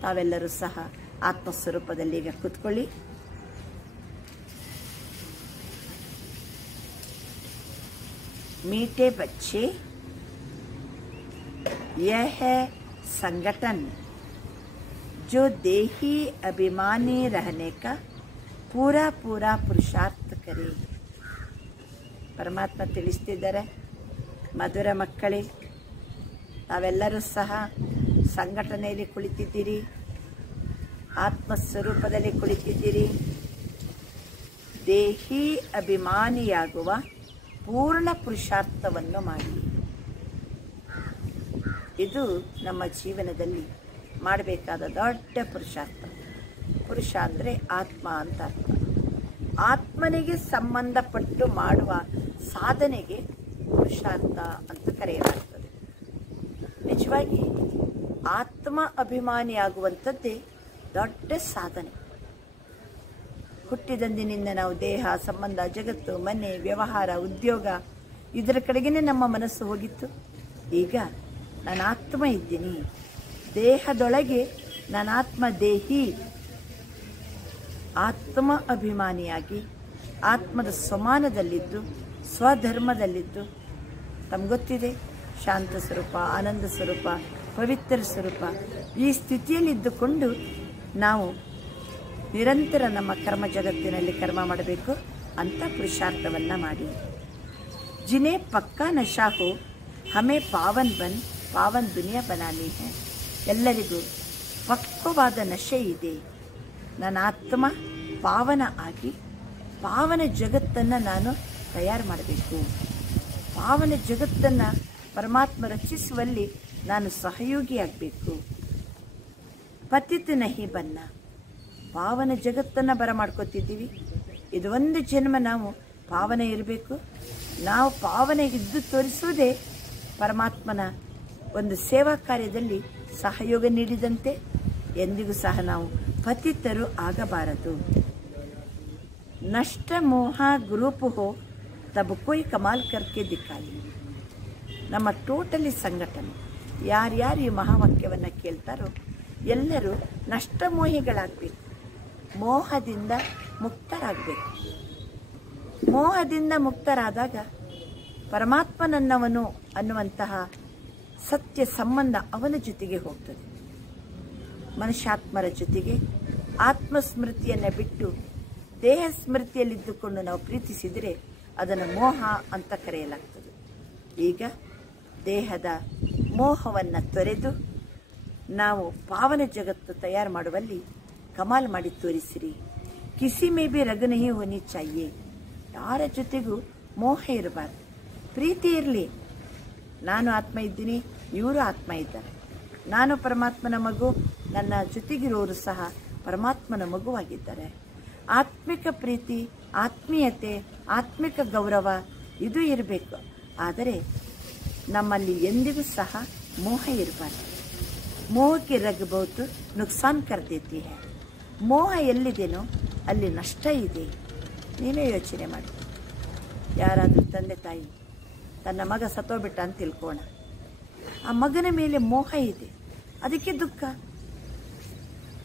ತಾವೆಲ್ಲರೂ ಸಹ ಆತ್ಮಸ್ವರೂಪದಲ್ಲಿ ಈಗ ಕೂತ್ಕೊಳ್ಳಿ. मीठे बच्चे, यह है संगठन जो देही अभिमानी रहने का पूरा पूरा पुरुषार्थ करे. ಪರಮಾತ್ಮ ತಿಳಿಸ್ತಿದ್ದಾರೆ. ಮಧುರ ಮಕ್ಕಳೇ, ತಾವೆಲ್ಲರೂ ಸಹ ಸಂಘಟನೆಯಲ್ಲಿ ಕುಳಿತಿದ್ದೀರಿ, ಆತ್ಮಸ್ವರೂಪದಲ್ಲಿ ಕುಳಿತಿದ್ದೀರಿ. ದೇಹಿ ಅಭಿಮಾನಿಯಾಗುವ ಪೂರ್ಣ ಪುರುಷಾರ್ಥವನ್ನು ಮಾಡಿ. ಇದು ನಮ್ಮ ಜೀವನದಲ್ಲಿ ಮಾಡಬೇಕಾದ ದೊಡ್ಡ ಪುರುಷಾರ್ಥ. ಪುರುಷ ಅಂದರೆ ಆತ್ಮ ಅಂತ ಅರ್ಥ. ಆತ್ಮನಿಗೆ ಸಂಬಂಧಪಟ್ಟು ಮಾಡುವ ಸಾಧನೆಗೆ ಪುರುಷಾರ್ಥ ಅಂತ ಕರೆಯಲಾಗ್ತದೆ. ನಿಜವಾಗಿ ಆತ್ಮ ಅಭಿಮಾನಿಯಾಗುವಂಥದ್ದೇ ದೊಡ್ಡ ಸಾಧನೆ. ಹುಟ್ಟಿದಂದಿನಿಂದ ನಾವು ದೇಹ, ಸಂಬಂಧ, ಜಗತ್ತು, ಮನೆ, ವ್ಯವಹಾರ, ಉದ್ಯೋಗ ಇದರ ಕಡೆಗೇ ನಮ್ಮ ಮನಸ್ಸು ಹೋಗಿತ್ತು. ಈಗ ನಾನು ಆತ್ಮ ಇದ್ದೀನಿ, ದೇಹದೊಳಗೆ ನಾನು ಆತ್ಮ ದೇಹಿ, ಆತ್ಮ ಅಭಿಮಾನಿಯಾಗಿ ಆತ್ಮದ ಸಮಾನದಲ್ಲಿದ್ದು ಸ್ವಧರ್ಮದಲ್ಲಿದ್ದು, ತಮಗೊತ್ತಿದೆ ಶಾಂತ ಸ್ವರೂಪ, ಆನಂದ ಸ್ವರೂಪ, ಪವಿತ್ರ ಸ್ವರೂಪ, ಈ ಸ್ಥಿತಿಯಲ್ಲಿದ್ದುಕೊಂಡು ನಾವು ನಿರಂತರ ನಮ್ಮ ಕರ್ಮ ಜಗತ್ತಿನಲ್ಲಿ ಕರ್ಮ ಮಾಡಬೇಕು ಅಂತ ಪುರುಷಾರ್ಥವನ್ನು ಮಾಡಿ. ಜಿನೇ ಪಕ್ಕಾ ನಶಾ ಹೋ ಹಮೇ ಪಾವನ್ ದುನಿಯಾ ಬನಾನಿ ಹೈ. ಎಲ್ಲರಿಗೂ ಪಕ್ವವಾದ ನಶೆ ಇದೆ. ನನ್ನ ಆತ್ಮ ಪಾವನ ಆಗಿ ಪಾವನ ಜಗತ್ತನ್ನು ನಾನು ತಯಾರು ಮಾಡಬೇಕು. ಪಾವನ ಜಗತ್ತನ್ನು ಪರಮಾತ್ಮ ರಚಿಸುವಲ್ಲಿ ನಾನು ಸಹಯೋಗಿಯಾಗಬೇಕು. ಪತಿತ ನಹಿ ಬನ್ನ, ಪಾವನ ಜಗತ್ತನ್ನು ಬರಮಾಡ್ಕೋತಿದ್ದೀವಿ. ಇದು ಒಂದು ಜನ್ಮ ನಾವು ಪಾವನೆ ಇರಬೇಕು. ನಾವು ಪಾವನೆ ಇದ್ದು ತೋರಿಸುವುದೇ ಪರಮಾತ್ಮನ ಒಂದು ಸೇವಾ ಕಾರ್ಯದಲ್ಲಿ ಸಹಯೋಗ ನೀಡಿದಂತೆ. ಎಂದಿಗೂ ಸಹ ನಾವು ಪತಿತರು ಆಗಬಾರದು. ನಷ್ಟ ಮೋಹ ಗ್ರೂಪ್ ಹೋ ತಬ್ ಕೊಯ್ ಕಮಾಲ್ ಕರ್ಕೆ ದಿಕ್ಕಾಯಿ. ನಮ್ಮ ಟೋಟಲಿ ಸಂಘಟನೆ ಯಾರ್ಯಾರು ಈ ಮಹಾವಾಕ್ಯವನ್ನು ಕೇಳ್ತಾರೋ ಎಲ್ಲರೂ ನಷ್ಟಮೋಹಿಗಳಾಗಬೇಕು. ಮೋಹದಿಂದ ಮುಕ್ತರಾಗಬೇಕು. ಮೋಹದಿಂದ ಮುಕ್ತರಾದಾಗ ಪರಮಾತ್ಮನನ್ನವನು ಅನ್ನುವಂತಹ ಸತ್ಯ ಸಂಬಂಧ ಅವನ ಜೊತೆಗೆ ಹೋಗ್ತದೆ. ಮನುಷ್ಯಾತ್ಮರ ಜೊತೆಗೆ ಆತ್ಮಸ್ಮೃತಿಯನ್ನು ಬಿಟ್ಟು ದೇಹ ಸ್ಮೃತಿಯಲ್ಲಿದ್ದುಕೊಂಡು ನಾವು ಪ್ರೀತಿಸಿದರೆ ಅದನ್ನು ಮೋಹ ಅಂತ ಕರೆಯಲಾಗ್ತದೆ. ಈಗ ದೇಹದ ಮೋಹವನ್ನು ತೊರೆದು ನಾವು ಪಾವನ ಜಗತ್ತು ತಯಾರು ಮಾಡುವಲ್ಲಿ ಕಮಾಲ್ ಮಾಡಿ ತೋರಿಸಿರಿ. ಕಿಸಿ ಮೇ ಬಿ ರಗ್ ನಹಿ ಹೋನಿ ಚಾಹಿಯೆ. ಯಾರ ಜೊತೆಗೂ ಮೋಹ ಇರಬಾರ್ದು, ಪ್ರೀತಿ ಇರಲಿ. ನಾನು ಆತ್ಮ ಇದ್ದೀನಿ, ಇವರು ಆತ್ಮ ಇದ್ದಾರೆ. ನಾನು ಪರಮಾತ್ಮನ ಮಗು, ನನ್ನ ಜೊತೆಗಿರೋರು ಸಹ ಪರಮಾತ್ಮನ ಮಗುವಾಗಿದ್ದಾರೆ. ಆತ್ಮಿಕ ಪ್ರೀತಿ, ಆತ್ಮೀಯತೆ, ಆತ್ಮಿಕ ಗೌರವ ಇದು ಇರಬೇಕು. ಆದರೆ ನಮ್ಮಲ್ಲಿ ಎಂದಿಗೂ ಸಹ ಮೋಹ ಇರಬಾರ್ದು. ಮೋಹಕ್ಕೆ ರಗ್ ಬಹುತ್ ನುಕ್ಸಾನ್ ಕರ್ ದೇತಿ ಹೈ. ಮೋಹ ಎಲ್ಲಿದೆನೋ ಅಲ್ಲಿ ನಷ್ಟ ಇದೆ. ನೀವೇ ಯೋಚನೆ ಮಾಡಿ. ಯಾರಾದರೂ ತಂದೆ ತಾಯಿ ತನ್ನ ಮಗ ಸತ್ತೋಗ್ಬಿಟ್ಟ ಅಂತ ತಿಳ್ಕೋಣ. ಆ ಮಗನ ಮೇಲೆ ಮೋಹ ಇದೆ, ಅದಕ್ಕೆ ದುಃಖ.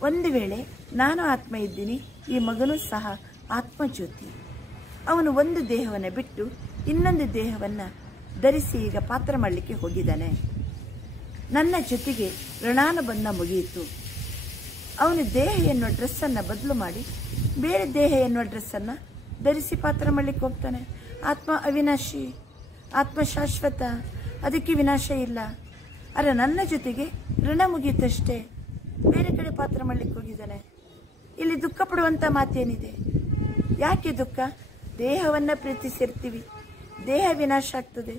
ಒಂದು ವೇಳೆ ನಾನು ಆತ್ಮ ಇದ್ದೀನಿ, ಈ ಮಗನೂ ಸಹ ಆತ್ಮಜ್ಯೋತಿ. ಅವನು ಒಂದು ದೇಹವನ್ನು ಬಿಟ್ಟು ಇನ್ನೊಂದು ದೇಹವನ್ನು ಧರಿಸಿ ಈಗ ಪಾತ್ರ ಮಾಡಲಿಕ್ಕೆ ಹೋಗಿದ್ದಾನೆ. ನನ್ನ ಜೊತೆಗೆ ಋಣಾನುಬಂಧ ಮುಗಿಯಿತು. ಅವನು ದೇಹ ಎನ್ನುವ ಡ್ರೆಸ್ಸನ್ನು ಬದಲು ಮಾಡಿ ಬೇರೆ ದೇಹ ಎನ್ನುವ ಡ್ರೆಸ್ಸನ್ನು ಧರಿಸಿ ಪಾತ್ರ ಮಾಡಲಿಕ್ಕೆ ಹೋಗ್ತಾನೆ. ಆತ್ಮ ಅವಿನಾಶಿ, ಆತ್ಮ ಶಾಶ್ವತ, ಅದಕ್ಕೆ ವಿನಾಶ ಇಲ್ಲ. ಆದರೆ ನನ್ನ ಜೊತೆಗೆ ಋಣ ಮುಗಿಯುತ್ತಷ್ಟೇ, ಬೇರೆ ಕಡೆ ಪಾತ್ರ ಮಾಡಲಿಕ್ಕೆ ಹೋಗಿದ್ದಾನೆ. ಇಲ್ಲಿ ದುಃಖ ಪಡುವಂಥ ಮಾತೇನಿದೆ? ಯಾಕೆ ದುಃಖ? ದೇಹವನ್ನು ಪ್ರೀತಿಸಿರ್ತೀವಿ, ದೇಹ ವಿನಾಶ ಆಗ್ತದೆ,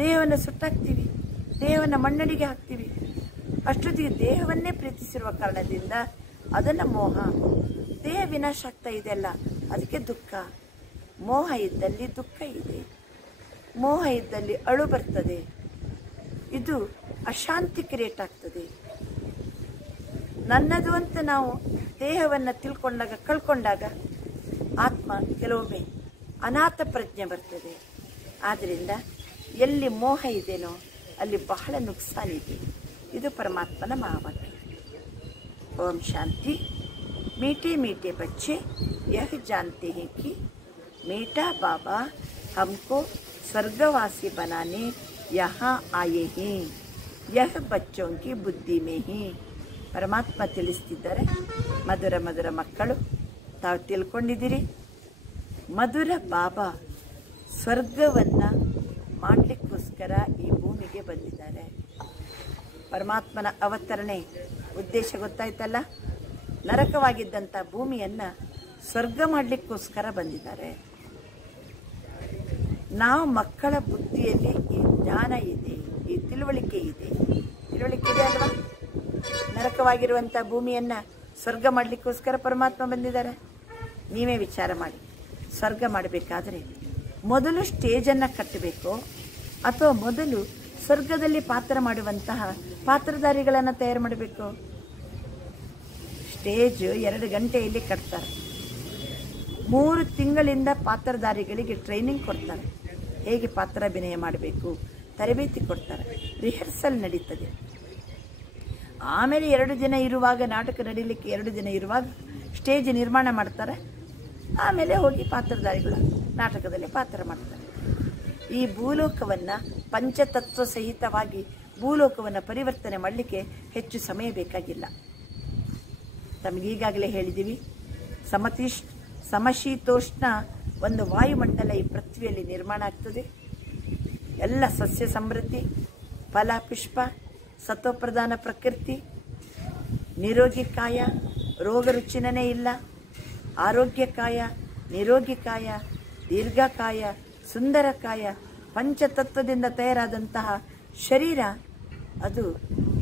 ದೇಹವನ್ನು ಸುಟ್ಟಾಕ್ತೀವಿ, ದೇಹವನ್ನು ಮಣ್ಣಡಿಗೆ ಹಾಕ್ತೀವಿ. ಅಷ್ಟೊತ್ತಿಗೆ ದೇಹವನ್ನೇ ಪ್ರೀತಿಸಿರುವ ಕಾರಣದಿಂದ ಅದನ್ನು ಮೋಹ. ದೇಹ ವಿನಾಶ ಆಗ್ತಾ ಇದೆಯಲ್ಲ, ಅದಕ್ಕೆ ದುಃಖ. ಮೋಹ ಇದ್ದಲ್ಲಿ ದುಃಖ ಇದೆ, ಮೋಹ ಇದ್ದಲ್ಲಿ ಅಳು ಬರ್ತದೆ. ಇದು ಅಶಾಂತಿ ಕ್ರಿಯೇಟ್ ಆಗ್ತದೆ. ನನ್ನದು ಅಂತ ನಾವು ದೇಹವನ್ನು ಕಳ್ಕೊಂಡಾಗ ಆತ್ಮ ಕೆಲವೊಮ್ಮೆ ಅನಾಥ ಪ್ರಜ್ಞೆ ಬರ್ತದೆ. ಆದ್ದರಿಂದ ಎಲ್ಲಿ ಮೋಹ ಇದೆನೋ ಅಲ್ಲಿ ಬಹಳ ನುಕ್ಸಾನಿದೆ. ಇದು ಪರಮಾತ್ಮನ ಮಹಾವಾಕ್ಯ. ಓಂ ಶಾಂತಿ. मीठे मीठे बच्चे यह जानते हैं कि मीठा बाबा हमको स्वर्गवासी बनाने यहाँ आए हैं. यह बच्चों की बुद्धि में ही. ಪರಮಾತ್ಮ ತಿಳಿಸ್ತಿದ್ದಾರೆ. ಮಧುರ ಮಧುರ ಮಕ್ಕಳು, ತಾವು ತಿಳ್ಕೊಂಡಿದ್ದೀರಿ, ಮಧುರ ಬಾಬಾ ಸ್ವರ್ಗವನ್ನು ಮಾಡಲಿಕ್ಕೋಸ್ಕರ ಈ ಭೂಮಿಗೆ ಬಂದಿದ್ದಾರೆ. ಪರಮಾತ್ಮನ ಅವತರಣೆ ಉದ್ದೇಶ ಗೊತ್ತಾಯ್ತಲ್ಲ. ನರಕವಾಗಿದ್ದಂಥ ಭೂಮಿಯನ್ನು ಸ್ವರ್ಗ ಮಾಡಲಿಕ್ಕೋಸ್ಕರ ಬಂದಿದ್ದಾರೆ. ನಾವು ಮಕ್ಕಳ ಬುದ್ಧಿಯಲ್ಲಿ ಈ ಜ್ಞಾನ ಇದೆ, ಈ ತಿಳುವಳಿಕೆ ಇದೆ ಅಲ್ವಾ? ನರಕವಾಗಿರುವಂಥ ಭೂಮಿಯನ್ನು ಸ್ವರ್ಗ ಮಾಡಲಿಕ್ಕೋಸ್ಕರ ಪರಮಾತ್ಮ ಬಂದಿದ್ದಾರೆ. ನೀವೇ ವಿಚಾರ ಮಾಡಿ. ಸ್ವರ್ಗ ಮಾಡಬೇಕಾದ್ರೆ ಮೊದಲು ಸ್ಟೇಜನ್ನು ಕಟ್ಟಬೇಕು, ಅಥವಾ ಮೊದಲು ಸ್ವರ್ಗದಲ್ಲಿ ಪಾತ್ರ ಮಾಡುವಂತಹ ಪಾತ್ರಧಾರಿಗಳನ್ನು ತಯಾರು ಮಾಡಬೇಕು? ಸ್ಟೇಜ್ 2 ಗಂಟೆಯಲ್ಲಿ ಕಟ್ತಾರೆ. 3 ತಿಂಗಳಿಂದ ಪಾತ್ರಧಾರಿಗಳಿಗೆ ಟ್ರೈನಿಂಗ್ ಕೊಡ್ತಾರೆ. ಹೇಗೆ ಪಾತ್ರಾಭಿನಯ ಮಾಡಬೇಕು ತರಬೇತಿ ಕೊಡ್ತಾರೆ. ರಿಹರ್ಸಲ್ ನಡೀತದೆ. ಆಮೇಲೆ 2 ದಿನ ಇರುವಾಗ, ನಾಟಕ ನಡೀಲಿಕ್ಕೆ 2 ದಿನ ಇರುವಾಗ ಸ್ಟೇಜ್ ನಿರ್ಮಾಣ ಮಾಡ್ತಾರೆ. ಆಮೇಲೆ ಹೋಗಿ ಪಾತ್ರಧಾರಿಗಳು ನಾಟಕದಲ್ಲಿ ಪಾತ್ರ ಮಾಡ್ತಾರೆ. ಈ ಭೂಲೋಕವನ್ನು ಪಂಚತತ್ವ ಸಹಿತವಾಗಿ ಭೂಲೋಕವನ್ನು ಪರಿವರ್ತನೆ ಮಾಡಲಿಕ್ಕೆ ಹೆಚ್ಚು ಸಮಯ ಬೇಕಾಗಿಲ್ಲ. ತಮಗೀಗಾಗಲೇ ಹೇಳಿದ್ದೀವಿ, ಸಮಶೀತೋಷ್ಣ ಒಂದು ವಾಯುಮಂಡಲ ಈ ಪೃಥ್ವಿಯಲ್ಲಿ ನಿರ್ಮಾಣ ಆಗ್ತದೆ. ಎಲ್ಲ ಸಸ್ಯ ಸಮೃದ್ಧಿ, ಫಲ ಪುಷ್ಪ, ಸತ್ವಪ್ರಧಾನ ಪ್ರಕೃತಿ, ನಿರೋಗಿ ಕಾಯ, ರೋಗ ರುಚಿನೇ ಇಲ್ಲ, ಆರೋಗ್ಯ ಕಾಯ, ನಿರೋಗಿ ಕಾಯ, ದೀರ್ಘಕಾಯ, ಸುಂದರ ಕಾಯ, ಪಂಚತತ್ವದಿಂದ ತಯಾರಾದಂತಹ ಶರೀರ ಅದು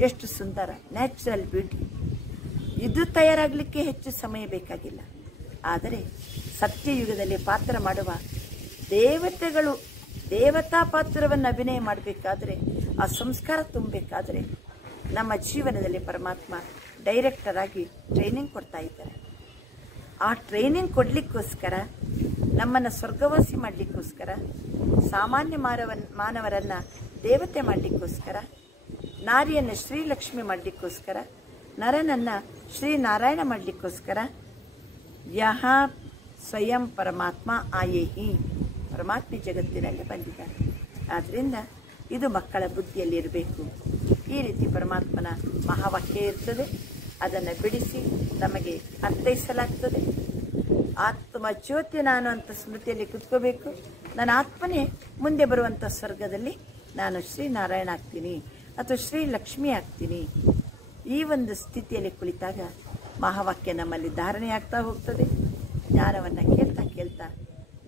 ಎಷ್ಟು ಸುಂದರ, ನ್ಯಾಚುರಲ್ ಬ್ಯೂಟಿ. ಇದು ತಯಾರಾಗಲಿಕ್ಕೆ ಹೆಚ್ಚು ಸಮಯ ಬೇಕಾಗಿಲ್ಲ. ಆದರೆ ಸತ್ಯಯುಗದಲ್ಲಿ ಪಾತ್ರ ಮಾಡುವ ದೇವತೆಗಳು ದೇವತಾ ಪಾತ್ರವನ್ನು ಅಭಿನಯ ಮಾಡಬೇಕಾದ್ರೆ, ಆ ಸಂಸ್ಕಾರ ತುಂಬಬೇಕಾದ್ರೆ ನಮ್ಮ ಜೀವನದಲ್ಲಿ ಪರಮಾತ್ಮ ಡೈರೆಕ್ಟರ್ ಆಗಿ ಟ್ರೈನಿಂಗ್ ಕೊಡ್ತಾ ಇದ್ದಾರೆ. ಆ ಟ್ರೈನಿಂಗ್ ಕೊಡಲಿಕ್ಕೋಸ್ಕರ, ನಮ್ಮನ್ನು ಸ್ವರ್ಗವಾಸಿ ಮಾಡಲಿಕ್ಕೋಸ್ಕರ, ಸಾಮಾನ್ಯ ಮಾನವರನ್ನು ದೇವತೆ ಮಾಡಲಿಕ್ಕೋಸ್ಕರ, ನಾರಿಯನ್ನು ಶ್ರೀಲಕ್ಷ್ಮಿ ಮಾಡಲಿಕ್ಕೋಸ್ಕರ, ನರನನ್ನು ಶ್ರೀನಾರಾಯಣ ಮಾಡಲಿಕ್ಕೋಸ್ಕರ ಯಹ ಸ್ವಯಂ ಪರಮಾತ್ಮ ಆಯೇಹಿ, ಪರಮಾತ್ಮ ಜಗತ್ತಿನಲ್ಲಿ ಬಂದಿದ್ದಾರೆ. ಆದ್ದರಿಂದ ಇದು ಮಕ್ಕಳ ಬುದ್ಧಿಯಲ್ಲಿ ಇರಬೇಕು. ಈ ರೀತಿ ಪರಮಾತ್ಮನ ಮಹಾವಾಕ್ಯ ಇರ್ತದೆ, ಅದನ್ನು ಬಿಡಿಸಿ ನಮಗೆ ಅರ್ಥೈಸಲಾಗ್ತದೆ. ಆತ್ಮ ಜ್ಯೋತಿ ನಾನು ಅಂತ ಸ್ಮೃತಿಯಲ್ಲಿ ಕುತ್ಕೋಬೇಕು. ನನ್ನ ಆತ್ಮನೇ ಮುಂದೆ ಬರುವಂಥ ಸ್ವರ್ಗದಲ್ಲಿ ನಾನು ಶ್ರೀನಾರಾಯಣ ಆಗ್ತೀನಿ ಅಥವಾ ಶ್ರೀಲಕ್ಷ್ಮಿ ಆಗ್ತೀನಿ. ಈ ಒಂದು ಸ್ಥಿತಿಯಲ್ಲಿ ಕುಳಿತಾಗ ಮಹಾವಾಕ್ಯ ನಮ್ಮಲ್ಲಿ ಧಾರಣೆ ಆಗ್ತಾ ಹೋಗ್ತದೆ. ಜ್ಞಾನವನ್ನು ಕೇಳ್ತಾ ಕೇಳ್ತಾ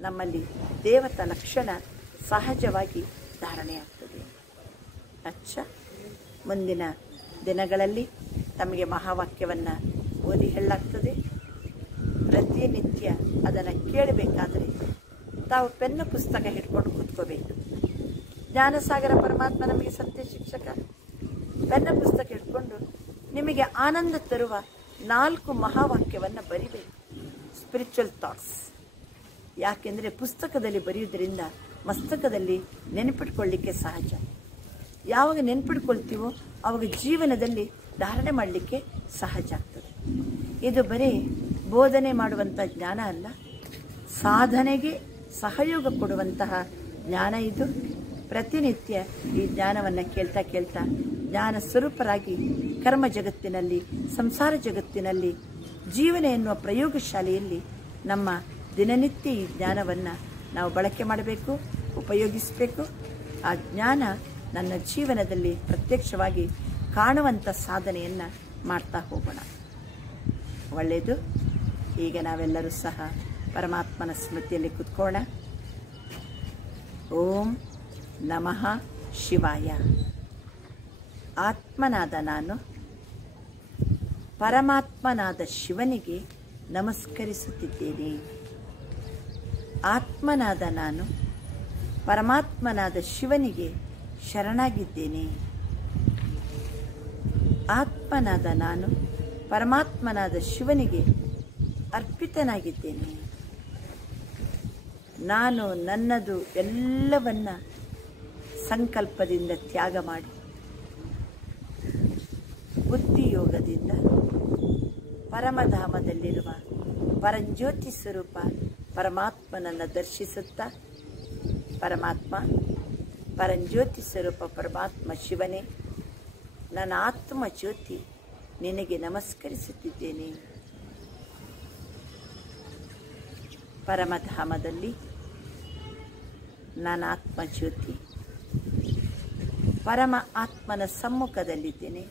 ನಮ್ಮಲ್ಲಿ ದೇವತಾ ಲಕ್ಷಣ ಸಹಜವಾಗಿ ಧಾರಣೆ ಆಗ್ತದೆ. ಮುಂದಿನ ದಿನಗಳಲ್ಲಿ ತಮಗೆ ಮಹಾವಾಕ್ಯವನ್ನು ಓದಿ ಹೇಳಲಾಗ್ತದೆ. ಪ್ರತಿನಿತ್ಯ ಅದನ್ನು ಕೇಳಬೇಕಾದ್ರೆ ತಾವು ಪೆನ್ನು ಪುಸ್ತಕ ಹಿಡ್ಕೊಂಡು ಕೂತ್ಕೋಬೇಕು. ಜ್ಞಾನಸಾಗರ ಪರಮಾತ್ಮ ನಮಗೆ ಸತ್ಯ ಶಿಕ್ಷಕ. ಪೆನ್ನ ಪುಸ್ತಕ ಹಿಡ್ಕೊಂಡು ನಿಮಗೆ ಆನಂದ ತರುವ 4 ಮಹಾವಾಕ್ಯವನ್ನು ಬರಿಬೇಕು. Spiritual thoughts. ಯಾಕೆಂದರೆ ಪುಸ್ತಕದಲ್ಲಿ ಬರೆಯುವುದರಿಂದ ಮಸ್ತಕದಲ್ಲಿ ನೆನಪಿಟ್ಕೊಳ್ಳಿಕ್ಕೆ ಸಹಜ. ಯಾವಾಗ ನೆನಪಿಟ್ಕೊಳ್ತೀವೋ ಆವಾಗ ಜೀವನದಲ್ಲಿ ಧಾರಣೆ ಮಾಡಲಿಕ್ಕೆ ಸಹಜ ಆಗ್ತದೆ. ಇದು ಬರೀ ಬೋಧನೆ ಮಾಡುವಂಥ ಜ್ಞಾನ ಅಲ್ಲ, ಸಾಧನೆಗೆ ಸಹಯೋಗ ಕೊಡುವಂತಹ ಜ್ಞಾನ ಇದು. ಪ್ರತಿನಿತ್ಯ ಈ ಜ್ಞಾನವನ್ನು ಕೇಳ್ತಾ ಕೇಳ್ತಾ ಜ್ಞಾನ ಸ್ವರೂಪರಾಗಿ ಕರ್ಮ ಜಗತ್ತಿನಲ್ಲಿ, ಸಂಸಾರ ಜಗತ್ತಿನಲ್ಲಿ, ಜೀವನ ಎನ್ನುವ ಪ್ರಯೋಗಶಾಲೆಯಲ್ಲಿ ನಮ್ಮ ದಿನನಿತ್ಯ ಈ ಜ್ಞಾನವನ್ನು ನಾವು ಬಳಕೆ ಮಾಡಬೇಕು, ಉಪಯೋಗಿಸಬೇಕು. ಆ ಜ್ಞಾನ ನನ್ನ ಜೀವನದಲ್ಲಿ ಪ್ರತ್ಯಕ್ಷವಾಗಿ ಕಾಣುವಂಥ ಸಾಧನೆಯನ್ನು ಮಾಡ್ತಾ ಹೋಗೋಣ. ಒಳ್ಳೆಯದು. ಈಗ ನಾವೆಲ್ಲರೂ ಸಹ ಪರಮಾತ್ಮನ ಸ್ಮೃತಿಯಲ್ಲಿ ಕುತ್ಕೋಣ. ಓಂ ನಮಃ ಶಿವಾಯ. ಆತ್ಮನಾದ ನಾನು ಪರಮಾತ್ಮನಾದ ಶಿವನಿಗೆ ನಮಸ್ಕರಿಸುತ್ತಿದ್ದೇನೆ. ಆತ್ಮನಾದ ನಾನು ಪರಮಾತ್ಮನಾದ ಶಿವನಿಗೆ ಶರಣಾಗಿದ್ದೇನೆ. ಆತ್ಮನಾದ ನಾನು ಪರಮಾತ್ಮನಾದ ಶಿವನಿಗೆ ಅರ್ಪಿತನಾಗಿದ್ದೇನೆ. ನಾನು ನನ್ನದು ಎಲ್ಲವನ್ನ ಸಂಕಲ್ಪದಿಂದ ತ್ಯಾಗ ಮಾಡಿ ಬುದ್ಧಿಯೋಗದಿಂದ ಪರಮಧಾಮದಲ್ಲಿರುವ ಪರಂಜ್ಯೋತಿ ಸ್ವರೂಪ ಪರಮಾತ್ಮನನ್ನು ದರ್ಶಿಸುತ್ತಾ, ಪರಮಾತ್ಮ ಪರಂಜ್ಯೋತಿ ಸ್ವರೂಪ ಪರಮಾತ್ಮ ಶಿವನೇ, ನನ್ನ ಆತ್ಮ ಜ್ಯೋತಿ ನಿನಗೆ ನಮಸ್ಕರಿಸುತ್ತಿದ್ದೇನೆ. ಪರಮಧಾಮದಲ್ಲಿ ನನ್ನ ಆತ್ಮ ಜ್ಯೋತಿ ಪರಮ ಆತ್ಮನ ಸಮ್ಮುಖದಲ್ಲಿದ್ದೇನೆ.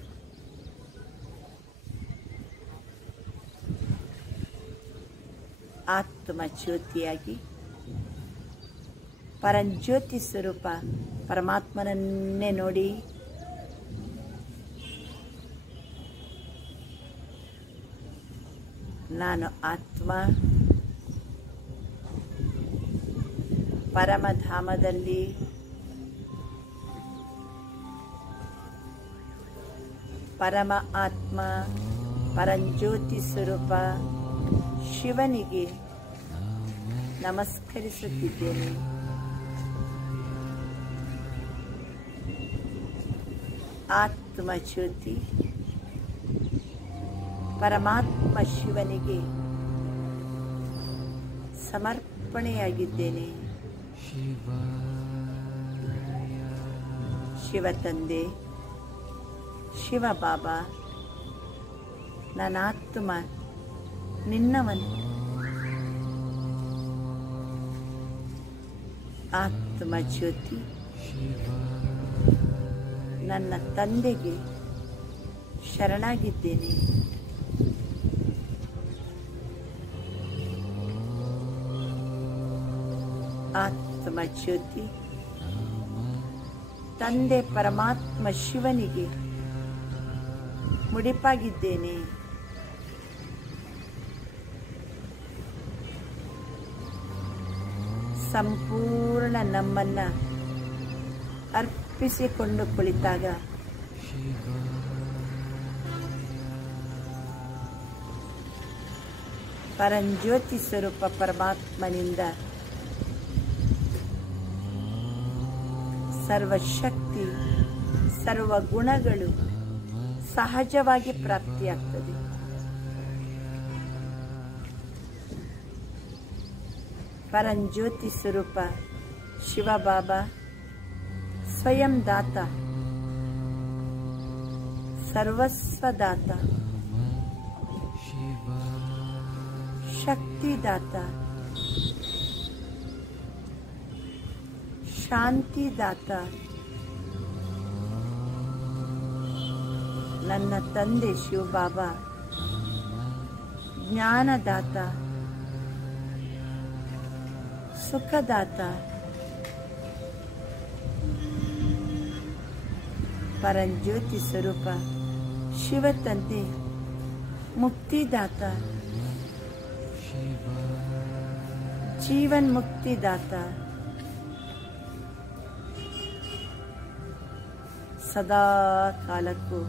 ಆತ್ಮ ಜ್ಯೋತಿಯಾಗಿ ಪರಂಜ್ಯೋತಿ ಸ್ವರೂಪ ಪರಮಾತ್ಮನನ್ನೇ ನೋಡಿ ನಾನು ಆತ್ಮ ಪರಮಧಾಮದಲ್ಲಿ ಪರಮ ಆತ್ಮ ಪರಂಜ್ಯೋತಿ ಸ್ವರೂಪ ಶಿವನಿಗೆ ನಮಸ್ಕರಿಸುತ್ತಿದ್ದೇನೆ. ಆತ್ಮ ಜ್ಯೋತಿ ಪರಮಾತ್ಮ ಶಿವನಿಗೆ ಸಮರ್ಪಣೆಯಾಗಿದ್ದೇನೆ. ಶಿವ ತಂದೆ, ಶಿವ ಬಾಬಾ, ನನ್ನ ಆತ್ಮ ನಿನ್ನವನು. ಆತ್ಮ ಜ್ಯೋತಿ ನನ್ನ ತಂದೆಗೆ ಶರಣಾಗಿದ್ದೇನೆ. ಆತ್ಮ ಜ್ಯೋತಿ ತಂದೆ ಪರಮಾತ್ಮ ಶಿವನಿಗೆ ಮುಡಿಪಾಗಿದ್ದೇನೆ. ಸಂಪೂರ್ಣ ನಮ್ಮನ್ನ ಅರ್ಪಿಸಿಕೊಂಡು ಕುಳಿತಾಗ ಪರಂಜ್ಯೋತಿ ಸ್ವರೂಪ ಪರಮಾತ್ಮನಿಂದ ಸರ್ವಶಕ್ತಿ ಸರ್ವ ಗುಣಗಳು ಸಹಜವಾಗಿ ಪ್ರಾಪ್ತಿಯಾಗ್ತದೆ. ಪರಂಜ್ಯೋತಿ ಸ್ವರೂಪ ಶಿವಬಾಬಾ ಸ್ವಯಂ ದಾತ, ಸರ್ವಸ್ವದಾತ, ಶಕ್ತಿದಾತ, ಶಾಂತಿದಾತ, ನನ್ನ ತಂದೆ ಶಿವಬಾಬಾ ಜ್ಞಾನದಾತ, ಸುಖದಾತ, ಪರಂಜ್ಯೋತಿ ಸ್ವರೂಪ ಶಿವತಂದೆ ಮುಕ್ತಿದಾತ, ಜೀವನ್ ಮುಕ್ತಿದಾತ, ಸದಾ ಕಾಲಕ್ಕೂ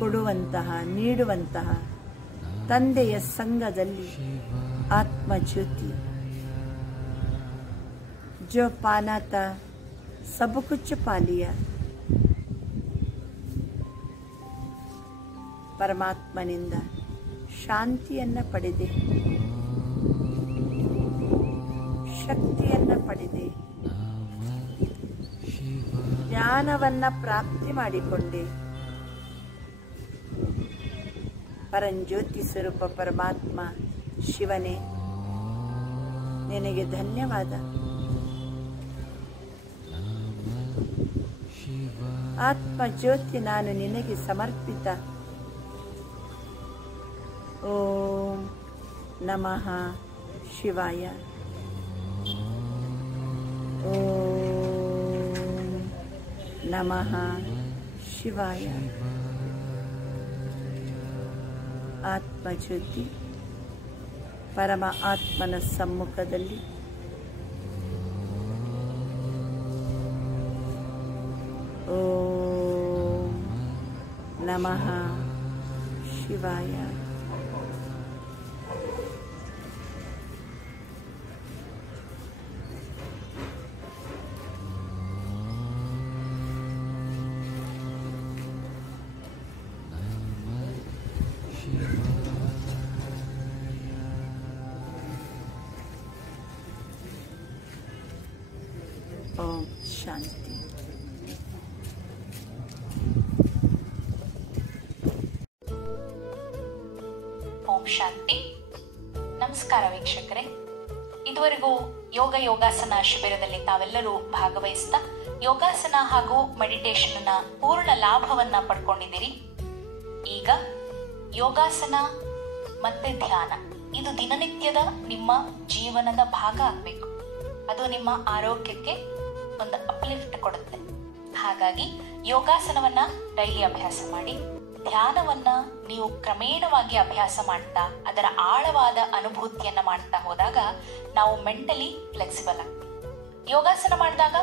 ಕೊಡುವಂತಹ ನೀಡುವಂತಹ ತಂದೆಯ ಸಂಘದಲ್ಲಿ ಆತ್ಮಜ್ಯೋತಿ. ಜೋ ಪಾನಾತ ಸಬ್ ಕುಚ್ ಪಾಲಿಯ. ಪರಮಾತ್ಮನಿಂದ ಶಾಂತಿಯನ್ನ ಪಡೆದೆ, ಶಕ್ತಿಯನ್ನ ಪಡೆದೆ, ಜ್ಞಾನವನ್ನ ಪ್ರಾಪ್ತಿ ಮಾಡಿಕೊಂಡೆ. ಪರಂಜ್ಯೋತಿ ಸ್ವರೂಪ ಪರಮಾತ್ಮ ಶಿವನೇ, ನಿನಗೆ ಧನ್ಯವಾದ. ಆತ್ಮಜ್ಯೋತಿ ನಾನು ನಿನಗೆ ಸಮರ್ಪಿತ. ಓಂ ನಮಃ ಶಿವಾಯ. ಓಂ ನಮಃ ಶಿವಾಯ. ಆತ್ಮಜ್ಯೋತಿ ಪರಮ ಆತ್ಮನ ಸಮ್ಮುಖದಲ್ಲಿ ಓಂ ನಮಃ ಶಿವಾಯ. ಓಂ ಶಾಂತಿ. ಓಂ ಶಾಂತಿ. ನಮಸ್ಕಾರ ವೀಕ್ಷಕರೇ, ಇದುವರೆಗೂ ಯೋಗಾಸನ ಶಿಬಿರದಲ್ಲಿ ತಾವೆಲ್ಲರೂ ಭಾಗವಹಿಸ್ತಾ ಯೋಗಾಸನ ಹಾಗೂ ಮೆಡಿಟೇಷನ್ನ ಪೂರ್ಣ ಲಾಭವನ್ನ ಪಡ್ಕೊಂಡಿದ್ದೀರಿ. ಈಗ ಯೋಗಾಸನ ಮತ್ತೆ ಧ್ಯಾನ ಇದು ದಿನನಿತ್ಯದ ನಿಮ್ಮ ಜೀವನದ ಭಾಗ ಆಗಬೇಕು. ಅದು ನಿಮ್ಮ ಆರೋಗ್ಯಕ್ಕೆ ಒಂದು ಅಪ್ಲಿಫ್ಟ್ ಕೊಡುತ್ತೆ. ಹಾಗಾಗಿ ಯೋಗಾಸನವನ್ನ ಡೈಲಿ ಅಭ್ಯಾಸ ಮಾಡಿ, ಧ್ಯಾನವನ್ನ ನೀವು ಕ್ರಮೇಣವಾಗಿ ಅಭ್ಯಾಸ ಮಾಡ್ತಾ ಅದರ ಆಳವಾದ ಅನುಭೂತಿಯನ್ನ ಮಾಡ್ತಾ ಹೋದಾಗ ನಾವು ಮೆಂಟಲಿ ಫ್ಲೆಕ್ಸಿಬಲ್ ಆಗ್ತೀವಿ. ಯೋಗಾಸನ ಮಾಡಿದಾಗ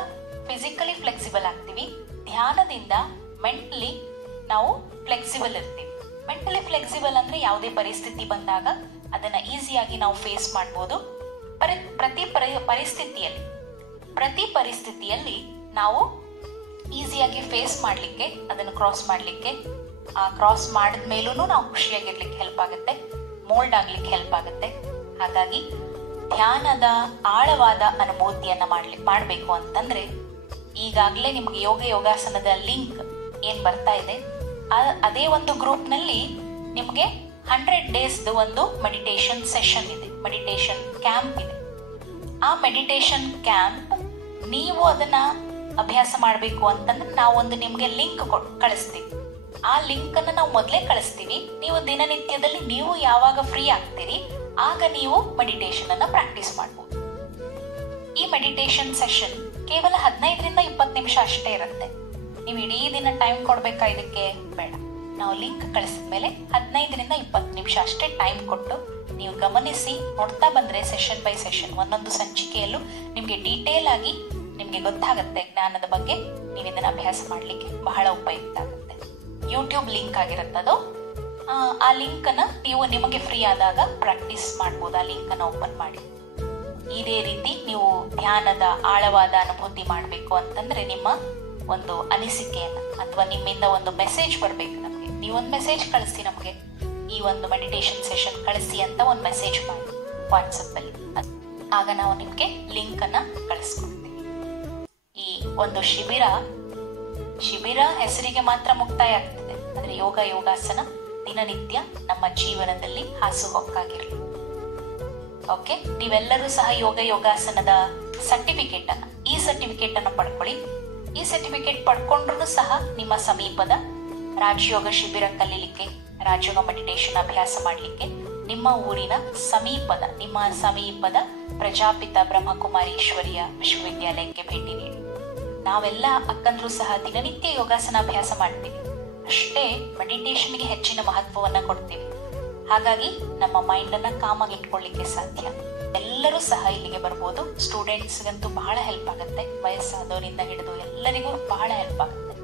ಫಿಸಿಕಲಿ ಫ್ಲೆಕ್ಸಿಬಲ್ ಆಗ್ತೀವಿ. ಧ್ಯಾನದಿಂದ ಮೆಂಟಲಿ ನಾವು ಫ್ಲೆಕ್ಸಿಬಲ್ ಇರ್ತೀವಿ. ಮೆಂಟಲಿ ಫ್ಲೆಕ್ಸಿಬಲ್ ಅಂದ್ರೆ ಯಾವುದೇ ಪರಿಸ್ಥಿತಿ ಬಂದಾಗ ಅದನ್ನ ಈಸಿಯಾಗಿ ನಾವು ಫೇಸ್ ಮಾಡ್ಬೋದು. ಪ್ರತಿ ಪರಿಸ್ಥಿತಿಯಲ್ಲಿ ನಾವು ಈಸಿಯಾಗಿ ಫೇಸ್ ಮಾಡಲಿಕ್ಕೆ, ಅದನ್ನು ಕ್ರಾಸ್ ಮಾಡಲಿಕ್ಕೆ, ಆ ಕ್ರಾಸ್ ಮಾಡಿದ ಮೇಲೂ ನಾವು ಖುಷಿಯಾಗಿರ್ಲಿಕ್ಕೆ ಹೆಲ್ಪ್ ಆಗುತ್ತೆ, ಮೋಲ್ಡ್ ಆಗ್ಲಿಕ್ಕೆ ಹೆಲ್ಪ್ ಆಗುತ್ತೆ. ಹಾಗಾಗಿ ಧ್ಯಾನದ ಆಳವಾದ ಅನುಭೂತಿಯನ್ನ ಮಾಡಬೇಕು ಅಂತಂದ್ರೆ ಈಗಾಗಲೇ ನಿಮ್ಗೆ ಯೋಗಾಸನದ ಲಿಂಕ್ ಏನ್ ಬರ್ತಾ ಇದೆ, ಅದೇ ಒಂದು ಗ್ರೂಪ್ ನಲ್ಲಿ ನಿಮ್ಗೆ 100 days ಒಂದು ಮೆಡಿಟೇಷನ್ ಸೆಷನ್ ಇದೆ, ಮೆಡಿಟೇಷನ್ ಕ್ಯಾಂಪ್ ಇದೆ. ಆ ಮೆಡಿಟೇಷನ್ ಕ್ಯಾಂಪ್ ನೀವು ಅದನ್ನ ಅಭ್ಯಾಸ ಮಾಡಬೇಕು ಅಂತಂದ್ರೆ ನಾವು ಒಂದು ನಿಮ್ಗೆ ಲಿಂಕ್ ಕಳಿಸ್ತೀವಿ. ಆ ಲಿಂಕ್ ಅನ್ನ ನಾವು ಮೊದಲೇ ಕಳಿಸ್ತೀವಿ. ನೀವು ದಿನನಿತ್ಯದಲ್ಲಿ ನೀವು ಯಾವಾಗ ಫ್ರೀ ಆಗ್ತೀರಿ ಆಗ ನೀವು ಮೆಡಿಟೇಷನ್ ಅನ್ನ ಪ್ರಾಕ್ಟೀಸ್ ಮಾಡಬಹುದು. ಈ ಮೆಡಿಟೇಷನ್ ಸೆಷನ್ ಕೇವಲ 15ರಿಂದ 20 ನಿಮಿಷ ಅಷ್ಟೇ ಇರುತ್ತೆ. ನೀವು ಇಡೀ ದಿನ ಟೈಮ್ ಕೊಡ್ಬೇಕಾ ಇದಕ್ಕೆ? ಬೇಡ. ನಾವು ಲಿಂಕ್ ಕಳಿಸಿದ್ಮೇಲೆ 15ರಿಂದ 20 ನಿಮಿಷ ಅಷ್ಟೇ ಟೈಮ್ ಕೊಟ್ಟು ನೀವು ಗಮನಿಸಿ ನೋಡ್ತಾ ಬಂದ್ರೆ ಸೆಷನ್ ಬೈ ಸೆಷನ್ ಒಂದೊಂದು ಸಂಚಿಕೆಯಲ್ಲೂ ನಿಮ್ಗೆ ಡೀಟೇಲ್ ಆಗಿ ನಿಮ್ಗೆ ಗೊತ್ತಾಗುತ್ತೆ ಜ್ಞಾನದ ಬಗ್ಗೆ. ನೀವು ಇದನ್ನ ಅಭ್ಯಾಸ ಮಾಡ್ಲಿಕ್ಕೆ ಬಹಳ ಉಪಯುಕ್ತ ಆಗುತ್ತೆ. ಯೂಟ್ಯೂಬ್ ಲಿಂಕ್ ಆಗಿರುತ್ತದು. ಆ ಲಿಂಕ್ ಅನ್ನ ನೀವು ನಿಮಗೆ ಫ್ರೀ ಆದಾಗ ಪ್ರಾಕ್ಟೀಸ್ ಮಾಡ್ಬೋದು. ಆ ಲಿಂಕ್ ಅನ್ನ ಓಪನ್ ಮಾಡಿ. ಇದೇ ರೀತಿ ನೀವು ಧ್ಯಾನದ ಆಳವಾದ ಅನುಭೂತಿ ಮಾಡಬೇಕು ಅಂತಂದ್ರೆ ನಿಮ್ಮ ಒಂದು ಅನಿಸಿಕೆಯನ್ನ ಅಥವಾ ನಿಮ್ಮಿಂದ ಒಂದು ಮೆಸೇಜ್ ಬರ್ಬೇಕು ನಮ್ಗೆ. ನೀವೊಂದು ಮೆಸೇಜ್ ಕಳಿಸಿ ನಮ್ಗೆ, ಈ ಒಂದು ಮೆಡಿಟೇಷನ್ ಸೆಷನ್ ಕಳಿಸಿ ಅಂತ ಒಂದು ಮೆಸೇಜ್ ಮಾಡಿ ವಾಟ್ಸಪ್ ಅಲ್ಲಿ. ಆಗ ನಾವು ನಿಮ್ಗೆ ಲಿಂಕ್ ಅನ್ನ ಕಳಿಸ್ಕೊಡ್ತೀವಿ. ಈ ಒಂದು ಶಿಬಿರ ಹೆಸರಿಗೆ ಮಾತ್ರ ಮುಕ್ತಾಯ ಆಗ್ತದೆ. ಆದ್ರೆ ಯೋಗಾಸನ ದಿನನಿತ್ಯ ನಮ್ಮ ಜೀವನದಲ್ಲಿ ಹಾಸುಹೊಕ್ಕಾಗಿರಲಿ. ಓಕೆ, ನೀವೆಲ್ಲರೂ ಸಹ ಯೋಗಾಸನದ ಸರ್ಟಿಫಿಕೇಟ್ ಅನ್ನ ಪಡ್ಕೊಳ್ಳಿ. ಈ ಸರ್ಟಿಫಿಕೇಟ್ ಪಡ್ಕೊಂಡ್ರು ಸಹ ನಿಮ್ಮ ಸಮೀಪದ ರಾಜಯೋಗ ಶಿಬಿರ ಕಲೀಲಿಕ್ಕೆ, ರಾಜಯೋಗ ಮೆಡಿಟೇಷನ್ ಅಭ್ಯಾಸ ಮಾಡ್ಲಿಕ್ಕೆ ನಿಮ್ಮ ಊರಿನ ಸಮೀಪದ ಪ್ರಜಾಪಿತ ಬ್ರಹ್ಮಕುಮಾರೀಶ್ವರಿಯ ವಿಶ್ವವಿದ್ಯಾಲಯಕ್ಕೆ ಭೇಟಿ ನೀಡಿ. ನಾವೆಲ್ಲ ಅಕ್ಕಂದ್ರು ಸಹ ದಿನನಿತ್ಯ ಯೋಗಾಸನ ಅಭ್ಯಾಸ ಮಾಡ್ತೀವಿ, ಅಷ್ಟೇ ಮೆಡಿಟೇಷನ್ಗೆ ಹೆಚ್ಚಿನ ಮಹತ್ವವನ್ನ ಕೊಡ್ತೀವಿ. ಹಾಗಾಗಿ ನಮ್ಮ ಮೈಂಡ್ ಅನ್ನ ಕಾಮಾಗಿ ಇಟ್ಕೊಳ್ಳಿಕ್ಕೆ ಸಾಧ್ಯ. ಎಲ್ಲರೂ ಸಹ ಇಲ್ಲಿಗೆ ಬರ್ಬೋದು. ಸ್ಟೂಡೆಂಟ್ಸ್ಗಂತೂ ಬಹಳ ಹೆಲ್ಪ್ ಆಗುತ್ತೆ, ವಯಸ್ಸಾದವರಿಂದ ಹಿಡಿದು ಎಲ್ಲರಿಗೂ ಬಹಳ ಹೆಲ್ಪ್ ಆಗುತ್ತೆ.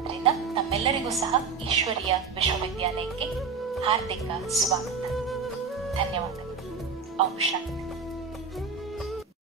ಅದರಿಂದ ತಮ್ಮೆಲ್ಲರಿಗೂ ಸಹ ಈಶ್ವರಿಯ ವಿಶ್ವವಿದ್ಯಾಲಯಕ್ಕೆ ಹಾರ್ದಿಕ ಸ್ವಾಗತ. ಧನ್ಯವಾದಗಳು. ಓಂ ಶಾಂತಿ.